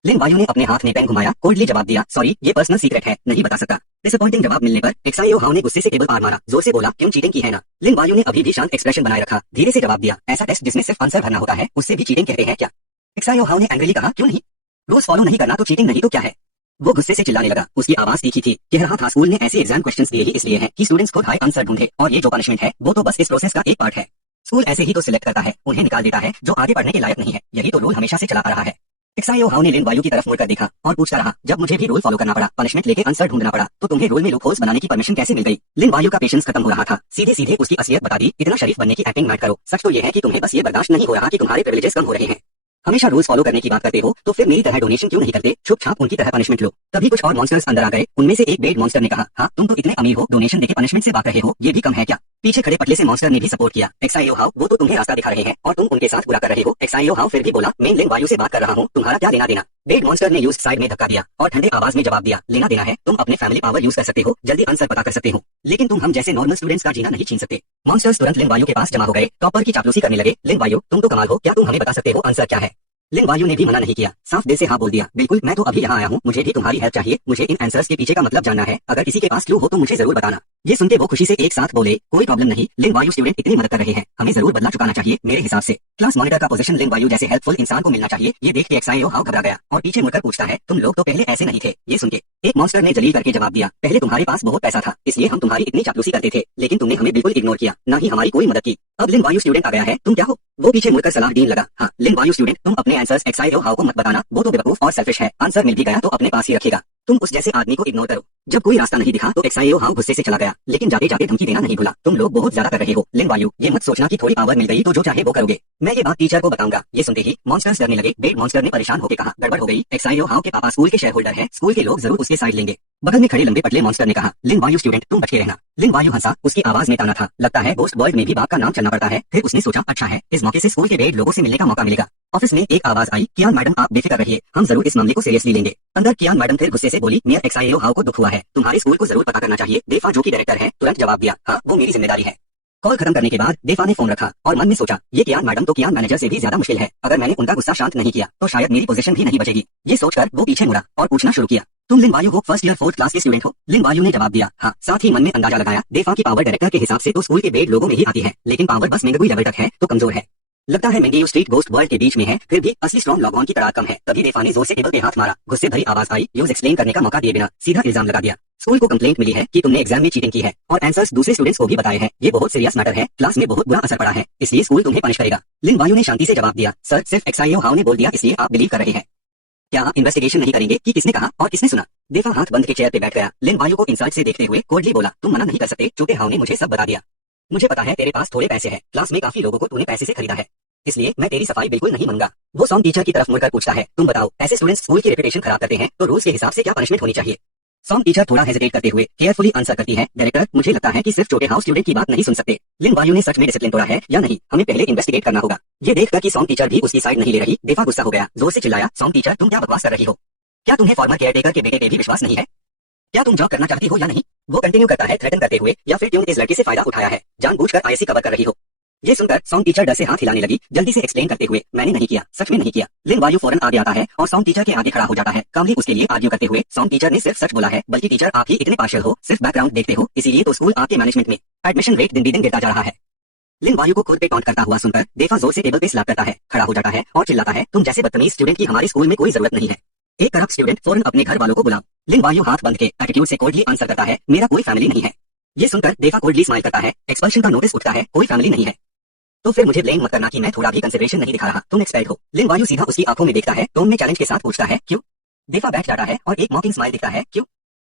लिन वायु ने अपने हाथ में पेन घुमाया, कोल्डली जवाब दिया, सॉरी ये पर्सनल सीक्रेट है, नहीं बता सकता। डिसअपॉइंटिंग जवाब मिलने पर एक्साइओ हाउ ने गुस्से से टेबल पार मारा, जोर से बोला, क्यों चीटिंग की है ना? लिन वायु ने अभी भी शांत एक्सप्रेशन बनाए रखा, धीरे से जवाब दिया, ऐसा टेस्ट जिसमें सिर्फ आंसर भरना होता है उससे भी चीटिंग कहते हैं क्या? एक्साइओ हाउ ने एंग्रीली कहा, क्यों नहीं? रूल्स फॉलो नहीं करना तो चीटिंग नहीं तो क्या है? वो गुस्से से चिल्लाने लगा, उसकी आवाज तीखी थी, कह रहा था, स्कूल ने ऐसे एग्जाम क्वेश्चंस दिए ही इसलिए है कि स्टूडेंट्स खुद हाई आंसर ढूंढे, और ये जो पनिशमेंट है वो तो बस इस प्रोसेस का एक पार्ट है। स्कूल ऐसे ही तो सिलेक्ट करता है, उन्हें निकाल देता है जो आगे पढ़ने के लायक नहीं है, यही तो रूल हमेशा से चला आ रहा है। एक्साइओ हाउ ने लिन वायु की तरफ मुड़कर देखा और पूछता रहा, जब मुझे भी रूल फॉलो करना पड़ा, पनिशमेंट लेके आंसर ढूंढना पड़ा, तो तुम्हें रूल में लूपहोल्स बनाने की परमिशन कैसे मिल गई? लिन वायु का पेशेंस खत्म हो रहा था, सीधे सीधे उसकी असलियत बता दी, इतना शरीफ बनने की एक्टिंग मत करो, सच तो ये है कि तुम्हें बस ये बर्दाश्त नहीं हो रहा कि तुम्हारे प्रिविलेजेस कम हो रहे हैं। हमेशा रूल्स फॉलो करने की बात करते हो तो फिर मेरी तरह डोनेशन क्यों नहीं करते, चुपचाप उनकी तरह पनिशमेंट लो। तभी कुछ और मॉन्स्टर्स अंदर आ गए, उनमें से एक बेड मॉन्स्टर ने कहा, हाँ तुम तो इतने अमीर हो, डोनेशन देके पनिशमेंट से बात रहे हो, ये भी कम है क्या? पीछे खड़े पतले से मॉन्स्टर ने भी सपोर्ट किया, एक्साइओ हाउ वो तो तुम्हें रास्ता दिखा रहे हैं और तुम उनके साथ बुरा कर रहे हो। एक्साइओ हाउ फिर भी बोला, मैं लिन वायु से बात कर रहा हूँ, तुम्हारा क्या लेना देना? बेड मॉन्स्टर ने यूज साइड में धक्का दिया और ठंडे आवाज में जवाब दिया, लेना देना है, तुम अपने फैमिली पावर यूज कर सकते हो, जल्दी आंसर पता कर सकते हो, लेकिन तुम हम जैसे नॉर्मल स्टूडेंट्स का जीना नहीं छीन सकते। मॉन्स्टर्स तुरंत लिन वायु के पास जमा हो गए, टॉपर की चापलूसी करने लगे, लिन वायु तुम तो कमाल हो, क्या तुम हमें बता सकते हो आंसर क्या है? लिन वायु ने भी मना नहीं किया, साफ दिल से हाँ बोल दिया, बिल्कुल, मैं तो अभी यहाँ आया हूँ, मुझे भी तुम्हारी हेल्प चाहिए, मुझे इन आंसर्स के पीछे का मतलब जानना है, अगर किसी के पास क्लू हो तो मुझे जरूर बताना। ये सुनते वो खुशी से एक साथ बोले, कोई प्रॉब्लम नहीं, लिंग वायु स्टूडेंट इतनी मदद कर रहे हैं, हमें जरूर बदला चुकाना चाहिए मेरे हिसाब से। क्लास मॉनिटर का पोजीशन लिंग वायु जैसे हेल्पफुल इंसान को मिलना चाहिए। ये देख के एक्साइओ हाउ घबरा गया और पीछे मुड़कर पूछता है, तुम लोग तो पहले ऐसे नहीं थे। ये सुन के एक मॉन्स्टर ने जलील करके जवाब दिया, पहले तुम्हारे पास बहुत पैसा था, इसलिए हम तुम्हारी इतनी चापलूसी करते थे, लेकिन तुमने हमें बिल्कुल इग्नोर किया, ना ही हमारी कोई मदद की। अब लिंग वायु स्टूडेंट आ गया है, तुम क्या हो? वो पीछे मुड़कर सलाह देने लगा, हाँ लिंग वायु स्टूडेंट, तुम अपने आंसर्स एक्साइओ हाउ को मत बताना, वो तो बेवकूफ और सेल्फिश है। आंसर मिल भी गया तो अपने पास ही रखेगा। तुम उस जैसे आदमी को इग्नोर करो। जब कोई रास्ता नहीं दिखा तो एक्साइओ हाउ गुस्से से चला गया, लेकिन जाते जाते धमकी देना नहीं भूला, तुम लोग बहुत ज्यादा कर रहे हो। लिंग वायु, ये मत सोचना कि थोड़ी पावर मिल गई तो जो चाहे वो करोगे, मैं ये बात टीचर को बताऊंगा। ये सुनते ही मॉन्स्टर्स डरने लगे। बेड मॉन्स्टर ने परेशान होकर कहा, गड़बड़ हो गई, एक्साइओ हाउ के पापा स्कूल के शेयर होल्डर है, स्कूल के लोग जरूर उसके साइड लेंगे। बगल में खड़े लंबे पतले मॉन्स्टर ने कहा, लिंग वायु स्टूडेंट तुम बच के रहना। लिंग वायु हंसा, उसकी आवाज में ताना था, लगता है गोस्ट वर्ल्ड में भी बाप का नाम चलना पड़ता है। फिर उसने सोचा, अच्छा है, इस मौके से स्कूल के बेड लोगों से मिलने का मौका मिलेगा। ऑफिस में एक आवाज आई, कियान मैडम आप बेफिक्र रहिए, हम जरूर इस मामले को सीरियसली लेंगे। अंदर कियान मैडम फिर गुस्से से बोली, मेयर एक्साइओ हाउ को दुख हुआ है, तुम्हारे स्कूल को जरूर पता करना चाहिए। देफा जो की डायरेक्टर है तुरंत जवाब दिया, हाँ वो मेरी जिम्मेदारी है। कॉल खत्म करने के बाद देफा ने फोन रखा और मन में सोचा, ये कियान मैडम तो कियान मैनेजर से भी ज्यादा मुश्किल है, अगर मैंने उनका गुस्सा शांत नहीं किया तो शायद मेरी पोजीशन भी नहीं बचेगी। ये सोचकर वो पीछे मुड़ा और पूछना शुरू किया, तुम लिंग वायु हो, फर्स्ट ईयर 4th क्लास के स्टूडेंट हो? लिंग वायु ने जवाब दिया, हाँ। साथ ही मन में अंदाजा लगाया, देफा की पावर डायरेक्टर के हिसाब से तो स्कूल के बेड लोगों में ही आती है, लेकिन पावर बस मेंगुई लेवल तक है तो कमजोर है। लगता है मेंगेयू स्ट्रीट गोस्ट वर्ल्ड के बीच में है, फिर भी असली स्ट्रॉन्ग लॉग ऑन की तरह कम है। तभी देफा ने जोर से टेबल पे हाथ मारा, गुस्से भरी आवाज आई, यूज एक्सप्लेन करने का मौका दिए बिना सीधा इल्जाम लगा दिया। स्कूल को कंप्लेंट मिली है कि तुमने एग्जाम में चीटिंग की है और आंसर्स दूसरे स्टूडेंट्स को भी बताए हैं। ये बहुत सीरियस मैटर है, क्लास में बहुत बुरा असर पड़ा है, इसलिए स्कूल तुम्हें पनिश करेगा। लिंग वायु ने शांति से जवाब दिया, सर सिर्फ एक्साइओ हाउ ने बोल दिया इसलिए आप बिलीव कर रहे हैं, क्या आप इन्वेस्टिगेशन नहीं करेंगे कि किसने कहा और किसने सुना? देफा हाथ बंद के चेयर पे बैठ गया। लिंग वायु को इंसल्ट से देखते हुए कोल्डली बोला, तुम मना नहीं कर सकते, छोटे हाउ ने मुझे सब बता दिया। मुझे पता है तेरे पास थोड़े पैसे हैं, क्लास में काफी लोगों को तूने पैसे से खरीदा है, इसलिए मैं तेरी सफाई बिल्कुल नहीं मानूंगा। वो सॉन्ग टीचर की तरफ मुड़कर पूछता है, तुम बताओ ऐसे स्टूडेंट्स स्कूल की रेपुटेशन खराब करते हैं तो रूल्स के हिसाब से क्या पनिशमेंट होनी चाहिए? सॉन्ग टीचर थोड़ा हेजिटेट करते हुए केयरफुली आंसर करती है, डायरेक्टर मुझे लगता है कि सिर्फ छोटे हाउस स्टूडेंट की बात नहीं सुन सकते। लिंग वायु ने सच में डिसिप्लिन तोड़ा है या नहीं, हमें पहले इन्वेस्टिगेट करना होगा। ये देखकर कि सॉन्ग टीचर भी उसकी साइड नहीं ले रही, देफा गुस्सा हो गया, जोर से चिल्लाया, सॉन्ग टीचर तुम क्या बकवास कर रही हो? क्या तुम्हें फॉर्मर केयरटेकर के बेटे पे भी विश्वास नहीं है? क्या तुम जॉब करना चाहती हो या नहीं? वो कंटिन्यू करता है थ्रेटन करते हुए, या फिर तुम इस लड़के से फायदा उठाया है, जानबूझकर आईएससी कवर कर रही हो? ये सुनकर सॉन्ग टीचर डर से हाथ हिलाने लगी, जल्दी से एक्सप्लेन करते हुए, मैंने नहीं किया, सच में नहीं किया। लिंग वायु फौरन आगे आता है और सॉन्ग टीचर के आगे खड़ा हो जाता है, कामली उसके लिए आर्ग्यू करते हुए, सॉन्ग टीचर ने सिर्फ सच बोला है, बल्कि टीचर आप ही इतने पार्शियल हो, सिर्फ बैकग्राउंड देखते हो, इसीलिए तो स्कूल आपके मैनेजमेंट में एडमिशन रेट दिन दिन गिरता जा रहा है। लिंग वायु को खुद पे टॉन्ट करता हुआ सुनकर देफा जोर से टेबल पे स्लैप करता है, खड़ा हो जाता है और चिल्लाता है, तुम जैसे बदतमीज स्टूडेंट की हमारे स्कूल में कोई जरूरत नहीं है। एक करप्ट स्टूडेंट फौरन अपने घर वालों को बुलाओ। लिंग वायु हाथ बंद के एटीट्यूड से कोल्डली आंसर करता है, मेरा कोई फैमिली नहीं है। ये सुनकर देफा कोल्डली स्माइल करता है, एक्सपल्शन का नोटिस उठता है, कोई फैमिली नहीं है तो फिर मुझे ब्लेम मत करना कि मैं थोड़ा भी कंसिडरेशन नहीं दिखा रहा, तुम एक्सपेल्ड हो। लिंग वायु सीधा उसकी आंखों में देखता है, टोन में चैलेंज के साथ पूछता है, क्यों? देफा बैठ जाता है और एक मॉकिंग स्माइल दिखता है, क्यों?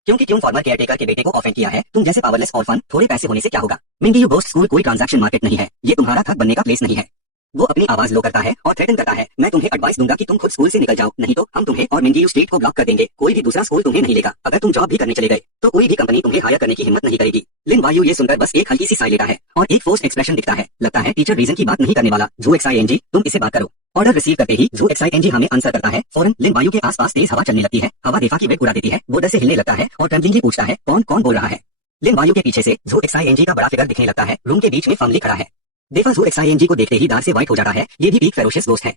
क्योंकि क्यों फॉर्मर केयरटेकर के बेटे को ऑफेंड किया है, तुम जैसे पावरलेस और फन थोड़े पैसे होने से क्या होगा? मिंगी यू गोस्ट स्कूल कोई ट्रांजैक्शन मार्केट नहीं है, ये तुम्हारा ठग बनने का प्लेस नहीं है। वो अपनी आवाज लो करता है और थ्रेटन करता है, मैं तुम्हें एडवाइस दूंगा कि तुम खुद स्कूल से निकल जाओ, नहीं तो हम तुम्हें और मिंगी यू स्ट्रीट को ब्लॉक कर देंगे, कोई भी दूसरा स्कूल तुम्हें नहीं लेगा। अगर तुम जॉब भी करने चले गए तो कोई भी कंपनी तुम्हें हायर करने की हिम्मत नहीं करेगी। लिंग वायु ये सुनकर बस एक हल्की सी साई लेता है और एक फोर्स्ड एक्सप्रेशन दिखता है, लगता है टीचर रीजन की बात नहीं करने वाला। जो एक्सआईएनजी तुम इसे बात करो। ऑर्डर रिसीव करते ही जो एक्सआईएनजी हमें आंसर करता है, फौरन लिंग वायु के आसपास तेज हवा चलने लगती है, हवा देफा की वेट उड़ा देती है, वो डर से हिलने लगता है और ट्रेम्बलिंगली पूछता है, कौन कौन बोल रहा है? लिंग वायु के पीछे से जो एक्सआईएनजी का बड़ा फिगर दिखने लगता है, रूम के बीच में फर्मली खड़ा है। देफा जो एक्सआईएनजी को देखते ही दार से वाइट हो जाता है, ये भी एक फेरोशियस गोस्ट है।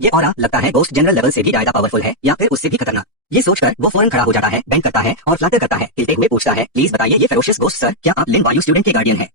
ये ऑरा लगता है गोस्ट जनरल लेवल से भी ज्यादा पावरफुल है या फिर उससे भी खतरनाक। ये सोचकर वो फौरन खड़ा हो जाता है, बैंक करता है और फ्लटर करता है, हिलते हुए पूछता है, प्लीज बताइए ये फेरोशियस गोस्ट सर, क्या आप लिंग वायु स्टूडेंट के गार्डियन है?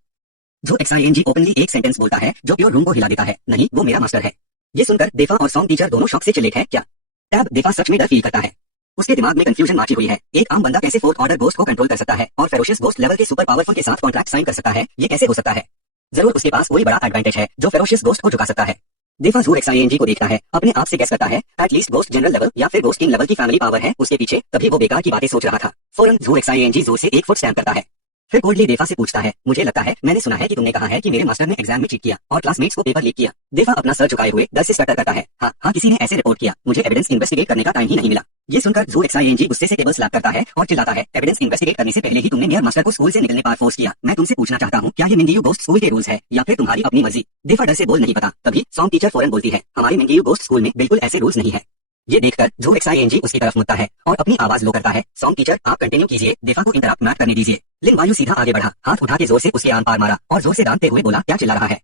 जो एक्सआईएनजी ओपनली एक सेंटेंस बोलता है जो प्योर रूम को हिला देता है, नहीं वो मेरा मास्टर है। ये सुनकर देफा और सॉन्ग टीचर दोनों शॉक से चिल्ले हैं, क्या? टैब देफा सच में डर फील करता है, उसके दिमाग में कंफ्यूजन माची हुई है, एक आम बंदा कैसे फोर्थ ऑर्डर गोस्ट को कंट्रोल कर सकता है और फेरोशियस गोस्ट लेवल के सुपर पावरफुल के साथ कॉन्ट्रैक्ट साइन कर सकता है, ये कैसे हो सकता है? जरूर उसके पास कोई बड़ा एडवांटेज है जो फेरोशियस गोस्ट को झुका सकता है। देफा जो एक्सआईएनजी को देखता है, अपने आप से गेस करता है, एटलीस्ट गोस्ट जनरल लेवल या फिर गोस्ट किंग लेवल की फैमिली पावर है उसके पीछे, तभी वो बेकार की बातें सोच रहा था। फौरन जो एक्सआईएनजी जोर से एक फुट स्टैम्प करता है, फिर कोल्डली देफा से पूछता है, मुझे लगता है मैंने सुना है कि तुमने कहा है कि मेरे मास्टर ने एग्जाम में चीट किया और क्लासमेट्स को पेपर लीक किया। देफा अपना सर झुकाए हुए डर से स्टटर करता है, हाँ किसी ने ऐसे रिपोर्ट किया, मुझे एविडेंस इन्वेस्टिगेट करने का टाइम ही नहीं मिला। ये सुनकर जो एक्सआईएनजी गुस्से से टेबल स्लैप करता है और चिल्लाता है, एविडेंस इन्वेस्टिगेट करने से पहले ही तुमने मेयर मास्टर को स्कूल से निकलने पर फोर्स किया। मैं तुमसे पूछना चाहता हूँ, क्या ये मिंगी यू गोस्ट स्कूल के रूल्स है या फिर तुम्हारी अपनी मर्जी? देफा डर से बोल नहीं पता, तभी सॉन्ग टीचर फौरन बोलती है, हमारे मिंगी यू गोस्ट स्कूल में बिल्कुल ऐसे रूल्स नहीं है। ये देखकर जो एक्सआईएनजी उसकी तरफ मुड़ता है और अपनी आवाज लो करता है, सॉन्ग टीचर आप कंटिन्यू कीजिए, देफा को इंटरप्ट मत करने दीजिए। लिंग वायु सीधा आगे बढ़ा, हाथ उठा के जोर से उसके आम पार मारा और जोर से डांटते हुए बोला, क्या चिल्ला रहा है?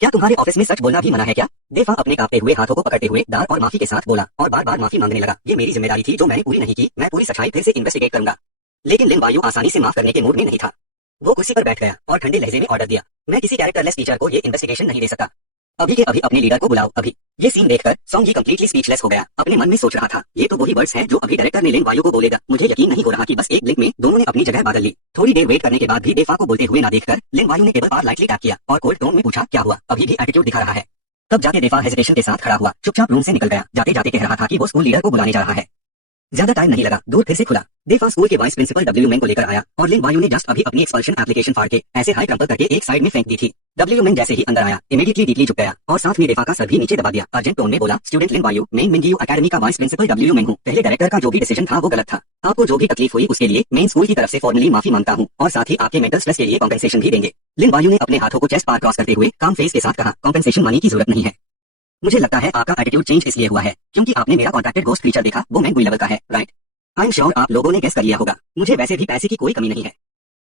क्या तुम्हारे ऑफिस में सच बोलना भी मना है क्या? देफा अपने कांपते हुए हाथों को पकड़ते हुए दार और माफी के साथ बोला और बार बार माफी मांगने लगा, ये मेरी जिम्मेदारी थी जो मैंने पूरी नहीं की, मैं पूरी सच्चाई फिर से इन्वेस्टिगेट करूंगा। लेकिन लिंग वायु आसानी से माफ करने के मूड में नहीं था। वो कुर्सी पर बैठ गया और ठंडे लहजे में ऑर्डर दिया, मैं किसी कैरेक्टरलेस टीचर को ये इन्वेस्टिगेशन नहीं दे सकता। अभी के अभी अपने लीडर को बुलाओ, अभी। ये सीन देखकर सॉन्गी कंप्लीटली स्पीचलेस हो गया। अपने मन में सोच रहा था, ये तो वही वर्ड्स हैं जो अभी डायरेक्टर ने लिन वायु को बोलेगा। मुझे यकीन नहीं हो रहा कि बस एक ब्लिंक में दोनों ने अपनी जगह बदल ली। थोड़ी देर वेट करने के बाद भी डेफा को बोलते हुए ना देखकर लिन वायु ने टेबल पर लाइटली टैप किया और कोल्ड टोन में पूछा, क्या हुआ? अभी भी एटीट्यूड दिखा रहा है। तब जाके डेफा हेजिटेशन के साथ खड़ा हुआ, चुपचाप रूम से निकल गया। जाते जाते कह रहा था कि वो स्कूल लीडर को बुलाने जा रहा है। ज्यादा टाइम नहीं लगा, दूर फिर से खुला। डेफा स्कूल के वाइस प्रिंसिपल डब्ल्यू मैन को लेकर आया और लिन वायु ने जस्ट अभी अपनी एक्सपल्शन एप्लीकेशन फाड़ के ऐसे हाई क्रम्पल करके एक साइड में फेंक दी थी। डब्ल्यू मैन जैसे ही अंदर आया, इमीडिएटली डीपली झुक गया और साथ में डेफा का सर भी नीचे दबा दिया। अर्जेंट टोन में बोला, स्टूडेंट लिन वायु, मैं मिंगयू एकेडमी का वाइस प्रिंसिपल डब्ल्यू मैन हूँ। पहले डायरेक्टर का जो भी डिसीजन था वो गलत था। आपको जो भी तकलीफ हुई उसके लिए मैं स्कूल की तरफ से फॉर्मली माफी मांगता हूँ और साथ ही आपके मेंटल स्ट्रेस के लिए कॉम्पेंसेशन भी देंगे। लिन वायु ने अपने हाथों को चेस्ट पार क्रॉस करते हुए काम फेस के साथ कहा, कॉम्पेंसेशन मनी की जरूरत नहीं है। मुझे लगता है आपका एटीट्यूड चेंज इसलिए हुआ है क्योंकि आपने मेरा कॉन्ट्रैक्टेड गोस्ट क्रीचर देखा, वो मैंगुई लेवल का है, राइट? आई एम श्योर आप लोगों ने गेस कर लिया होगा। मुझे वैसे भी पैसे की कोई कमी नहीं है।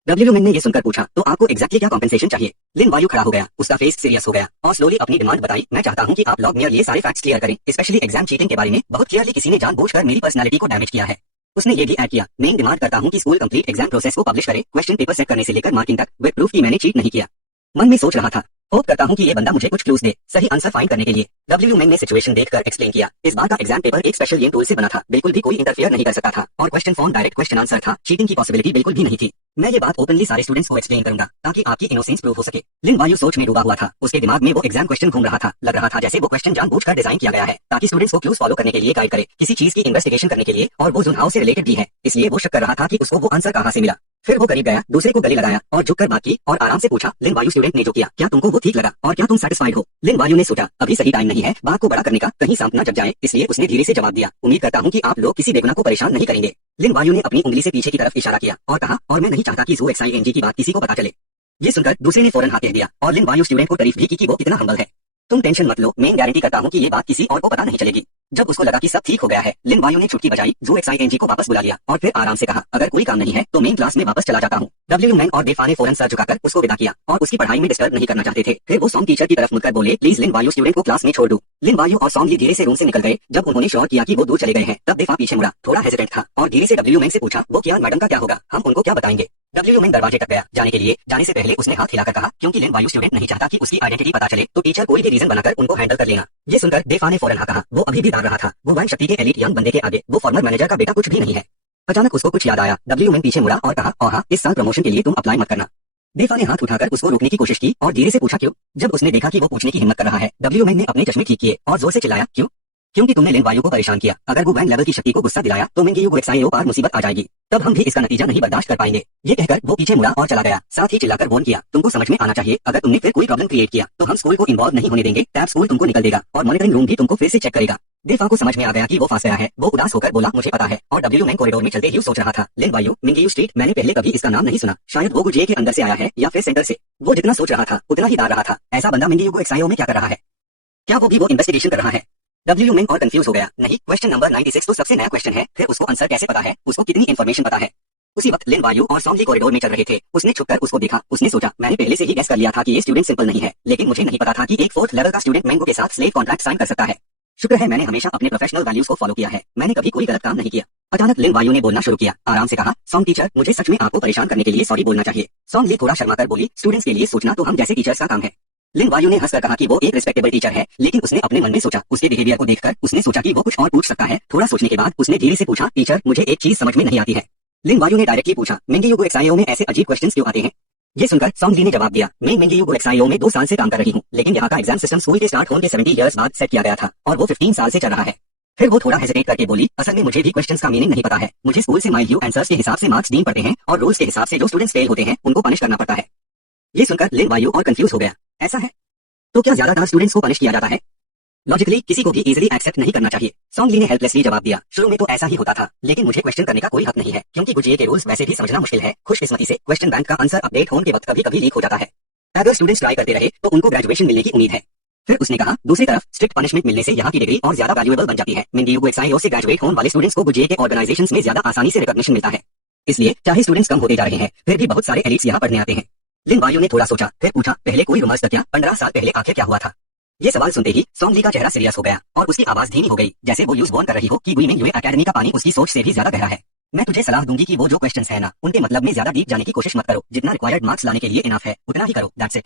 डब्ल्यू मैन ने ये सुनकर पूछा, तो आपको एग्जैक्टली क्या कॉम्पेंसेशन चाहिए? लिन वायु खड़ा हो गया, उसका फेस सीरियस हो गया और स्लोली अपनी डिमांड बताई, मैं चाहता हूँ कि आप लोग मेरे लिए सारे फैक्ट्स क्लियर करें, स्पेशली एग्जाम चीटिंग के बारे में। बहुत क्लियरली किसी ने जानबूझकर मेरी पर्सनालिटी को डैमेज किया है। उसने ये भी ऐड किया, मैं डिमांड करता हूँ कि स्कूल कंप्लीट एग्जाम प्रोसेस को पब्लिश करे, क्वेश्चन पेपर सेट करने से लेकर मार्किंग तक, विद प्रूफ कि मैंने चीट नहीं किया। मन में सोच रहा था, होप करता हूँ कि ये बंदा मुझे कुछ क्लूज दे सही आंसर फाइंड करने के लिए। डब्ल्यू मैन ने सिचुएशन देखकर एक्सप्लेन किया, इस बार का एग्जाम पेपर एक स्पेशल गेम टूल से बना था, बिल्कुल भी कोई इंटरफेयर नहीं कर सकता था और question form direct question answer था, चीटिंग की पॉसिबिलिटी बिल्कुल भी नहीं थी। मैं ये बात ओपनली सारे स्टूडेंट्स को एक्सप्लेन करूंगा ताकि आपकी इनोसेंस प्रूव हो सके। लिन वायु सोच में डूबा हुआ था, उसके दिमाग में वो एग्जाम क्वेश्चन घूम रहा था। लग रहा था जैसे वो क्वेश्चन जानबूझकर डिजाइन किया गया है ताकि स्टूडेंट्स को क्लूज फॉलो करने के लिए गाइड करे, किसी चीज की इन्वेस्टिगेशन करने के लिए, और वो जुनहाओ से रिलेटेड भी है, इसलिए वो शक कर रहा था कि उसको वो आंसर कहाँ से मिला। फिर वो करीब गया, दूसरे को गले लगाया और झुककर बात की और आराम से पूछा, लिन वायु स्टूडेंट ने जो किया, क्या तुमको वो ठीक लगा और क्या तुम सेटिस्फाइड हो? लिन वायु ने सोचा, अभी सही टाइम नहीं है बात को बड़ा करने का, कहीं सांप ना जग जाए, इसलिए उसने धीरे से जवाब दिया, उम्मीद करता हूँ कि आप लोग किसी बेगुनाह को परेशान नहीं करेंगे। लिन वायु ने अपनी उंगली से पीछे की तरफ इशारा किया और कहा, और मैं नहीं चाहता कि ZOXING की बात किसी को पता चले। ये सुनकर दूसरे ने फौरन हाथ कह दिया और लिन वायु स्टूडेंट को तारीफ भी की कि वो कितना हम्बल है। तुम टेंशन मत लो, मैं गारंटी करता हूँ कि ये बात किसी और को पता नहीं चलेगी। जब उसको लगा कि सब ठीक हो गया है, लिन वायु ने चुटकी बजाई, ZOXING को वापस बुला लिया और फिर आराम से कहा, अगर कोई काम नहीं है तो मेन क्लास में वापस चला जाता हूँ। डब्ल्यू मैन और डेफा ने फौरन सर झुकाकर उसको विदा किया और उसकी पढ़ाई में डिस्टर्ब नहीं करना चाहते थे। फिर वो सॉन्ग टीचर की तरफ मुड़कर बोले, प्लीज लिन वायु स्टूडेंट को क्लास में छोड़ दो। लिन वायु और सॉन्ग धीरे से रूम से निकल गए। जब उन्होंने श्योर किया कि वो दूर चले गए हैं, तब डेफा पीछे मुड़ा, थोड़ा हेजिटेंट था और धीरे से डब्ल्यू मैन से पूछा, वो क्या मैडम का क्या होगा, हम उनको क्या बताएंगे? डब्ल्यू मैन दरवाजे तक गया, जाने के लिए जाने से पहले उसने हाथ हिलाकर कहा, क्योंकि लिन वायु स्टूडेंट नहीं चाहता कि उसकी आइडेंटिटी पता चले, तो टीचर कोई भी रीजन बनाकर उनको हैंडल कर लेना। ये सुनकर डेफा ने फौरन कहा, वो अभी भी डाल रहा था, वो वाइन शक्ति के एलीट यंग बंदे के आगे वो फॉर्मर मैनेजर का बेटा कुछ भी नहीं है। अचानक उसको कुछ याद आया। डब्ल्यू मैन पीछे मुड़ा और कहा, हाँ, इस साल प्रमोशन के लिए तुम अप्लाई मत करना। डेफा ने हाथ उठाकर उसको रोकने की कोशिश की और धीरे से पूछा, क्यों? जब उसने देखा कि वो पूछने की हिम्मत कर रहा है, डब्ल्यू मैन ने अपने चश्मे ठीक किए और जोर से चिल्लाया, क्यों? क्योंकि तुमने लिन वायु को परेशान किया। अगर वो वैन लेवल की शक्ति को गुस्सा दिलाया तो मिंगयू ZOXIO पर मुसीबत आ जाएगी, तब हम भी इसका नतीजा नहीं बर्दाश्त कर पाएंगे। ये कहकर वो पीछे मुड़ा और चला गया, साथ ही चिल्लाकर वार्न किया, तुमको समझ में आना चाहिए, अगर तुमने फिर कोई प्रॉब्लम क्रिएट किया तो हम स्कूल को इन्वॉल्व नहीं होने देंगे। टैब स्कूल तुमको निकल देगा और मॉनिटरिंग रूम भी तुमको फिर से चेक करेगा। डेफा को समझ में आ गया कि वो फंस गया है। वो उदास होकर बोला, मुझे पता है। और डब्ल्यू मैन कॉरिडोर में चलते ही सोच रहा था, लिन वायु, मिंगयू स्ट्रीट, मैंने पहले कभी इसका नाम नहीं सुना, शायद वो गुजिए के अंदर से आया है या फिर सेंटर से। वो जितना सोच रहा था उतना ही डाल रहा था, ऐसा बंदा मिंगयू ZOXIO में क्या कर रहा है? क्या वो भी वो इन्वेस्टिगेशन कर रहा है? डब्ल्यू मैन और कंफ्यूज हो गया। नहीं, क्वेश्चन नंबर 96 तो सबसे नया क्वेश्चन है, फिर उसको आंसर कैसे पता है? उसको कितनी इन्फॉर्मेशन पता है? उसी वक्त लिन वायु और सॉन्ग कॉरिडोर में चल रहे थे। उसने छुपकर उसको देखा। उसने सोचा, मैंने पहले से ही गेस कर लिया था कि ये स्टूडेंट सिंपल नहीं है, लेकिन मुझे नहीं पता था कि एक 4th लेवल का स्टूडेंट मैंगो के साथ स्लेव कॉन्ट्रैक्ट साइन कर सकता है। शुक्र है मैंने हमेशा अपने प्रोफेशनल वैल्यूज को फॉलो किया है, मैंने कभी कोई गलत काम नहीं किया। अचानक लिन वायु ने बोलना शुरू किया, आराम से कहा, सॉन्ग टीचर, मुझे सच में आपको परेशान करने के लिए सॉरी बोलना चाहिए। सॉन्ग थोड़ा शर्माकर बोली, स्टूडेंट्स के लिए सोचना तो हम जैसे टीचर्स का काम है। लिन वायु ने हंसकर कहा कि वो एक रिस्पेक्टेबल टीचर है, लेकिन उसने अपने मन में सोचा, उसके बिहेवियर को देखकर उसने सोचा कि वो कुछ और पूछ सकता है। थोड़ा सोचने के बाद उसने धीरे से पूछा, टीचर, मुझे एक चीज समझ में नहीं आती है। लिन वायु ने डायरेक्टली पूछा, मिंगयू ZOXIO में ऐसे अजीब क्वेश्चंस क्यों आते हैं? ये सुनकर सॉन्ग ने जवाब दिया, मैं मिंगयू ZOXIO में 2 साल से काम कर रही हूँ, लेकिन यहाँ का एग्जाम सिस्टम स्कूल के स्टार्ट होने के 70 इयर्स बाद सेट किया गया था और वो 15 साल से चल रहा है। फिर वो थोड़ा हेजिटेट करके बोली, असल में मुझे भी क्वेश्चंस का मीनिंग नहीं पता है, मुझे स्कूल से माइल आंसर्स के हिसाब से मार्क्स डीम पड़ते हैं और रूल्स के हिसाब से जो स्टूडेंट्स फेल होते हैं उनको पनिश करना पड़ता है। ये सुनकर लिन वायु और कंफ्यूज हो गया, ऐसा है? तो क्या ज्यादातर स्टूडेंट्स को पनिश किया जाता है? लॉजिकली किसी को भी इजीली एक्सेप्ट नहीं करना चाहिए। सॉन्ग ने हेल्पलेसली जवाब दिया, शुरू में तो ऐसा ही होता था, लेकिन मुझे क्वेश्चन करने का कोई हक नहीं है, क्योंकि गुजिए के रूल्स वैसे भी समझना मुश्किल है। खुशकिस्मती से क्वेश्चन बैंक का आंसर अपडेट होने के वक्त कभी कभी लीक हो जाता है। अगर स्टूडेंट्स ट्राई करते रहे तो उनको ग्रेजुएशन मिलने की उम्मीद है। फिर उसने कहा, दूसरी तरफ स्ट्रिक्ट पनिशमेंट मिलने से यहाँ की डिग्री और ज्यादा वैल्यूएबल बन जाती है। मिंगयू ZOXIO से ग्रेजुएट होने वाले स्टूडेंट्स को गुजिए के ऑर्गेनाइजेशंस में ज्यादा आसानी से रिकॉग्निशन मिलता है, इसलिए चाहे स्टूडेंट्स कम होते जा रहे हैं, फिर भी बहुत सारे एलिट्स यहाँ पढ़ने आते हैं। लिन वायु ने थोड़ा सोचा, फिर पूछा, पहले कोई रूमर्स था क्या? 15 साल पहले आखिर क्या हुआ था? ये सवाल सुनते ही सॉन्ग का चेहरा सीरियस हो गया और उसकी आवाज धीमी हो गई, जैसे वो यूज बॉर्न कर रही हो कि गुई मिंगयू एकेडमी का पानी उसकी सोच से भी ज्यादा गहरा है। मैं तुझे सलाह दूंगी कि वो जो क्वेश्चंस है ना, उनके मतलब में ज्यादा डीप जाने की कोशिश मत करो। जितना रिक्वायर्ड मार्क्स लाने के लिए इनफ है उतना ही करो, दैट्स इट।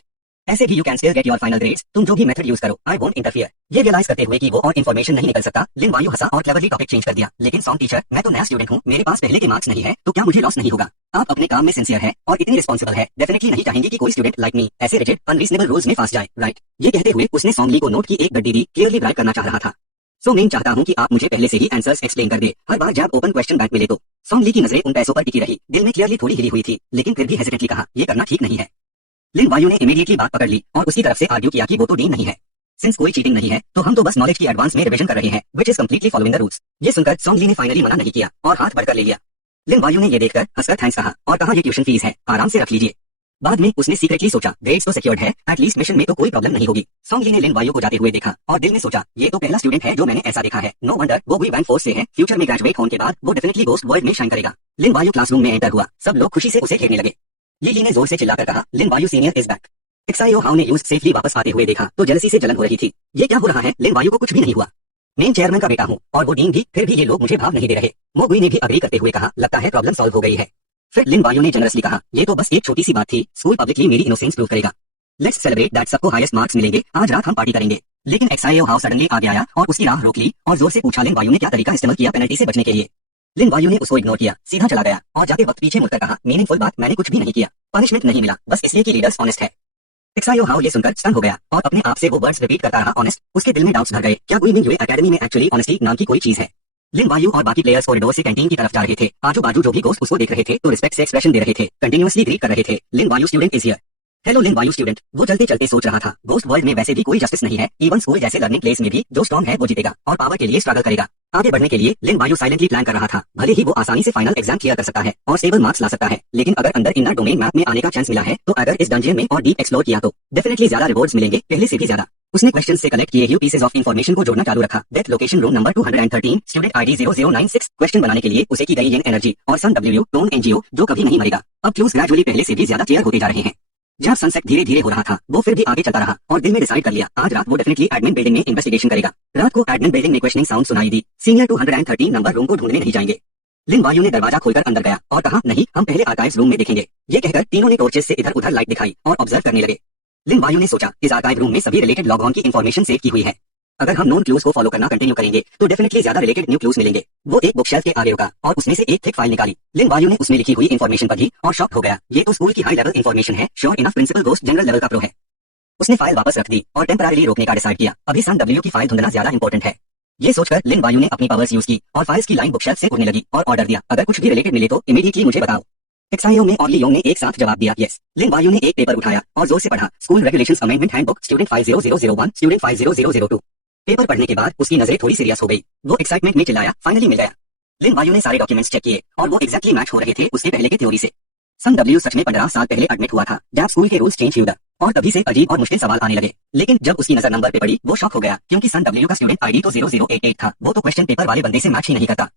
ऐसे भी you can still get your final grades. तुम जो भी मेथड यूज करो, आई वोंट इंटरफियर। ये रियलाइज करते हुए कि वो और इन्फॉर्मेशन नहीं निकल सकता, लिन वायु हंसा और क्लेवरली टॉपिक चेंज कर दिया। लेकिन सॉन्ग टीचर, मैं तो नया स्टूडेंट हूँ, मेरे पास पहले के मार्क्स नहीं है, तो क्या मुझे लॉस नहीं होगा? आप अपने काम में सिंसियर है और इतनी रिस्पॉन्सिबल है, डेफिनेटली नहीं चाहेंगे कि कोई स्टूडेंट लाइक मी ऐसे रिजिड अनरीजनेबल रूल्स में फंस जाए, राइट? ये कहते हुए उसने सॉन्ग ली को नोट की एक गड्डी दी, क्लियरली ब्राइट करना चाह रहा था। सो मैं चाहता हूँ कि आप मुझे पहले से ही आंसर्स एक्सप्लेन कर दे, हर बार जब ओपन क्वेश्चन बैंक मिले तो। सॉन्ग ली की नजरें उन पैसों पर टिकी रही, दिल में क्लियरली थोड़ी हिली हुई थी, लेकिन फिर भी हेजिटेंटली कहा, ये करना ठीक नहीं है। लिन वायु ने इमीडिएटली बात पकड़ ली और उसकी तरफ से आर्ग्यू किया कि वो तो डीन नहीं है। सिंस कोई चीटिंग नहीं है, तो हम तो बस नॉलेज की एडवांस में रिवीजन कर रहे हैं, which is completely following the rules. ये सुनकर सॉन्ग ली ने फाइनली मना नहीं किया और हाथ बढ़कर ले लिया। लिन वायु ने ये देखकर हंसकर थैंक्स कहा और कहा, ये ट्यूशन फीस है, आराम से रख लीजिए। बाद में उसने सीक्रेटली सोचा, ग्रेड्स तो सिक्योर्ड है, एटलीस्ट मिशन में तो कोई प्रॉब्लम नहीं होगी। सॉन्ग ली ने लिन वायु को जाते हुए देखा और दिल में सोचा, ये तो पहला स्टूडेंट है जो मैंने ऐसा देखा है। नो वंडर वो भी बैंक फोर्स से है, फ्यूचर में ग्रेजुएट होने के बाद वो डेफिनेटली गोस्ट वर्ल्ड में शाइन करेगा। लिन वायु क्लासरूम में एंटर हुआ, सब लोग खुशी से उसे घेरने लगे। ली ने जोर से चिल्लाकर कहा, लिन वायु सीनियर इज बैक। एक्साइओ हाउ ने यूज सेफली वापस आते हुए देखा तो जेलसी से जलन हो रही थी। ये क्या हो रहा है? लिन वायु को कुछ भी नहीं हुआ, मेन चेयरमैन का बेटा हूँ और वो डीन भी, फिर भी ये लोग मुझे भाव नहीं दे रहे। मोगुई ने भी अग्री करते हुए कहा, लगता है प्रॉब्लम सॉल्व हो गई है। फिर लिन वायु ने जनरसली कहा, ये तो बस एक छोटी सी बात थी, स्कूल पब्लिकली मेरी इनोसेंस प्रूव करेगा। लेट्स सेलिब्रेट दैट सबको हाईएस्ट मार्क्स मिलेंगे, आज रात हम पार्टी करेंगे। लेकिन एक्साइओ हाउ सडनली आगे आया और उसकी राह रोक ली और जोर से पूछा, लिन वायु ने क्या तरीका इस्तेमाल किया पेनल्टी से बचने के लिए? लिन वायु ने उसको इग्नोर किया, सीधा चला गया और जाते वक्त पीछे मुड़कर कहा, मीनिंगफुल बात मैंने कुछ भी नहीं किया, पनिशमेंट नहीं मिला, बस इसलिए कि लीडर्स ऑनेस्ट है। एक्साइओ हाउ ये सुनकर स्टन हो गया और अपने आप से वो वर्ड्स रिपीट करता रहा, ऑनेस्ट। उसके दिल में डाउट्स भर गए, क्या कोई मिंग यूए एकेडमी में एक्चुअली ऑनेस्टी नाम की कोई चीज है? लिन वायु और बाकी प्लेयर्स कॉरिडोर से कैंटीन की तरफ जा रहे थे। आजू बाजू जो भी दोस्त उसको देख रहे थे तो रिस्पेक्ट से एक्सप्रेशन दे रहे थे, कंटिन्यूअसली ग्रीट कर रहे थे, लिन वायु स्टूडेंट इज हियर। हेलो लिन वायु स्टूडेंट। वो चलते चलते सोच रहा था, गोस्ट वर्ल्ड में वैसे भी कोई जस्टिस नहीं है, इवन स्कूल जैसे लर्निंग प्लेस में भी जो स्ट्रॉन्ग है वो जीतेगा और पावर के लिए स्ट्रगल करेगा। आगे बढ़ने के लिए लिन वायु साइलेंटली प्लान कर रहा था, भले ही वो आसानी से फाइनल एग्जाम क्लियर कर सकता है और स्टेबल मार्क्स ला सकता है, लेकिन अगर अंदर इनर डोमेन मैप में आने का चांस मिला है, तो अगर इस डंजियन में और डीप एक्सप्लोर किया तो डेफिनेटली ज्यादा रिवॉर्ड्स मिलेंगे, पहले से भी ज्यादा। उसने क्वेश्चन से कलेक्ट किए हुए पीसेज ऑफ इन्फॉर्मेशन को जोड़ना चालू रखा। Death location room number 213, student ID 0096। Question बनाने के लिए उसे की गई येन एनर्जी और सन डब्ल्यू टोन एनजीओ जो कभी नहीं मरेगा। अब क्लूज ग्रेजुअली पहले से भी ज्यादा क्लियर होते जा रहे हैं। जब सनसेट धीरे धीरे हो रहा था, वो फिर भी आगे चलता रहा और दिल में डिसाइड कर लिया, आज रात वो डेफिनेटली एडमिन बिल्डिंग में इन्वेस्टिगेशन करेगा। रात को एडमिन बिल्डिंग में क्वेश्चनिंग साउंड सुनाई दी, सीनियर 213 नंबर रूम को ढूंढने नहीं जाएंगे। लिन वायु ने दरवाजा खोलकर अंदर गया और कहा, नहीं, हम पहले आर्काइव्स रूम में देखेंगे। ये कहकर तीनों ने टॉर्चेस से इधर उधर लाइट दिखाई और ऑब्जर्व करने लगे। लिन वायु ने सोचा, इस आर्काइव रूम में सभी रिलेटेड लॉग ऑन की इन्फॉर्मेशन सेव की हुई है। अगर हम नोन क्लूज को फॉलो करना कंटिन्यू करेंगे तो डेफिनेटली ज्यादा रिलेटेड न्यू क्लूज मिलेंगे। वो एक बुक शेल्फ के आगे रुका और उसमें से एक थिक फाइल निकाली। लिन वायु ने उसमें लिखी हुई इन्फॉर्मेशन पढ़ी और शॉक हो गया, ये तो स्कूल की हाई लेवल इन्फॉर्मेशन है, sure enough principal ghost general level का प्रो है। उसने फाइल वापस रख दी और टेम्पररी रोकने का डिसाइड किया, अभी सन डब्ल्यू की फाइल ढूंढना ज्यादा इंपॉर्टेंट है। ये सोचकर लिन वायु ने अपनी पावर्स यूज की और फाइल्स की लाइन बुक शेल्फ से उड़ने लगी और ऑर्डर दिया, अगर कुछ भी रिलेटेड मिले तो इमीडिएटली मुझे बताओ। एक्साइओ ने और लियोंग ने एक साथ जवाब दिया, यस। लिन वायु ने एक पेपर उठाया और जोर से पढ़ा, school regulations amendment handbook, student 50001, student 50002। Paper पढ़ने के बाद उसकी नजरें थोड़ी सीरियस हो गई। वो एक्साइटमेंट में चिल्लाया, फाइनली मिल गया। लिन वायु ने सारे डॉक्यूमेंट्स चेक किए और वो एग्जैक्टली मैच हो रहे थे उसके पहले के थ्योरी से। सन डब्ल्यू सच में 15 साल पहले एडमिट हुआ था जब स्कूल के रूल्स चेंज हुए और तभी से अजीब और मुश्किल सवाल आने लगे। लेकिन जब उसकी नजर नंबर पे पड़ी वो शॉक हो गया, क्योंकि सन डब्ल्यू का स्टूडेंट आईडी तो 0088 था, वो तो क्वेश्चन पेपर वाले बंदे से मैच ही नहीं करता।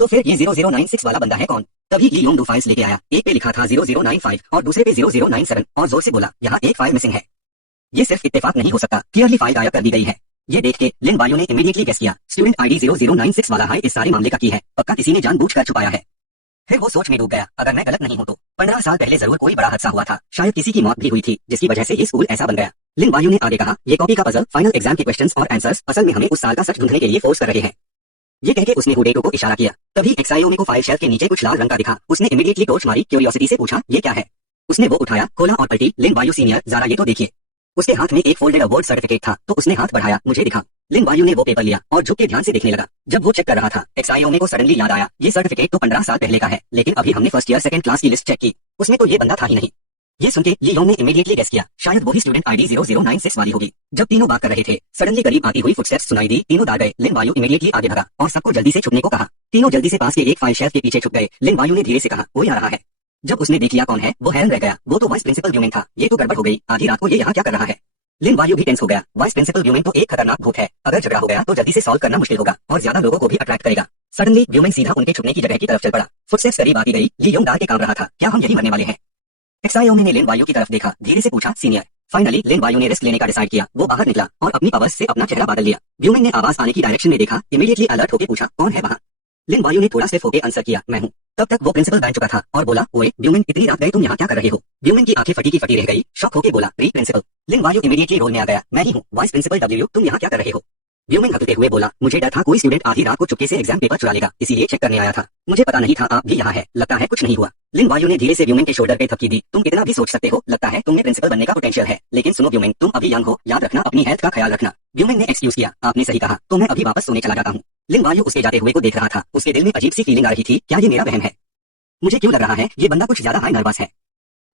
तो फिर ये 0096 वाला बंदा है कौन? तभी लियोंग 2 फाइल्स लेके आया, एक पे लिखा था 0095 और दूसरे पे 0097 और जोर से बोला, यहाँ एक फाइल मिसिंग है। ये सिर्फ इत्तेफाक नहीं हो सकता, क्लियरली फाइल गायब कर दी गई है। ये देख के लिन वायु ने इमीडिएटली गेस किया, स्टूडेंट आईडी 0096 वाला है इस सारे मामले का की है, पक्का किसी ने जानबूझकर छुपाया है। फिर वो सोच में डूब गया, अगर मैं गलत नहीं हूं तो 15 साल पहले जरूर कोई बड़ा हादसा हुआ था, शायद किसी की मौत भी हुई थी जिसकी वजह से ये स्कूल ऐसा बन गया। लिन वायु ने आगे कहा, ये कॉपी का पजल, फाइनल एग्जाम के क्वेश्चंस और आंसर्स असल में हमें उस साल का सच ढूंढने के लिए फोर्स कर रहे हैं। ये कहके उसने हुडेटो को इशारा किया। तभी एक्साइओ को फाइल शेल्फ के नीचे कुछ लाल रंग का दिखा। उसने इमीडिएटली टॉर्च मारी, क्यूरियोसिटी से पूछा, ये क्या है? उसने वो उठाया, खोला और पलटी, लिन वायु सीनियर जरा ये तो देखिए। उसके हाथ में एक फोल्डेड अवार्ड सर्टिफिकेट था तो उसने हाथ बढ़ाया, मुझे दिखा। लिन वायु ने वो पेपर लिया और झुक के ध्यान से देखने लगा। जब वो चेक कर रहा था, एक्साइओ को सडनली याद आया, ये सर्टिफिकेट तो 15 साल पहले का है, लेकिन अभी हमने फर्स्ट ईयर सेकंड क्लास की लिस्ट चेक की, उसमें तो ये बंदा था ही नहीं। ये सुनके लियोंग ने इमीडिएटली गेस किया, शायद वही स्टूडेंट आईडी 0096 वाली होगी। जब तीनों बात कर रहे थे, सडनली करीब आती हुई फुटस्टेप्स सुनाई दी, तीनों दाग गए। लिन वायु इमीडिएटली आगे भागा और सबको जल्दी से छुपने को कहा। तीनों जल्दी से पास के एक फाइल शेल्फ के पीछे छुप गए। लिन वायु ने धीरे से कहा, कोई आ रहा है। जब उसने देख लिया कौन है, वो हैरान रह गया, वो तो वाइस प्रिंसिपल ब्यूमेन था। ये तो गड़बड़ हो गई, आधी रात को ये यहाँ क्या कर रहा है? लिन वायु भी टेंस हो गया, वाइस प्रिंसिपल ब्यूमेन तो एक खतरनाक भूत है, अगर झगड़ा हो गया तो जल्दी से सॉल्व करना मुश्किल होगा और ज्यादा लोगों को भी अट्रैक्ट करेगा। सडनली ब्यूमेन सीधा उनके छुपने की जगह की तरफ चल पड़ा। फुटस्टेप्स करीब आती गई, लियोंग डर के कांप रहा था, क्या हम यही मरने वाले हैं? एक्साइओ ने लिन वायु की तरफ देखा, धीरे से पूछा, सीनियर। फाइनली लिन वायु ने रिस्क लेने का डिसाइड किया। वो बाहर निकला और अपनी पावर्स से अपना चेहरा बदल लिया। ब्यूमेन ने आवाज आने की डायरेक्शन में देखा, इमीडिएटली अलर्ट होकर पूछा, कौन है वहाँ? लिन वायु ने थोड़ा सिर्फ होके आंसर किया, मैं हूँ। तब तक वो प्रिंसिपल बैठ चुका था और बोला, ओए ब्यूमेन, इतनी रात गए तुम यहाँ क्या कर रहे हो? ब्यूमेन की आंखें फटी की फटी रह गई, शॉक होके बोला, री प्रिंसिपल। लिन वायु इमीडिएटली रोल में आ गया, मैं ही हूँ, वाइस प्रिंसिपल डब्ल्यू, तुम यहाँ क्या कर रहे हो? ब्यूमेन हकते हुए बोला, मुझे डर था कोई स्टूडेंट आधी रात को चुपके से एग्जाम पेपर चुरा लेगा, इसीलिए चेक करने आया था। मुझे पता नहीं था आप भी यहाँ है, लगता है कुछ नहीं हुआ। लिन वायु ने धीरे से ब्यूमेन के शोल्डर पे थपकी दी, तुम कितना भी सोच सकते हो, लगता है तुम्हें प्रिंसिपल बनने का पोटेंशियल है, लेकिन सुनो ब्यूमेन, तुम अभी यंग हो, याद रखना अपनी हेल्थ का ख्याल रखना। ब्यूमेन ने एक्सक्यूज किया, आपने सही कहा, तो मैं अभी वापस सोने चला जाता हूँ। लिन वायु उसके जाते हुए को देख रहा था, उसके दिल में अजीब सी फीलिंग आ रही थी, क्या ये मेरा बहन है? मुझे क्यों लग रहा है ये बंदा कुछ ज्यादा हाई नर्वस है।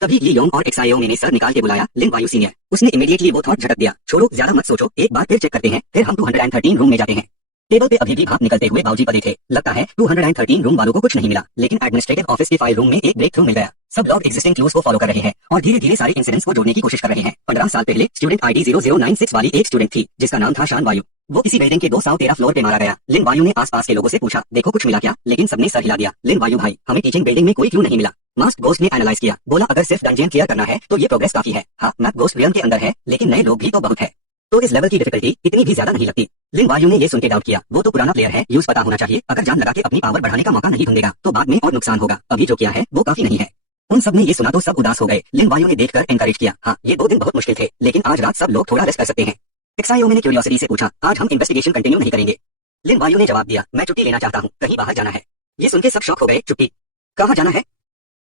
तभी ली योंग और एक्साओ ने सर निकाल के बुलाया, लिन वायु सीनियर। उसने इमीडिएटली वो थॉट झटक दिया, छोड़ो ज्यादा मत सोचो, एक बार फिर चेक करते हैं, फिर हम 213 रूम में जाते हैं। टेबल पे अभी भी भाप निकलते हुए बाबूजी पड़े थे, लगता है 213 रूम वालों को कुछ नहीं मिला, लेकिन एडमिनिस्ट्रेटिव ऑफिस के फाइल रूम में एक ब्रेक थ्रू मिल गया। सब लोग एग्जिस्टिंग क्लूज को फॉलो कर रहे हैं और धीरे धीरे सारे इंसिडेंट्स को जोड़ने की कोशिश कर रहे हैं। 15 साल पहले स्टूडेंट आईडी 0096 वाली एक स्टूडेंट थी जिसका नाम था शान वायु। वो इसी बिल्डिंग के 213 फ्लोर पे मारा गया। लिन वायु ने आसपास के लोगों से पूछा, देखो कुछ मिला क्या? लेकिन सबने सर हिला दिया। लिन वायु भाई, हमें टीचिंग बिल्डिंग में कोई क्लू नहीं मिला। मास्क गोस्ट ने एनालाइज किया, बोला अगर सिर्फ डंजियन क्लियर करना है तो ये प्रोग्रेस काफी है। हाँ, मैप गोस्ट रियम के अंदर है, लेकिन नए लोग भी तो बहुत है, तो इस लेवल की डिफिकल्टी इतनी भी ज्यादा नहीं लगती। लिन वायु ने ये सुन के डाउट किया, वो तो पुराना प्लेयर है, यूज पता होना चाहिए, अगर जान लगा के अपनी पावर बढ़ाने का मौका नहीं ढूंढेगा तो बाद में और नुकसान होगा, अभी जो किया है वो काफी नहीं है। उन सब ने ये सुना तो सब उदास हो गए। लिन वायु ने देखकर एनकरेज किया, हाँ ये 2 दिन बहुत मुश्किल थे, लेकिन आज रात सब लोग थोड़ा रेस्ट कर सकते हैं। एक्साओ ने क्यूरियोसिटी से पूछा, आज हम इन्वेस्टिगेशन कंटिन्यू नहीं करेंगे? लिन वायु ने जवाब दिया, मैं छुट्टी लेना चाहता हूँ, कहीं बाहर जाना है। ये सुन के सब शॉक हो गए, छुट्टी? कहाँ जाना है?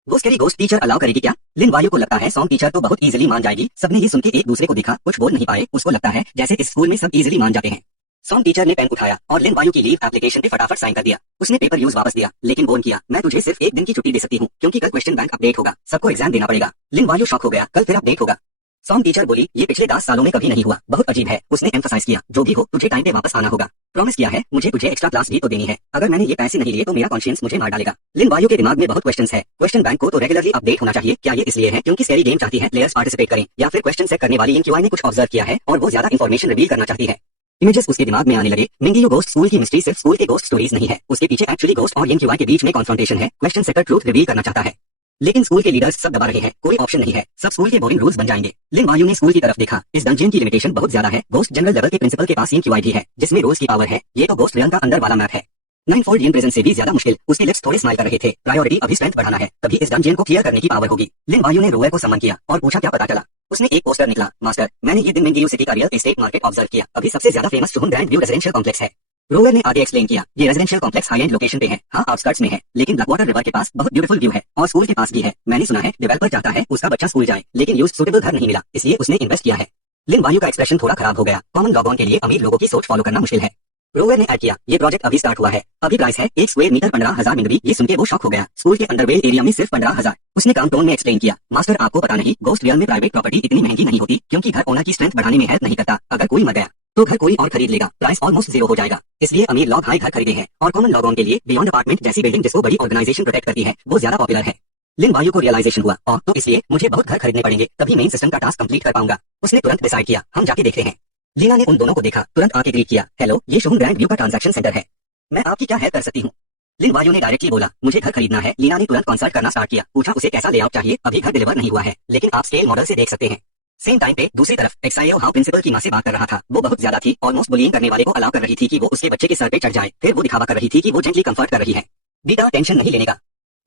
वो स्कैरी गोस्ट टीचर अलाउ करेगी क्या? लिन वायु को लगता है सॉन्ग टीचर तो बहुत इजीली मान जाएगी। सबने ये सुन के एक दूसरे को देखा, कुछ बोल नहीं पाए। उसको लगता है जैसे इस स्कूल में सब इजीली मान जाते हैं। सॉन्ग टीचर ने पेन उठाया और लिन वायु की लीव एप्लीकेशन पे फटाफट साइन कर दिया। उसने पेपर यूज वापस दिया, लेकिन बोन किया, मैं तुझे सिर्फ एक दिन की छुट्टी दे सकती हूँ, क्योंकि कल क्वेश्चन बैंक अपडेट होगा, सबको एग्जाम देना पड़ेगा। लिन वायु शॉक हो गया, कल फिर अपडेट होगा? सॉन्ग टीचर बोली, ये पिछले 10 सालों में कभी नहीं हुआ, बहुत अजीब है। उसने एम्फसाइज किया, जो भी हो तुझे टाइम पे वापस आना होगा। प्रॉमिस किया है, मुझे तुझे एक्स्ट्रा क्लास भी तो देनी है, अगर मैंने ये पैसे नहीं लिए तो मेरा कॉन्शियंस मुझे मार डालेगा। लिन वायु के दिमाग में बहुत क्वेश्चंस है। क्वेश्चन बैंक को तो रेगुलरली अपडेट होना चाहिए, क्या ये इसलिए है क्योंकि स्कैरी गेम चाहती है प्लेयर्स पार्टिसिपेट करें, या फिर क्वेश्चन सेट करने वाली इंक्यूआई ने कुछ ऑब्जर्व किया है और वो ज्यादा इंफॉर्मेशन रिवील करना चाहती है? इमेजेस उसके दिमाग में आने लगे। मिंगियो गोस्ट स्कूल की मिस्ट्री सिर्फ स्कूल के गोस्ट स्टोरीज नहीं है, उसके पीछे एक्चुअली गोस्ट और इंक्यूआई के बीच में कॉन्फ्रंटेशन है। क्वेश्चन सेटर ट्रूथ रिवील करना चाहता है, लेकिन स्कूल के लीडर्स सब दबा रहे हैं, कोई ऑप्शन नहीं है, सब स्कूल के बोरिंग रूल्स बन जाएंगे। लिन वायु ने स्कूल की तरफ देखा, इस डंजियन की लिमिटेशन बहुत ज्यादा है। गोस्ट जनरल लेवल के प्रिंसिपल के पास इंक्यूआई भी है जिसमें रूल्स की पावर है, ये तो गोस्ट रियम का अंदर वाला मैप है। 9-fold इन प्रेजेंस से भी ज्यादा मुश्किल। उसके लिप्स थोड़े स्माइल कर रहे थे, प्रायोरिटी अभी स्ट्रेंथ बढ़ाना है, तभी इस डंजियन को क्लियर करने की पावर होगी। लिन वायु ने रोवर को सम्मान किया और पूछा, क्या पता चला? उसने एक पोस्टर निकला, मास्टर मैंने ये दिन मिंगियो सिटी का रियल एस्टेट मार्केट ऑब्जर्व किया, अभी सबसे ज्यादा फेमस शुहुन ग्रैंड व्यू रेजिडेंशियल कॉम्प्लेक्स है। रोवर ने आगे एक्सप्लेन किया, ये residential complex high end location पे है, हाँ आउटस्कर्ट्स में है, लेकिन ब्लैकवाटर रिवर के पास बहुत ब्यूटीफुल व्यू है और स्कूल के पास भी है। मैंने सुना है डेवलपर चाहता है उसका बच्चा स्कूल जाए, लेकिन यूज सुटेबल घर नहीं मिला, इसलिए उसने इन्वेस्ट किया है। लिन वायु का एक्सप्रेशन थोड़ा खराब हो गया। कॉमन लॉगऑन के लिए अमीर लोगों की सोच फॉलो करना मुश्किल है। रोवर ने ऐड किया, ये प्रोजेक्ट अभी स्टार्ट हुआ है, अभी प्राइस है 1 स्क्वायर मीटर 15,000 मिनबी। ये सुनके वो शॉक हो गया, स्कूल के अंडरवेल एरिया में सिर्फ 15,000। उसने काम टोन में एक्सप्लेन किया, मास्टर आपको पता नहीं, गोस्ट रियल में प्राइवेट प्रॉपर्टी इतनी महंगी नहीं होती, क्योंकि घर ओनर की स्ट्रेंथ बढ़ाने में हेल्प नहीं करता। अगर कोई मर गया तो घर कोई और खरीद लेगा, प्राइस ऑलमोस्ट जीरो हो जाएगा, इसलिए अमीर लोग हाई घर खरीदे हैं। और कॉमन लॉगऑन के लिए बियॉन्ड अपार्टमेंट जैसी बिल्डिंग जिसको बड़ी ऑर्गेनाइजेशन प्रोटेक्ट करती है, वो ज्यादा पॉपुलर है। लिन वायु को रियलाइजेशन हुआ, और तो इसलिए मुझे बहुत घर खरीदने पड़ेंगे, तभी मेन सिस्टम का टास्क कंप्लीट कर पाऊंगा। उसने तुरंत डिसाइड किया, हम जाके देखते हैं। लीना ने उन दोनों को देखा, तुरंत आके ग्रीट किया, हेलो ये शुहुन ग्रैंड व्यू का ट्रांजैक्शन सेंटर है, मैं आपकी क्या हेल्प कर सकती हूँ? लिन वायु ने डायरेक्टली बोला, मुझे घर खरीदना है। लीना ने तुरंत कंसल्ट करना स्टार्ट किया, पूछा उसे कैसा लेआउट चाहिए। अभी घर डिलीवर नहीं हुआ है, लेकिन आप स्केल मॉडल से देख सकते हैं। सेम टाइम पे दूसरी तरफ एक्साओ हाउ प्रिंसिपल की माँ से बात कर रहा था, वो बहुत ज्यादा थी, ऑलमोस्ट बुलिंग करने वाले को अलाउ कर रही थी कि वो उसके बच्चे के सर पे चढ़ जाए, फिर वो दिखावा कर रही थी कि वो जेंटली कंफर्ट कर रही है। बेटा टेंशन नहीं लेने का।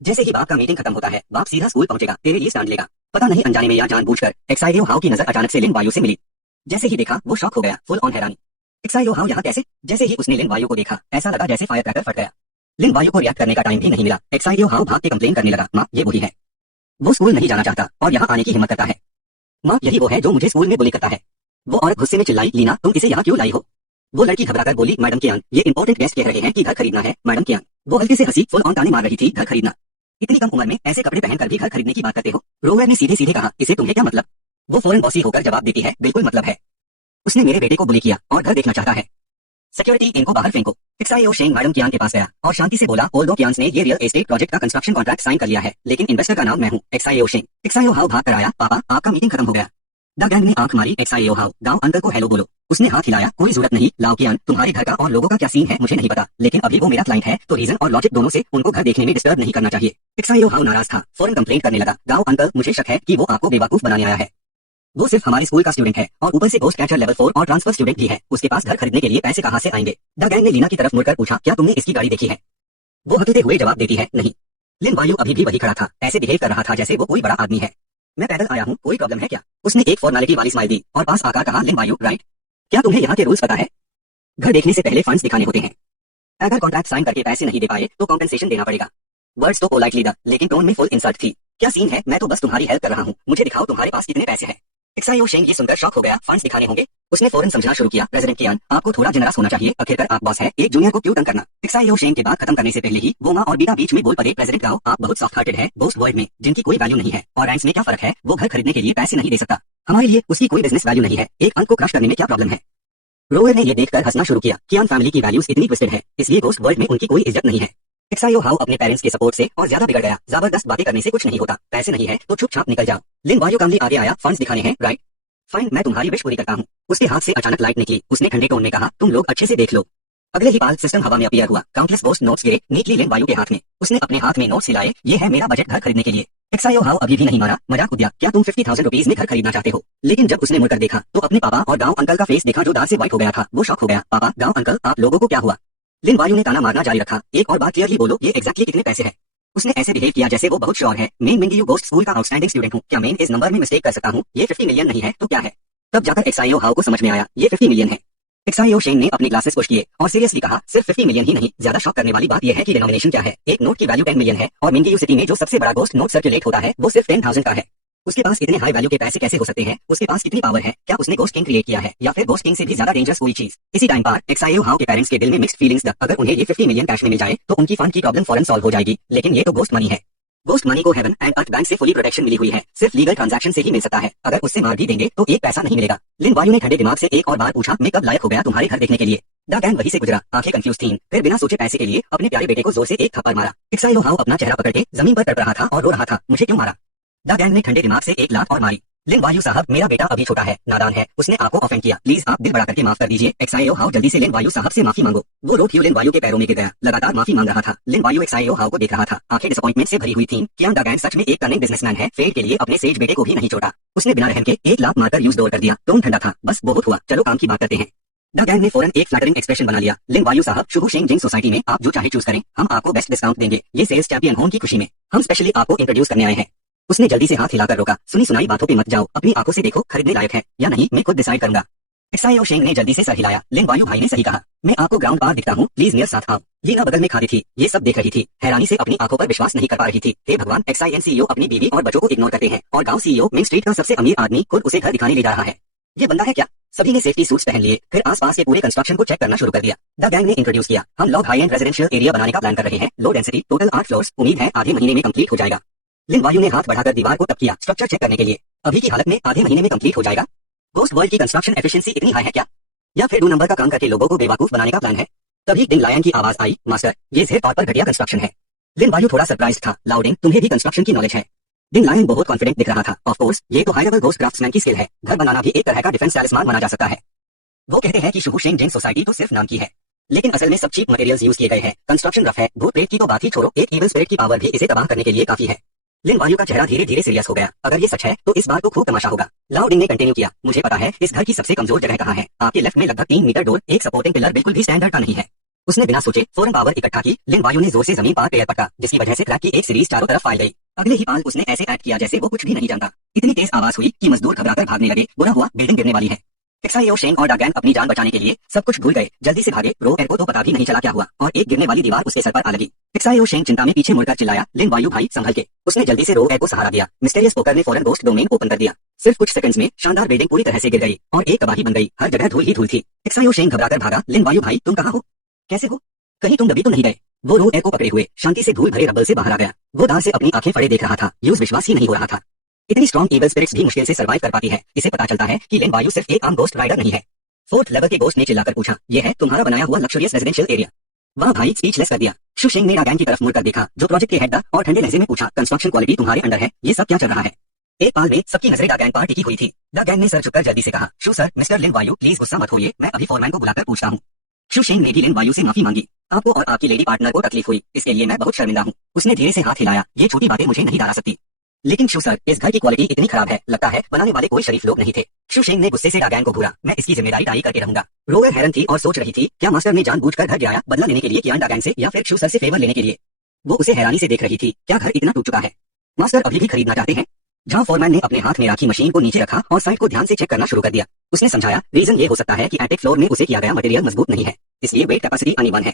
जैसे ही बाप का मीटिंग खत्म होता है, बाप सीधा स्कूल पहुंचेगा, तेरे लिए स्टैंड लेगा। पता नहीं अनजाने में या जानबूझकर एक्साओ हाउ की नजर अचानक से लिन वायु से मिली। जैसे ही देखा वो शॉक हो गया, फुल ऑन हैरानी। एक्साओ हाउ यहाँ कैसे? जैसे ही उसने लिन वायु को देखा, ऐसा लगा जैसे फायर क्रैकर फट गया। लिन वायु को रिएक्ट करने का टाइम भी नहीं मिला। एक्साओ हाउ भाग के कंप्लेन करने लगा, माँ ये बुरी है, वो स्कूल नहीं जाना चाहता और यहाँ आने की हिम्मत करता है। माँ यही वो है जो मुझे स्कूल में बुली करता है। वो औरत गुस्से में चिल्लाई, लीना तुम इसे यहाँ क्यों लाई हो? वो लड़की घबराकर बोली, मैडम कियान, ये इंपॉर्टेंट गेस्ट कह रहे हैं कि घर खरीदना है, मैडम कियान। वो हल्के से हंसी, फुल ऑन ताने मार रही थी, घर खरीदना? इतनी कम उम्र में ऐसे कपड़े पहनकर भी घर खरीदने की बात करते हो? रोवर ने सीधे सीधे कहा, इसे तुम्हें क्या मतलब? वो फौरन बॉसी होकर जवाब देती है, बिल्कुल मतलब है, उसने मेरे बेटे को बुली किया और घर देखना चाहता है। सिक्योरिटी इनको बाहर फेंको। एक्साओ शेंग मैडम कियान के पास गया और शांति से बोला, ओल्डो कियान ने ये रियल एस्टेट प्रोजेक्ट का कंस्ट्रक्शन कॉन्ट्रैक्ट साइन कर लिया है, लेकिन इन्वेस्टर का नाम मैं हूँ, एक्साओ शेंग। एक्साओ हाउ भाग कर आया, पापा आपका मीटिंग खत्म हो गया। द गैंग ने आंख मारी, एक्साओ हाउ गाँव अंकल को हेलो बोलो। उसने हाथ हिलाया, कोई जरूरत नहीं, लाओ कियान तुम्हारे घर का और लोगों का क्या सीन है मुझे नहीं पता, लेकिन अभी वो मेरा क्लाइंट है तो रीजन और लॉजिक दोनों से उनको घर देखने में डिस्टर्ब नहीं करना चाहिए। एक्साओ हाउ नाराज था, फौरन कंप्लेंट करने लगा, गाँव अंकल मुझे शक है कि वो आपको बेवकूफ बनाने आया है, वो सिर्फ हमारे स्कूल का स्टूडेंट है और ऊपर से गोस्ट कैचर लेवल 4 और ट्रांसफर स्टूडेंट भी है, उसके पास घर खरीदने के लिए पैसे कहाँ से आएंगे? द गैंग ने लीना की तरफ मुड़कर पूछा, क्या तुमने इसकी गाड़ी देखी है? वो हकलते हुए जवाब देती है, नहीं। लिन वायु अभी भी वही खड़ा था, ऐसे बिहेव कर रहा था जैसे वो कोई बड़ा आदमी है। मैं पैदल आया हूँ, कोई प्रॉब्लम है क्या? उसने एक फॉर्मेलिटी वाली स्माइल दी और पास आकर कहा, लिन वायु राइट, क्या तुम्हें यहाँ के रूल्स पता है? घर देखने से पहले फंड्स दिखाने होते हैं। अगर कॉन्ट्रैक्ट साइन करके पैसे नहीं दे पाए तो कॉम्पेंसेशन देना पड़ेगा। वर्ड्स तो पोलाइटली द, लेकिन टोन में फुल इंसल्ट थी। क्या सीन है? मैं तो बस तुम्हारी हेल्प कर रहा हूँ, मुझे दिखाओ तुम्हारे पास कितने पैसे हैं। एक्साइओ शेंग ये सुनकर शॉक हो गया, फंड्स दिखाने होंगे? उसने फौरन समझना शुरू किया, प्रेसिडेंट कियान, आपको थोड़ा जनरस होना चाहिए, आखिरकार आप बॉस है, एक जूनियर को क्यों तंग करना? एक्साइओ शेंग के बात खत्म करने से पहले ही वोमा और बीटा बीच में बोल पड़े, प्रेसिडेंट गाओ, आप बहुत सॉफ्ट हार्टेड है, बोस्ट वर्ल्ड में जिनकी कोई वैल्यू नहीं है, और रैंक्स में क्या फर्क है? वो घर खरीदने के लिए पैसे नहीं दे सकता, हमारे लिए उसकी कोई बिजनेस वैल्यू नहीं है, एक अंक को क्रश करने में क्या प्रॉब्लम है? रोवर ने ये देखकर हंसना शुरू किया, कियान फैमिली की वैल्यूज इतनी ट्विस्टेड है, इसलिए गोस्ट वर्ल्ड में उनकी कोई इज्जत नहीं है। एक्साइओ हाउ अपने पेरेंट्स के सपोर्ट से और ज्यादा बिगड़ गया, जबरदस्त बातें करने से कुछ नहीं होता, पैसे नहीं है तो चुपचाप निकल जाओ। लिन वायु कामली आगे आया, फंड्स दिखाने हैं राइट? फाइन, मैं तुम्हारी विश पूरी करता हूँ। उसके हाथ से अचानक लाइट निकली, उसने ठंडे टोन में कहा, तुम लोग अच्छे से देख लो। अगले ही पाल सिस्टम हवा में अपीयर हुआ, काउंटलेस गोस्ट नोट्स गिरे नीटली लिन वायु के हाथ में। उसने अपने हाथ में नोट्स हिलाए, ये है मेरा बजट घर खरीदने के लिए। एक्साइओ हाउ अभी भी नहीं मारा, मजाक उद्या, क्या तुम 50,000 रुपीज में घर खरीदना चाहते हो? लेकिन जब उसने मुड़कर देखा तो अपने पापा और गांव अंकल का फेस देखा जो दांत से व्हाइट हो गया था। वो शॉक हो गया, पापा, गांव अंकल, आप लोगों को क्या हुआ? लिन वायु ने ताना मारना जारी रखा, एक और बात क्लियरली बोलो, ये एग्जैक्टली कितने पैसे है? उसने ऐसे बिहेव किया जैसे वो बहुत श्योर है, मेन मिंगयू गोस्ट स्कूल का आउटस्टैंडिंग स्टूडेंट हूँ, क्या मेन इस नंबर में मिस्टेक कर सकता हूँ? ये 50 मिलियन नहीं है तो क्या है? तब जाकर एक्साइओ हाउ को समझ में आया, ये 50 मिलियन है। एक्साइओ शेंग ने अपने ग्लासेस पुश किए और सीरियसली कहा, सिर्फ 50 मिलियन ही नहीं, ज्यादा शॉक करने वाली बात यह है कि डिनोमिनेशन क्या है। एक नोट की वैल्यू 10 मिलियन है और मिंगयू सिटी में जो सबसे बड़ा गोस्ट नोट सर्कुलेट होता है वो सिर्फ 10,000 का है। उसके पास इतने हाई वैल्यू के पैसे कैसे हो सकते हैं? उसके पास कितनी पावर है? क्या उसने गोस्ट किंग क्रिएट किया है या फिर गोस्ट किंग से भी ज्यादा डेंजरस कोई चीज? इसी टाइम पर एक्साइओ हाउ के पेरेंट्स के दिल में मिक्स्ड फीलिंग्स द, अगर उन्हें ये 50 मिलियन कैश में मिल जाए तो उनकी फंड की प्रॉब्लम फौरन सॉल्व हो जाएगी, लेकिन ये तो गोस्ट मनी है। गोस्ट मनी को हेवन एंड अर्थ बैंक से फुली प्रोटेक्शन मिली हुई है, सिर्फ लीगल ट्रांजैक्शन से ही मिल सकता है, अगर उससे मार भी देंगे तो एक पैसा नहीं मिलेगा। लिन वायु ने ठंडे दिमाग से एक और बार पूछा, मैं कब लायक हो गया तुम्हारे घर देखने के लिए? द गैंग वहीं से गुजरा, आंखें कंफ्यूज थीं, फिर बिना सोचे पैसे के लिए अपने प्यारे बेटे को जोर से एक थप्पड़ मारा। एक्साइओ हाउ अपना चेहरा पकड़ के जमीन पर तड़प रहा था और रो रहा था, मुझे क्यों मारा? द गैंग ने ठंडे दिमाग से एक लात और मारी। लिन वायु साहब, मेरा बेटा अभी छोटा है, नादान है, उसने आपको ऑफेंड किया, प्लीज आप दिल बड़ा करके माफ कर दीजिए। एक्साइओ हाउ, जल्दी से लिन वायु साहब से माफी मांगो। वो रो लिन वायु के पैरों में गिर गया, लगातार माफी मांग रहा था। लिन वायु एक्साइओ हाउ को देख रहा था, आंखें डिसअपॉइंटमेंट से भरी हुई थीं। क्या द गैंग सच में एक कनिंग बिजनेसमैन है? फेड के लिए अपने सेज बेटे को भी नहीं छोड़ा, उसने बिना रहम के एक लात मारकर यूज डोर कर दिया। टोन ठंडा था, बस बहुत हुआ, चलो काम की बात करते हैं। द गैंग ने फौरन एक फ्लैटरिंग एक्सप्रेशन बना लिया, लिन वायु साहब, शुभ शेंग जिंग सोसाइटी में आप जो चाहे चूज करें, हम आपको बेस्ट डिस्काउंट देंगे, ये सेल्स चैंपियन होने की खुशी में हम स्पेशली आपको इंट्रोड्यूस करने आए हैं। उसने जल्दी से हाथ हिलाकर रोका, सुनी सुनाई बातों पे मत जाओ, अपनी आंखों से देखो, खरीदने लायक है या नहीं मैं खुद डिसाइड करूंगा। एक्साइओ शेंग ने जल्दी से सर हिलाया, लिन वायु भाई ने सही कहा, मैं आपको ग्राउंड पार दिखता हूँ, प्लीज मेरे साथ आओ। लीना बगल में खड़ी थी, ये सब देख रही थी, हैरानी से अपनी आंखों पर विश्वास नहीं कर पा रही थी। हे भगवान, एक्साइन सीईओ अपनी बीवी और बच्चों को इग्नोर करते हैं और गांव सीईओ मेन स्ट्रीट का सबसे अमीर आदमी खुद उसे घर दिखाने ले जा रहा है। ये बंदा है क्या? सभी ने सेफ्टी सूट्स पहन लिए, फिर आसपास के पूरे कंस्ट्रक्शन को चेक करना शुरू कर दिया। द गैंग ने इंट्रोड्यूस किया, हम लोग हाई एंड रेजिडेंशियल एरिया बनाने का प्लान कर रहे हैं, लो डेंसिटी, टोटल 8 फ्लोर्स, उम्मीद है आधे महीने में कंप्लीट हो जाएगा। लिन वायु ने हाथ बढ़ाकर दीवार को टप किया, स्ट्रक्चर चेक करने के लिए। अभी की हालत में आधे महीने में कंप्लीट हो जाएगा? गोस्ट वर्ल्ड की कंस्ट्रक्शन एफिशिएंसी इतनी हाई है क्या? या फिर 2 नंबर का काम करके लोगों को बेवकूफ बनाने का प्लान है? तभी डिंग लायन की आवाज आई, मास्टर, ये सिर्फ तौर पर घटिया कंस्ट्रक्शन है। लिन वायु थोड़ा सरप्राइज था, लाउडिंग, तुम्हें भी कंस्ट्रक्शन की नॉलेज है? डिंग लायन बहुत कॉन्फिडेंट दिख रहा था, ऑफ कोर्स, ये तो हाई लेवल गोस्ट क्राफ्ट्समैन की स्किल है, घर बनाना भी एक तरह का डिफेंस टैलिस्मान माना जा सकता है। वो कहते हैं कि शुभ शेंग जिंग सोसाइटी तो सिर्फ नाम की है, लेकिन असल में सब चीप मटेरियल्स यूज किए गए हैं, कंस्ट्रक्शन रफ है, भूत प्रेत की तो बात ही छोड़ो, एक इविल स्पिरिट की पावर भी इसे तबाह करने के लिए काफी है। लिन वायु का चेहरा धीरे धीरे सीरियस हो गया, अगर ये सच है तो इस बार तो खूब तमाशा होगा। लाउडिंग ने कंटिन्यू किया, मुझे पता है इस घर की सबसे कमजोर जगह कहाँ है, आपके लेफ्ट में लगभग 3 मीटर डोर, एक सपोर्टिंग पिलर बिल्कुल भी स्टैंडर्ड का नहीं है। उसने बिना सोचे फौरन पावर इकट्ठा की, लिन वायु ने जोर से जमीन पर पैर पटका, जिसकी वजह से क्रैक की एक सीरीज चारों तरफ फैल गई। अगले ही पाल उसने ऐसे एक्ट किया जैसे वो कुछ भी नहीं जानता। इतनी तेज आवाज हुई कि मजदूर घबराकर भागने लगे, बुरा हुआ बिल्डिंग गिरने वाली है। एक्साइओ शेंग और द गैंग अपनी जान बचाने के लिए सब कुछ भूल गए, जल्दी से भागे। रो एर को तो पता भी नहीं चला क्या हुआ और एक गिरने वाली दीवार उसके सर पर आ लगी। एक्साइओ शेंग चिंता में पीछे मुड़कर चिल्लाया, लिन वायु भाई संभल के। उसने जल्दी से रो एर को सहारा दिया। मिस्टीरियस पोकर ने फौरन गोस्ट डोमेन ओपन कर दिया। सिर्फ कुछ सेकंड्स में शानदार बिल्डिंग पूरी तरह से गिर गई और एक तबाही बन गई, हर जगह धूल ही धूल थी। एक्साइओ शेंग घबराकर भागा, लिन वायु भाई तुम कहाँ हो, कैसे हो, कहीं तुम दबी तो नहीं गए? वो रो एर को पकड़े हुए शांति से धूल भरे रब्बल से बाहर आ गया। वो दार से अपनी आंखें फड़े देख रहा था, यूज विश्वास ही नहीं हो रहा था। इतनी स्ट्रॉन्ग इविल स्पिरिट्स भी मुश्किल से सर्वाइव कर पाती है। इसे पता चलता है कि लिन वायु सिर्फ एक आम गोस्ट राइडर नहीं है। 4th लेवल के गोस्ट ने चिल्लाकर पूछा, ये है तुम्हारा बनाया हुआ लक्जरियस रेजिडेंशियल एरिया? वाह भाई, स्पीचलेस कर दिया। शु शेंग ने गैंग की तरफ मुड़कर देखा जो प्रोजेक्ट के हेड था और ठंडे लहजे में पूछा, कंस्ट्रक्शन क्वालिटी तुम्हारे अंडर है, ये सब क्या चल रहा है? एक पाल में सबकी नजरें द गैंग पर टिकी हुई थी। द गैंग ने सर झुककर जल्दी से कहा, शु सर, मिस्टर लिन वायु प्लीज गुस्सा मत होइए, मैं अभी फोरमैन को बुलाकर पूछता हूँ। शु शेंग ने भी लिन वायु से माफी मांगी, आपको और आपकी लेडी पार्टनर को तकलीफ हुई, इसके लिए मैं बहुत शर्मिंदा हूँ। उसने धीरे से हाथ हिलाया, ये छोटी बातें मुझे नहीं डाला सकती। लेकिन शू सर, इस घर की क्वालिटी इतनी खराब है, लगता है बनाने वाले कोई शरीफ लोग नहीं थे। शू शेंग ने गुस्से से डागैन को घूरा, मैं इसकी जिम्मेदारी टाई करके रहूंगा। रोवर हैरान थी और सोच रही थी, क्या मास्टर ने जानबूझकर घर गिराया बदला लेने के लिए कियान डागैन से, या फिर शू सर से फेवर लेने के लिए। वो उसे हैरानी से देख रही थी, क्या घर इतना टूट चुका है? मास्टर अभी भी खरीदना चाहते हैं? जहां फॉरमैन ने अपने हाथ में राखी मशीन को नीचे रखा और साइड को ध्यान से चेक करना शुरू कर दिया। उसने समझाया, रीजन ये हो सकता है कि एटेक फ्लोर में उसे किया गया मटेरियल मजबूत नहीं है, इसलिए वेट कैपेसिटी अनइवन है।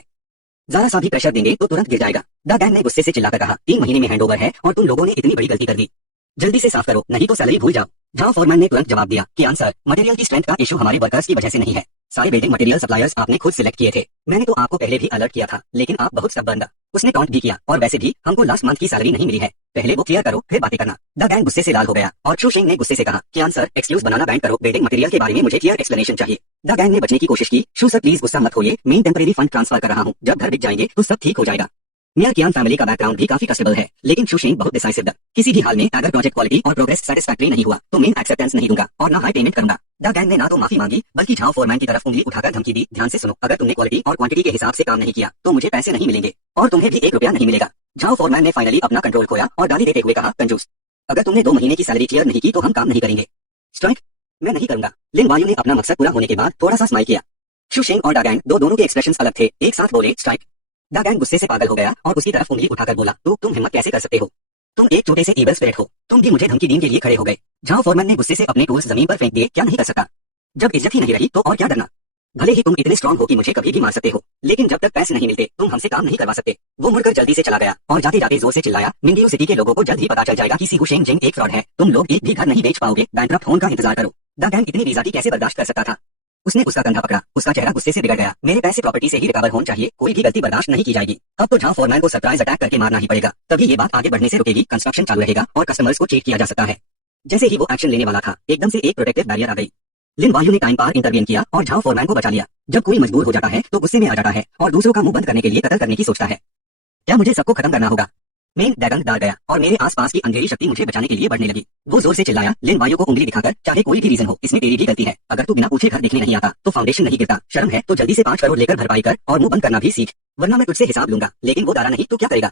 जरा सा भी प्रेशर देंगे तो तुरंत गिर जाएगा। द गैंग ने गुस्से से चिल्लाकर कहा, 3 महीने में हैंडओवर है और तुम लोगों ने इतनी बड़ी गलती कर दी। जल्दी से साफ करो, नहीं तो सैलरी भूल जाओ। जहां फॉरमैन ने तुरंत जवाब दिया, कियान सर, मटेरियल की स्ट्रेंथ का इशू हमारे वर्कर्स की वजह से नहीं है, सारे बिल्डिंग मटेरियल सप्लायर्स आपने खुद सिलेक्ट किए थे। मैंने तो आपको पहले भी अलर्ट किया था, लेकिन आप बहुत स्टबर्न। उसने टॉन्ट भी किया, और वैसे भी हमको लास्ट मंथ की सैलरी नहीं मिली है, पहले वो क्लियर करो फिर बातें करना। द गैंग गुस्से से लाल हो गया और शू शेंग ने गुस्से से कहा, कियान सर, एक्सक्यूज बनाना बैंड करो, बिल्डिंग मटेरियल के बारे में मुझे क्लियर एक्सप्लेनेशन चाहिए। द गैंग ने बचने की कोशिश की, शू सर प्लीज गुस्सा मत होइए, मैं टेम्परेरी फंड ट्रांसफर कर रहा हूँ, जब घर बिक जाएंगे तो सब ठीक हो जाएगा। मियां कियान फैमिली का बैकग्राउंड भी काफी ट्रस्टेबल है, लेकिन शू शेंग बहुत डिसाइसिव है। किसी भी हाल में अगर प्रोजेक्ट क्वालिटी और प्रोग्रेस सैटिस्फैक्टरी नहीं हुआ तो मैं एक्सेप्टेंस नहीं दूंगा और ना हाई पेमेंट करूंगा। द गैंग ने ना तो माफी मांगी बल्कि झाओ फॉरमैन की तरफ उंगली उठाकर धमकी दी, ध्यान से सुनो, अगर तुमने क्वालिटी और क्वांटिटी के हिसाब से काम नहीं किया तो मुझे पैसे नहीं मिलेंगे और तुम्हें भी 1 रुपया नहीं मिलेगा। झाओ फॉरमैन ने फाइनली अपना कंट्रोल खोया और गाली देते हुए कहा, कंजूस, अगर तुमने 2 महीने की सैलरी क्लियर नहीं की तो हम काम नहीं करेंगे। स्ट्राइक? मैं नहीं करूंगा। लिन वायु ने अपना मकसद पूरा होने के बाद थोड़ा सा स्माइल किया। शू शेंग और द गैंग दोनों के एक्सप्रेशंस अलग थे, एक साथ बोले, स्ट्राइक। द गैंग गुस्से से पागल हो गया और उसकी तरफ उंगली उठाकर बोला, तुम हिम्मत कैसे कर सकते हो? तुम एक छोटे से ईबल स्पिरिट हो, तुम भी मुझे धमकी देने के लिए खड़े हो गए। झाओ फॉरमैन ने गुस्से से अपने टूल्स जमीन पर फेंक दिए, क्या नहीं कर सकता? जब इज्जत ही नहीं रही तो और क्या डरना? भले ही तुम इतने स्ट्रांग हो कि मुझे कभी भी मार सकते हो, लेकिन जब तक पैसे नहीं मिलते तुम हमसे काम नहीं करवा सकते। वो मुड़कर जल्दी से चला गया और जाते जाते जोर से चिल्लाया, मिंगियो सिटी के लोगों को जल्द ही पता चल जाएगा कि सिगु शेंग जिंग एक फ्रॉड है, तुम लोग एक भी घर नहीं बेच पाओगे, बैंकरप्ट होने का इंतजार करो। द गैंग इतनी बेइज्जती कैसे बर्दाश्त कर सकता था? उसने उसका कंधा पकड़ा, उसका चेहरा गुस्से से बिगड़ गया। मेरे पैसे प्रॉपर्टी से ही रिकवर होने चाहिए, कोई भी गलती बर्दाश्त नहीं की जाएगी। अब तो झाओ फॉरमैन को सरप्राइज अटैक करके मारना ही पड़ेगा, तभी ये बात आगे बढ़ने से रुकेगी, कंस्ट्रक्शन चालू रहेगा और कस्टमर्स को चीट किया जा सकता है। जैसे ही वो एक्शन लेने वाला था, एकदम से एक प्रोटेक्टिव बैरियर आ गई। लिन वायु ने टाइम पार इंटरवीन किया और झाओ फॉरमैन को बचा लिया। जब कोई मजबूर हो जाता है तो गुस्से में आ जाता है और दूसरों का मुंह बंद करने के लिए कत्ल करने की सोचता है। क्या मुझे सबको खत्म करना होगा? मैं ड्रैगन डाल गया और मेरे आसपास की अंधेरी शक्ति मुझे बचाने के लिए बढ़ने लगी। वो जोर से चिल्लाया, लिन वायु को उंगली दिखाकर, चाहे कोई भी रीजन हो, इसमें तेरी भी गलती है। अगर तू बिना पूछे घर देखने नहीं आता तो फाउंडेशन नहीं गिरता। शर्म है तो जल्दी से 5 करोड़ लेकर भरपाई कर और मुंह बंद करना भी सीख, वरना मैं तुझसे हिसाब लूंगा। लेकिन वो दारा नहीं तो क्या करेगा?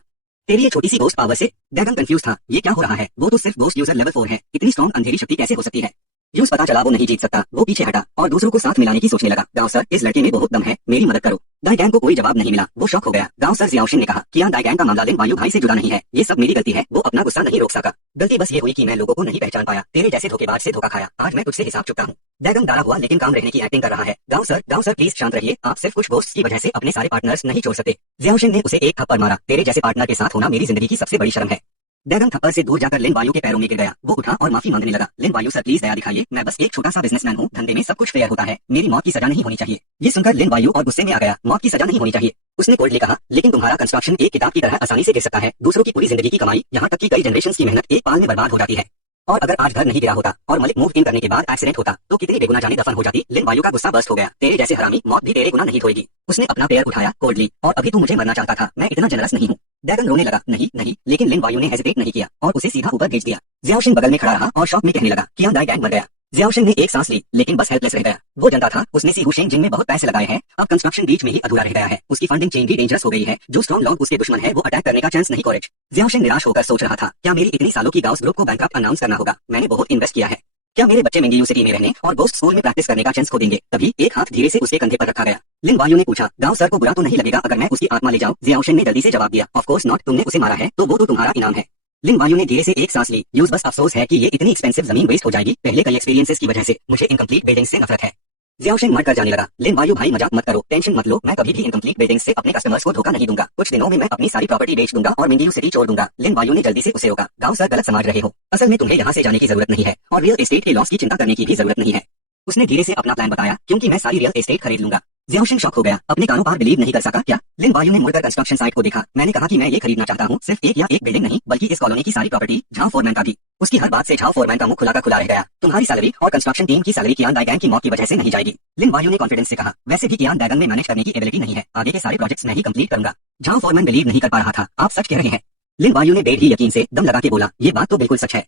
तेरी ये छोटी सी घोस्ट पावर से? ड्रैगन कंफ्यूज था, ये क्या हो रहा है? वो तो सिर्फ घोस्ट यूजर लेवल 4 है, इतनी स्ट्रॉन्ग अंधेरी शक्ति कैसे हो सकती है? यूज पता चला वो नहीं जीत सकता। वो पीछे हटा और दूसरों को साथ मिलाने की सोचने लगा। गांव सर, इस लड़के में बहुत दम है, मेरी मदद करो। दाई गैंग को कोई जवाब नहीं मिला, वो शॉक हो गया। गांव सर जियाओशिन ने कहा, कियान दाई गैंग का मामला लिन वायु भाई से जुड़ा नहीं है, ये सब मेरी गलती है। वो अपना गुस्सा नहीं रोक सका। गलती बस ये हुई कि मैं लोगों को नहीं पहचान पाया, तेरे जैसे धोखेबाज से धोखा खाया। आज मैं तुझसे हिसाब चुकता हूँ। ड्रैगन डाला हुआ लेकिन काम रहने की एक्टिंग कर रहा है। गांव सर प्लीज शांत रहिए, आप सिर्फ कुछ घोस्ट्स की वजह से अपने सारे पार्टनर्स नहीं छोड़ सकते। जियाओशिन ने उसे एक थप्पड़ मारा, तेरे जैसे पार्टनर के साथ होना मेरी जिंदगी की सबसे बड़ी शर्म है। ड्रैगन थप्पड़ से दूर जाकर लिन वायु के पैरों में गिर गया। वो उठा और माफी मांगने लगा। लिन वायु सर प्लीज दया दिखाइए, मैं बस एक छोटा सा बिजनेसमैन हूँ, धंधे में सब कुछ फेयर होता है, मेरी मौत की सजा नहीं होनी चाहिए। ये सुनकर लिन वायु और गुस्से में आ गया, मौत की सजा नहीं होनी चाहिए। उसने कोल्डली कहा, लेकिन तुम्हारा कंस्ट्रक्शन एक किताब की तरह आसानी से गिर सकता है। दूसरों की पूरी जिंदगी की कमाई, यहाँ तक कि कई जनरेशन की मेहनत एक पाल में बर्बाद हो जाती है। और अगर आज घर नहीं गिरा होता और मलिक मूव इन करने के बाद एक्सीडेंट होता तो कितनी बेगुना जाने दफन हो जाती। लिन वायु का गुस्सा बर्स्ट हो गया, तेरे जैसे हरामी मौत भी तेरे गुना नहीं धोएगी। उसने अपना पैर उठाया कोल्डली, और अभी तू मुझे मरना चाहता था, मैं इतना जनरस नहीं हूँ। ड्रैगन रोने लगा, नहीं नहीं, लेकिन लिन वायु ने हेजिटेट नहीं किया और उसे सीधा ऊपर भेज दिया। जियाओशिन बगल में खड़ा रहा और शॉक में कहने लगा, कियान दाई गैंग मर गया। जियाओशिन ने एक सांस ली, लेकिन बस हेल्पलेस रह गया। वो जानता था उसने सिगु शेंग जिंग में बहुत पैसे लगाए हैं, अब कंस्ट्रक्शन बीच में ही अधूरा रह गया है। उसकी फंडिंग चेन भी डेंजरस हो गई है, जो स्ट्रॉन्ग लॉन्ग उसके दुश्मन है वो अटैक करने का चांस नहीं कॉलेज। जियाओशिन निराश होकर सोच रहा था, क्या मेरी इतनी सालों की गाउस ग्रुप को बैंकक्रप्ट अनाउंस करना होगा? मैंने बहुत इन्वेस्ट किया है, क्या मेरे बच्चे मिंगियो सिटी में रहने और गोस्ट स्कूल में प्रैक्टिस करने का चांस खो देंगे? तभी एक हाथ धीरे से उसके कंधे पर रखा गया। लिन वायु ने पूछा, गांव सर को बुरा तो नहीं लगेगा अगर मैं उसकी आत्मा ले जाऊं? जियाओशिन ने जल्दी से जवाब दिया, ऑफ कोर्स नॉट, तुमने उसे मारा है तो वो तो तुम्हारा इनाम है। लिन वायु ने धीरे से एक सांस ली, यूज बस अफसोस है कि ये इतनी एक्सपेंसिव जमीन वेस्ट हो जाएगी, पहले कई एक्सपीरियंसेस की वजह से मुझे इनकम्प्लीट बिल्डिंग से नफरत है। जियाओशिन मर कर जाने लगा। लिन वायु भाई मजाक मत करो, टेंशन मत लो, मैं कभी भी इनकम्प्लीट बिल्डिंग से अपने कस्टमर्स को धोखा नहीं दूंगा। कुछ दिनों में मैं अपनी सारी प्रॉपर्टी बेच दूंगा और मिंगियो सिटी छोड़ दूंगा। लिन वायु ने जल्दी से उसे रोका, गांव सर गलत समझ रहे हो, असल में तुम्हें यहाँ से जाने की जरूरत नहीं है और रियल एस्टेट के लॉस की चिंता करने की भी जरूरत नहीं है। उसने धीरे से अपना प्लान बताया, क्योंकि मैं सारी रियल एस्टेट खरीद लूंगा। जियाओशिन शॉक हो गया, अपने कानों पर बिलीव नहीं कर सका। क्या? लिन वायु ने मुड़कर कंस्ट्रक्शन साइट को देखा, मैंने कहा कि मैं ये खरीदना चाहता हूँ, सिर्फ एक या एक बिल्डिंग नहीं बल्कि इस कॉलोनी की सारी प्रॉपर्टी, झाओ फॉरमैन का भी। उसकी हर बात से झाओ फॉरमैन का मुंह खुला का खुला रह गया। तुम्हारी सैलरी और कंस्ट्रक्शन टीम की सैलरी कियान दाई गैंग की मौत की वजह से नहीं जाएगी। लिन वायु ने कॉन्फिडेंस से कहा, वैसे भी कियान ड्रैगन में मैनेज करने की एबिलिटी नहीं है, आगे के सारे प्रोजेक्ट्स मैं ही कंप्लीट करूंगा। झाओ फॉरमैन बिलीव नहीं कर पा रहा था, आप सच कह रहे हैं? लिन वायु ने बेहद ही यकीन से दम लगा के बोला, ये बात तो बिल्कुल सच है।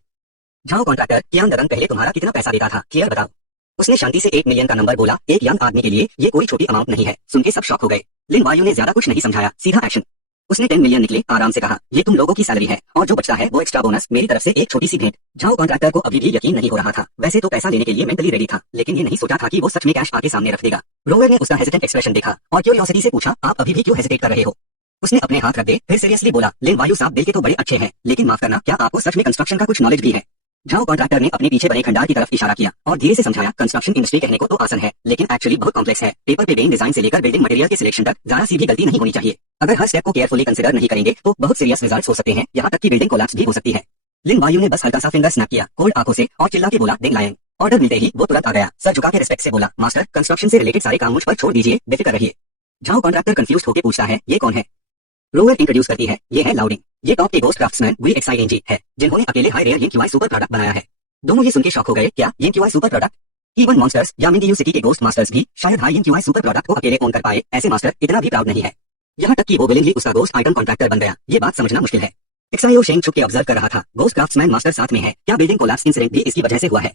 झाओ कॉन्ट्रैक्टर, कियान ड्रैगन पहले तुम्हारा कितना पैसा देता था, क्लियर बताओ। उसने शांति से 1 मिलियन का नंबर बोला, एक यंग आदमी के लिए ये कोई छोटी अमाउंट नहीं है। सुन के सब शॉक हो गए। लिन वायु ने ज्यादा कुछ नहीं समझाया, सीधा एक्शन। उसने 10 मिलियन निकले आराम से कहा, ये तुम लोगों की सैलरी है और जो बचता है वो एक्स्ट्रा बोनस, मेरी तरफ से एक छोटी सी भेंट। झाओ कॉन्ट्रैक्टर को अभी भी यकीन नहीं हो रहा था। वैसे तो पैसा लेने के लिए मेंटली रेडी था, लेकिन ये नहीं सोचा था कि वो सच में कैश आके सामने रख देगा। रोवर ने उसका हेजिटेंट एक्सप्रेशन देखा और क्यूरियोसिटी से पूछा, आप अभी भी क्यों हेजिटेट कर रहे हो? उसने अपने हाथ रख दे, फिर सीरियसली बोला, लिन वायु साहब दिल के तो बड़े अच्छे हैं, लेकिन माफ करना, क्या आपको सच में कंस्ट्रक्शन का कुछ नॉलेज भी है? झाओ कॉन्ट्रैक्टर ने अपने पीछे बने खंडार की तरफ इशारा किया और धीरे से समझाया, कंस्ट्रक्शन इंडस्ट्री कहने को तो आसान है, लेकिन एक्चुअली बहुत कॉम्प्लेक्स है। पेपर पे बेइंग डिजाइन से लेकर बिल्डिंग मटेरियल के सिलेक्शन तक जरा सी भी गलती नहीं होनी चाहिए। अगर हर स्टेप को केयरफुली कंसिडर नहीं करेंगे तो बहुत सीरियस रिजल्ट्स हो सकते हैं, यहाँ तक कि बिल्डिंग कोलैप्स भी हो सकती है। लिन वायु ने बस हल्का सा फिंगर स्नैप किया कोल्ड आंखों से और चिल्ला के बोला, डिंग लायन। ऑर्डर मिलते ही वो तुरंत आ गया, सर झुका के रिस्पेक्ट से बोला, मास्टर कंस्ट्रक्शन से रिलेटेड सारे काम मुझ पर छोड़ दीजिए, बेफिक्र रहिए। झाओ कॉन्ट्रैक्टर कंफ्यूज होकर पूछता है, ये कौन है? रोवर इंट्रोड्यूस करती है, ये है लाउडिंग, ये टॉप के गोस्ट क्राफ्ट्समैन VXING है, जिन्होंने अकेले high rare YinQi super product बनाया है। दोनों ये सुन के शॉक हो गए, क्या YinQi super product? Even monsters या मिंगियू सिटी के गोस्ट मास्टर्स भी शायद हाई YinQi सुपर प्रोडक्ट को अकेले ओन कर पाए, ऐसे मास्टर इतना भी प्राउड नहीं है। यहाँ तक कि वो विलिंगली उसका गोस्ट आइटम कॉन्ट्रैक्टर बन गया, ये बात समझना मुश्किल है। XIO शेंग छुप के ऑब्जर्व कर रहा था, गोस्ट क्राफ्ट्समैन मास्टर साथ में है, क्या बिल्डिंग कोलैप्स इंसिडेंट भी इसकी वजह से हुआ है?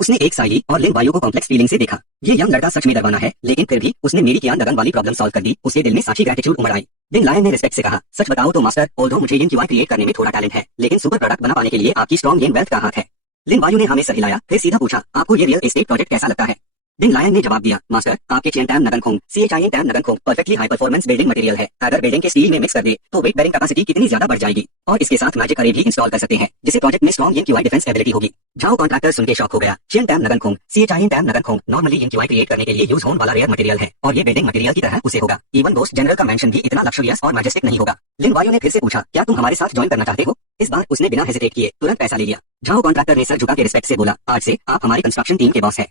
उसने एक साइली और लिन वायु को कॉम्प्लेक्स फीलिंग से देखा। ये यंग लड़का सच में डरवाना है, लेकिन फिर भी उसने मेरी कियान दगन वाली प्रॉब्लम सॉल्व कर दी। उसके दिल में साची ग्रेटिट्यूड उमड़ आई। लिन लायन ने रिस्पेक्ट से कहा, सच बताओ तो मास्टर, ऑल्दो मुझे YinQi क्रिएट करने में थोड़ा टैलेंट है, लेकिन सुपर प्रोडक्ट बना पाने के लिए आपकी स्ट्रॉन्ग येन वेल्थ का हाथ है। लिन वायु ने हमें सर हिलाया, फिर सीधा पूछा, आपको ये रियल एस्टेट प्रोजेक्ट कैसा लगता है? लिन लायन ने जवाब दिया, मास्टर आपके चेन टैम नगन खोंग CHIN टैम नगन खोंग perfectly high performance building material है। अगर बिल्डिंग के स्टील में मिक्स कर दे तो वेट बेरिंग कैपेसिटी कितनी ज्यादा बढ़ जाएगी, और इसके साथ मैजिक अरे भी इंस्टॉल कर सकते हैं, जिससे प्रोजेक्ट में स्ट्रॉन्ग YinQi डिफेंस एबिलिटी होगी। झाओ कॉन्ट्रैक्टर सुन के शॉक हो गया। चेन टैम नगन खोंग CHIN टैम नगन खोंग नॉर्मली YinQi क्रिएट करने के लिए यूज होने वाला रेयर मटेरियल है, और ये बिल्डिंग मटेरियल की तरह उसे होगा। इवन गोस्ट जनरल का मेंशन भी इतना लक्सरियस और मैजेस्टिक नहीं होगा। लिन वायु ने फिर से पूछा, क्या तुम हमारे साथ ज्वाइन करना चाहते हो? इस बार उसने बिना हेजिटेट किए तुरंत पैसा ले लिया। झाओ कॉन्ट्रैक्टर ने सर झुका के रिस्पेक्ट से बोला, आज से आप हमारी कंस्ट्रक्शन टीम के बॉस हैं।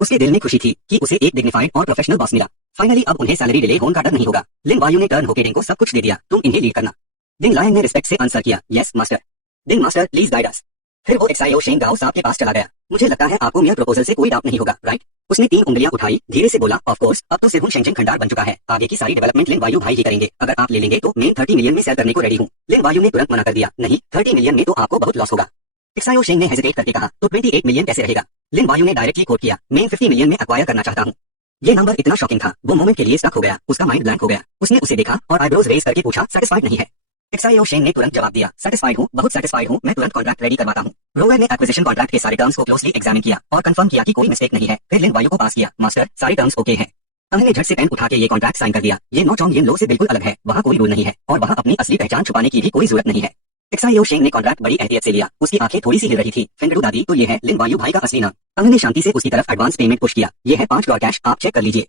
उसके दिल में खुशी थी कि उसे एक डिग्निफाइड और प्रोफेशनल बॉस मिला। फाइनली अब उन्हें सैलरी डिले होने का डर नहीं होगा। लिन वायु ने टर्न होकर डिंग को सब कुछ दे दिया, तुम इन्हें लीड करना। डिंग लायन ने रिस्पेक्ट से आंसर किया, yes master. Ding master please guide us. फिर वो XIO शेंग गाओ साहब के पास चला गया। मुझे लगता है आपको मेरे प्रपोजल से कोई डाउट नहीं होगा, राइट? उसने 3 उंगलियां उठाई, धीरे से बोला, ऑफ कोर्स, अब तो सिर्फ शेंगजेन खंडार बन चुका है, आगे की सारी डेवलपमेंट लिन वायु भाई ही करेंगे। अगर आप ले लेंगे तो मैं 30 मिलियन में सेल करने को रेडी हूँ। लिन वायु ने तुरंत मना कर दिया, नहीं, 30 मिलियन में तो आपको बहुत लॉस होगा। XIO शेंग ने हेजिटेट करके कहा, तो 28 मिलियन कैसे रहेगा? लिन वायु ने डायरेक्टली कोट किया, मैं 50 मिलियन में एक्वायर करना चाहता हूँ। ये नंबर इतना शॉकिंग था, वो मोमेंट के लिए स्टक हो गया, उसका माइंड ब्लैंक हो गया। उसने उसे देखा और आईब्रोज रेज करके पूछा, सेटिस्फाइड नहीं है? XIO शेंग ने तुरंत जवाब दिया, सेटिस्फाइड हूँ, बहुत सेटिस्फाइड हूँ, मैं तुरंत कॉन्ट्रैक्ट रेडी करवाता हूँ। रोवर ने एक्विजिशन कॉन्ट्रैक्ट के सारे टर्म्स को क्लोजली एग्जामिन किया और कंफर्म किया कि कोई मिस्टेक नहीं है। फिर लिन वायु को पास किया, मास्टर सारे टर्म्स ओके हैं। हमने झट से पेन उठा के ये कॉन्ट्रैक्ट साइन कर दिया। ये नो चोंग येन लो से बिल्कुल अलग है, वहाँ कोई रूल नहीं है और वहाँ अपनी असली पहचान छुपाने की भी कोई जरूरत नहीं है। XIO शेंग ने कॉन्ट्रैक्ट बड़ी एहतियत से लिया, उसकी आंखें थोड़ी सी हिल रही थी। फिंगरू दादी, तो ये है लिन वायु भाई का असली नाम। हमने शांति से उसकी तरफ एडवांस पेमेंट पुश किया, ये है 5 करोड़ कैश, आप चेक कर लीजिए।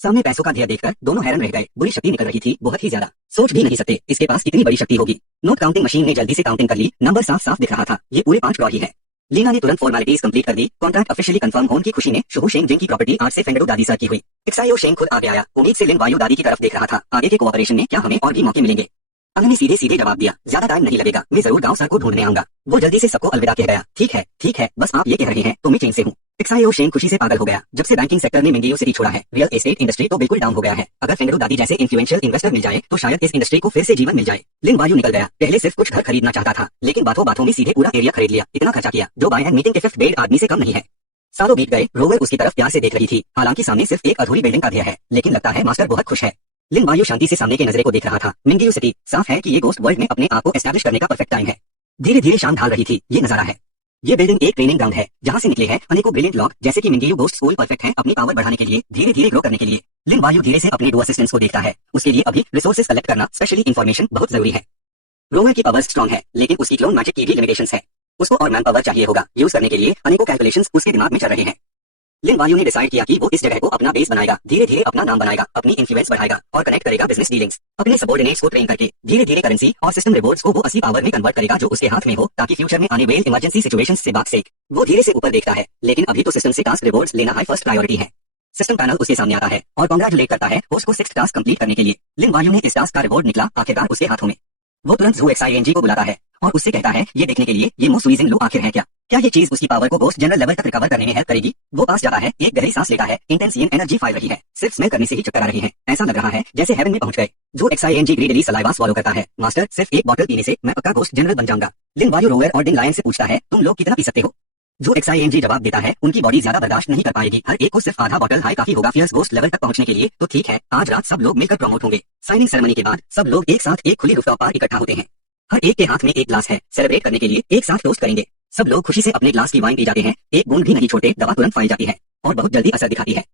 सामने पैसों का ढेर देखकर दोनों हैरान रह गए। बुरी शक्ति निकल रही थी, बहुत ही ज्यादा, सोच भी नहीं सकते इसके पास कितनी बड़ी शक्ति होगी। नोट काउंटिंग मशीन ने जल्दी से काउंटिंग कर ली, नंबर साफ साफ दिख रहा था, ये पूरे 5 करोड़ ही है। लीना ने तुरंत फॉर्मेलिटीज कंप्लीट कर दी। कॉन्ट्रैक्ट ऑफिशियली कंफर्म होने की खुशी में शुभू शेंग जिनकी प्रॉपर्टी आज से फेंगडू दादी सर की हुई। XIO शेंग खुद आगे आया, उम्मीद से लिन वायु दादी की तरफ देख रहा था। आगे के कोऑपरेशन में क्या हमें और भी मौके मिलेंगे? हमने सीधे सीधे जवाब दिया, ज्यादा टाइम नहीं लगेगा, मैं जरूर गांव सर को ढूंढने आऊंगा। वो जल्दी से सबको अलविदा कह गया, ठीक है, बस आप ये कह रहे हैं तो मैं चेंज से हूँ। XIO शेंग खुशी से पागल हो गया। जब से बैंकिंग सेक्टर ने मिंगियो सिटी छोड़ा है, रियल एस्टेट इंडस्ट्री तो बिल्कुल डाउन हो गया है। अगर फेंगडू दादी जैसे इन्फ्लुएंशियल इन्वेस्टर मिल जाए तो शायद इस इंडस्ट्री को फिर से जीवन मिल जाए। लिन वायु निकल गया। पहले सिर्फ कुछ घर खरीदना चाहता था, लेकिन बातों बातों में सीधे पूरा एरिया खरीद लिया। इतना खर्चा किया जो बाय एंड मीटिंग के 5th ग्रेड आदमी से कम नहीं है। सालों बीत गए, रोवर उसकी तरफ प्यार से देख रही थी। हालांकि सामने सिर्फ एक अधूरी बिल्डिंग का ध्येय है, लेकिन लगता है मास्टर बहुत खुश है। लिन वायु शांति से सामने के नजरे को देख रहा था। मिंगियो सिटी, साफ है कि ये गोस्ट वर्ल्ड में अपने आप को एस्टैब्लिश करने का परफेक्ट टाइम है। धीरे धीरे शाम ढाल रही थी, ये नजारा है। ये बिल्डिंग एक ट्रेनिंग ग्राउंड है, जहाँ से निकले हैं अनेकों ब्रिलियंट लोग, जैसे कि मिंगियो गोस्ट स्कूल परफेक्ट है अपनी पावर बढ़ाने के लिए, धीरे धीरे ग्रो करने के लिए। लिन वायु धीरे से अपने 2 असिस्टेंट्स को देखता है। उसके लिए अभी रिसोर्सेज कलेक्ट करना, स्पेशली इन्फॉर्मेशन बहुत जरूरी है। रोवर की पावर स्ट्रॉन्ग है, लेकिन उसकी क्लोन मैजिक की भी लिमिटेशंस है। उसको और मैन पावर चाहिए होगा, यूज करने के लिए अनेकों कैलकुलेशंस उसके दिमाग में चल रहे हैं। लिन वायु ने डिसाइड किया कि वो इस जगह को अपना बेस बनाएगा, धीरे धीरे अपना नाम बनाएगा, अपनी इन्फ्लुएंस बढ़ाएगा और कनेक्ट करेगा बिजनेस डीलिंग्स। अपने सबऑर्डिनेट्स को ट्रेन करके धीरे धीरे करेंसी और सिस्टम रिवॉर्ड्स को वो असली पावर में कन्वर्ट करेगा जो उसके हाथ में हो, ताकि फ्यूचर में आने वाले इमरजेंसी सिचुएशंस से बात सीख। वो धीरे से ऊपर देखता है, लेकिन अभी तो सिस्टम से टास्क रिवॉर्ड्स लेना हाई फर्स्ट प्रायोरिटी है। सिस्टम पैनल उसके सामने आता है और कांग्रेचुलेट करता है होस्ट को 6th टास्क कंप्लीट करने के लिए। लिन वायु ने इस टास्क का रिवॉर्ड निकला आखिरकार उसके हाथों में। वो तुरंत ज़ू XING को बुलाता है और उससे कहता है ये देखने के लिए ये मोस्ट रीजन लो आखिर है क्या ये चीज उसकी पावर को गोस्ट जनरल लेवल तक रिकवर करने में हेल्प करेगी। वो पास जाता है, एक गहरी सांस लेता है, इंटेंस एनर्जी फाइल रही है, सिर्फ स्मेल करने से ही चक्कर आ रही है। ऐसा लग रहा है जैसे हेवन में पहुंच गए। जो XING ग्रीडली सलाइवा स्वॉलो करता है, मास्टर सिर्फ एक बॉटल पीने से मैं पक्का गोस्ट जनरल बन जाऊंगा। लिन वायु रोवर और डिंग लायन से पूछता है, तुम लोग कितना पी सकते हो? जो XING जवाब देता है उनकी बॉडी ज्यादा बर्दाश्त नहीं कर पाएगी, हर एक को सिर्फ आधा बॉटल हाई काफी होगा फियर्स गोस्ट लेवल तक पहुंचने के लिए। तो ठीक है, आज रात सब लोग मिलकर प्रमोट होंगे। साइनिंग सेरेमनी के बाद सब लोग एक साथ एक खुली रूफटॉप पर इकट्ठा होते हैं। हर एक के हाथ में एक ग्लास है, सेलिब्रेट करने के लिए एक साथ टोस्ट करेंगे। सब लोग खुशी से अपने ग्लास की वाइन पी जाते हैं, एक बूंद भी नहीं छोड़ते। दवा तुरंत पाई जाती है और बहुत जल्दी असर दिखाती है।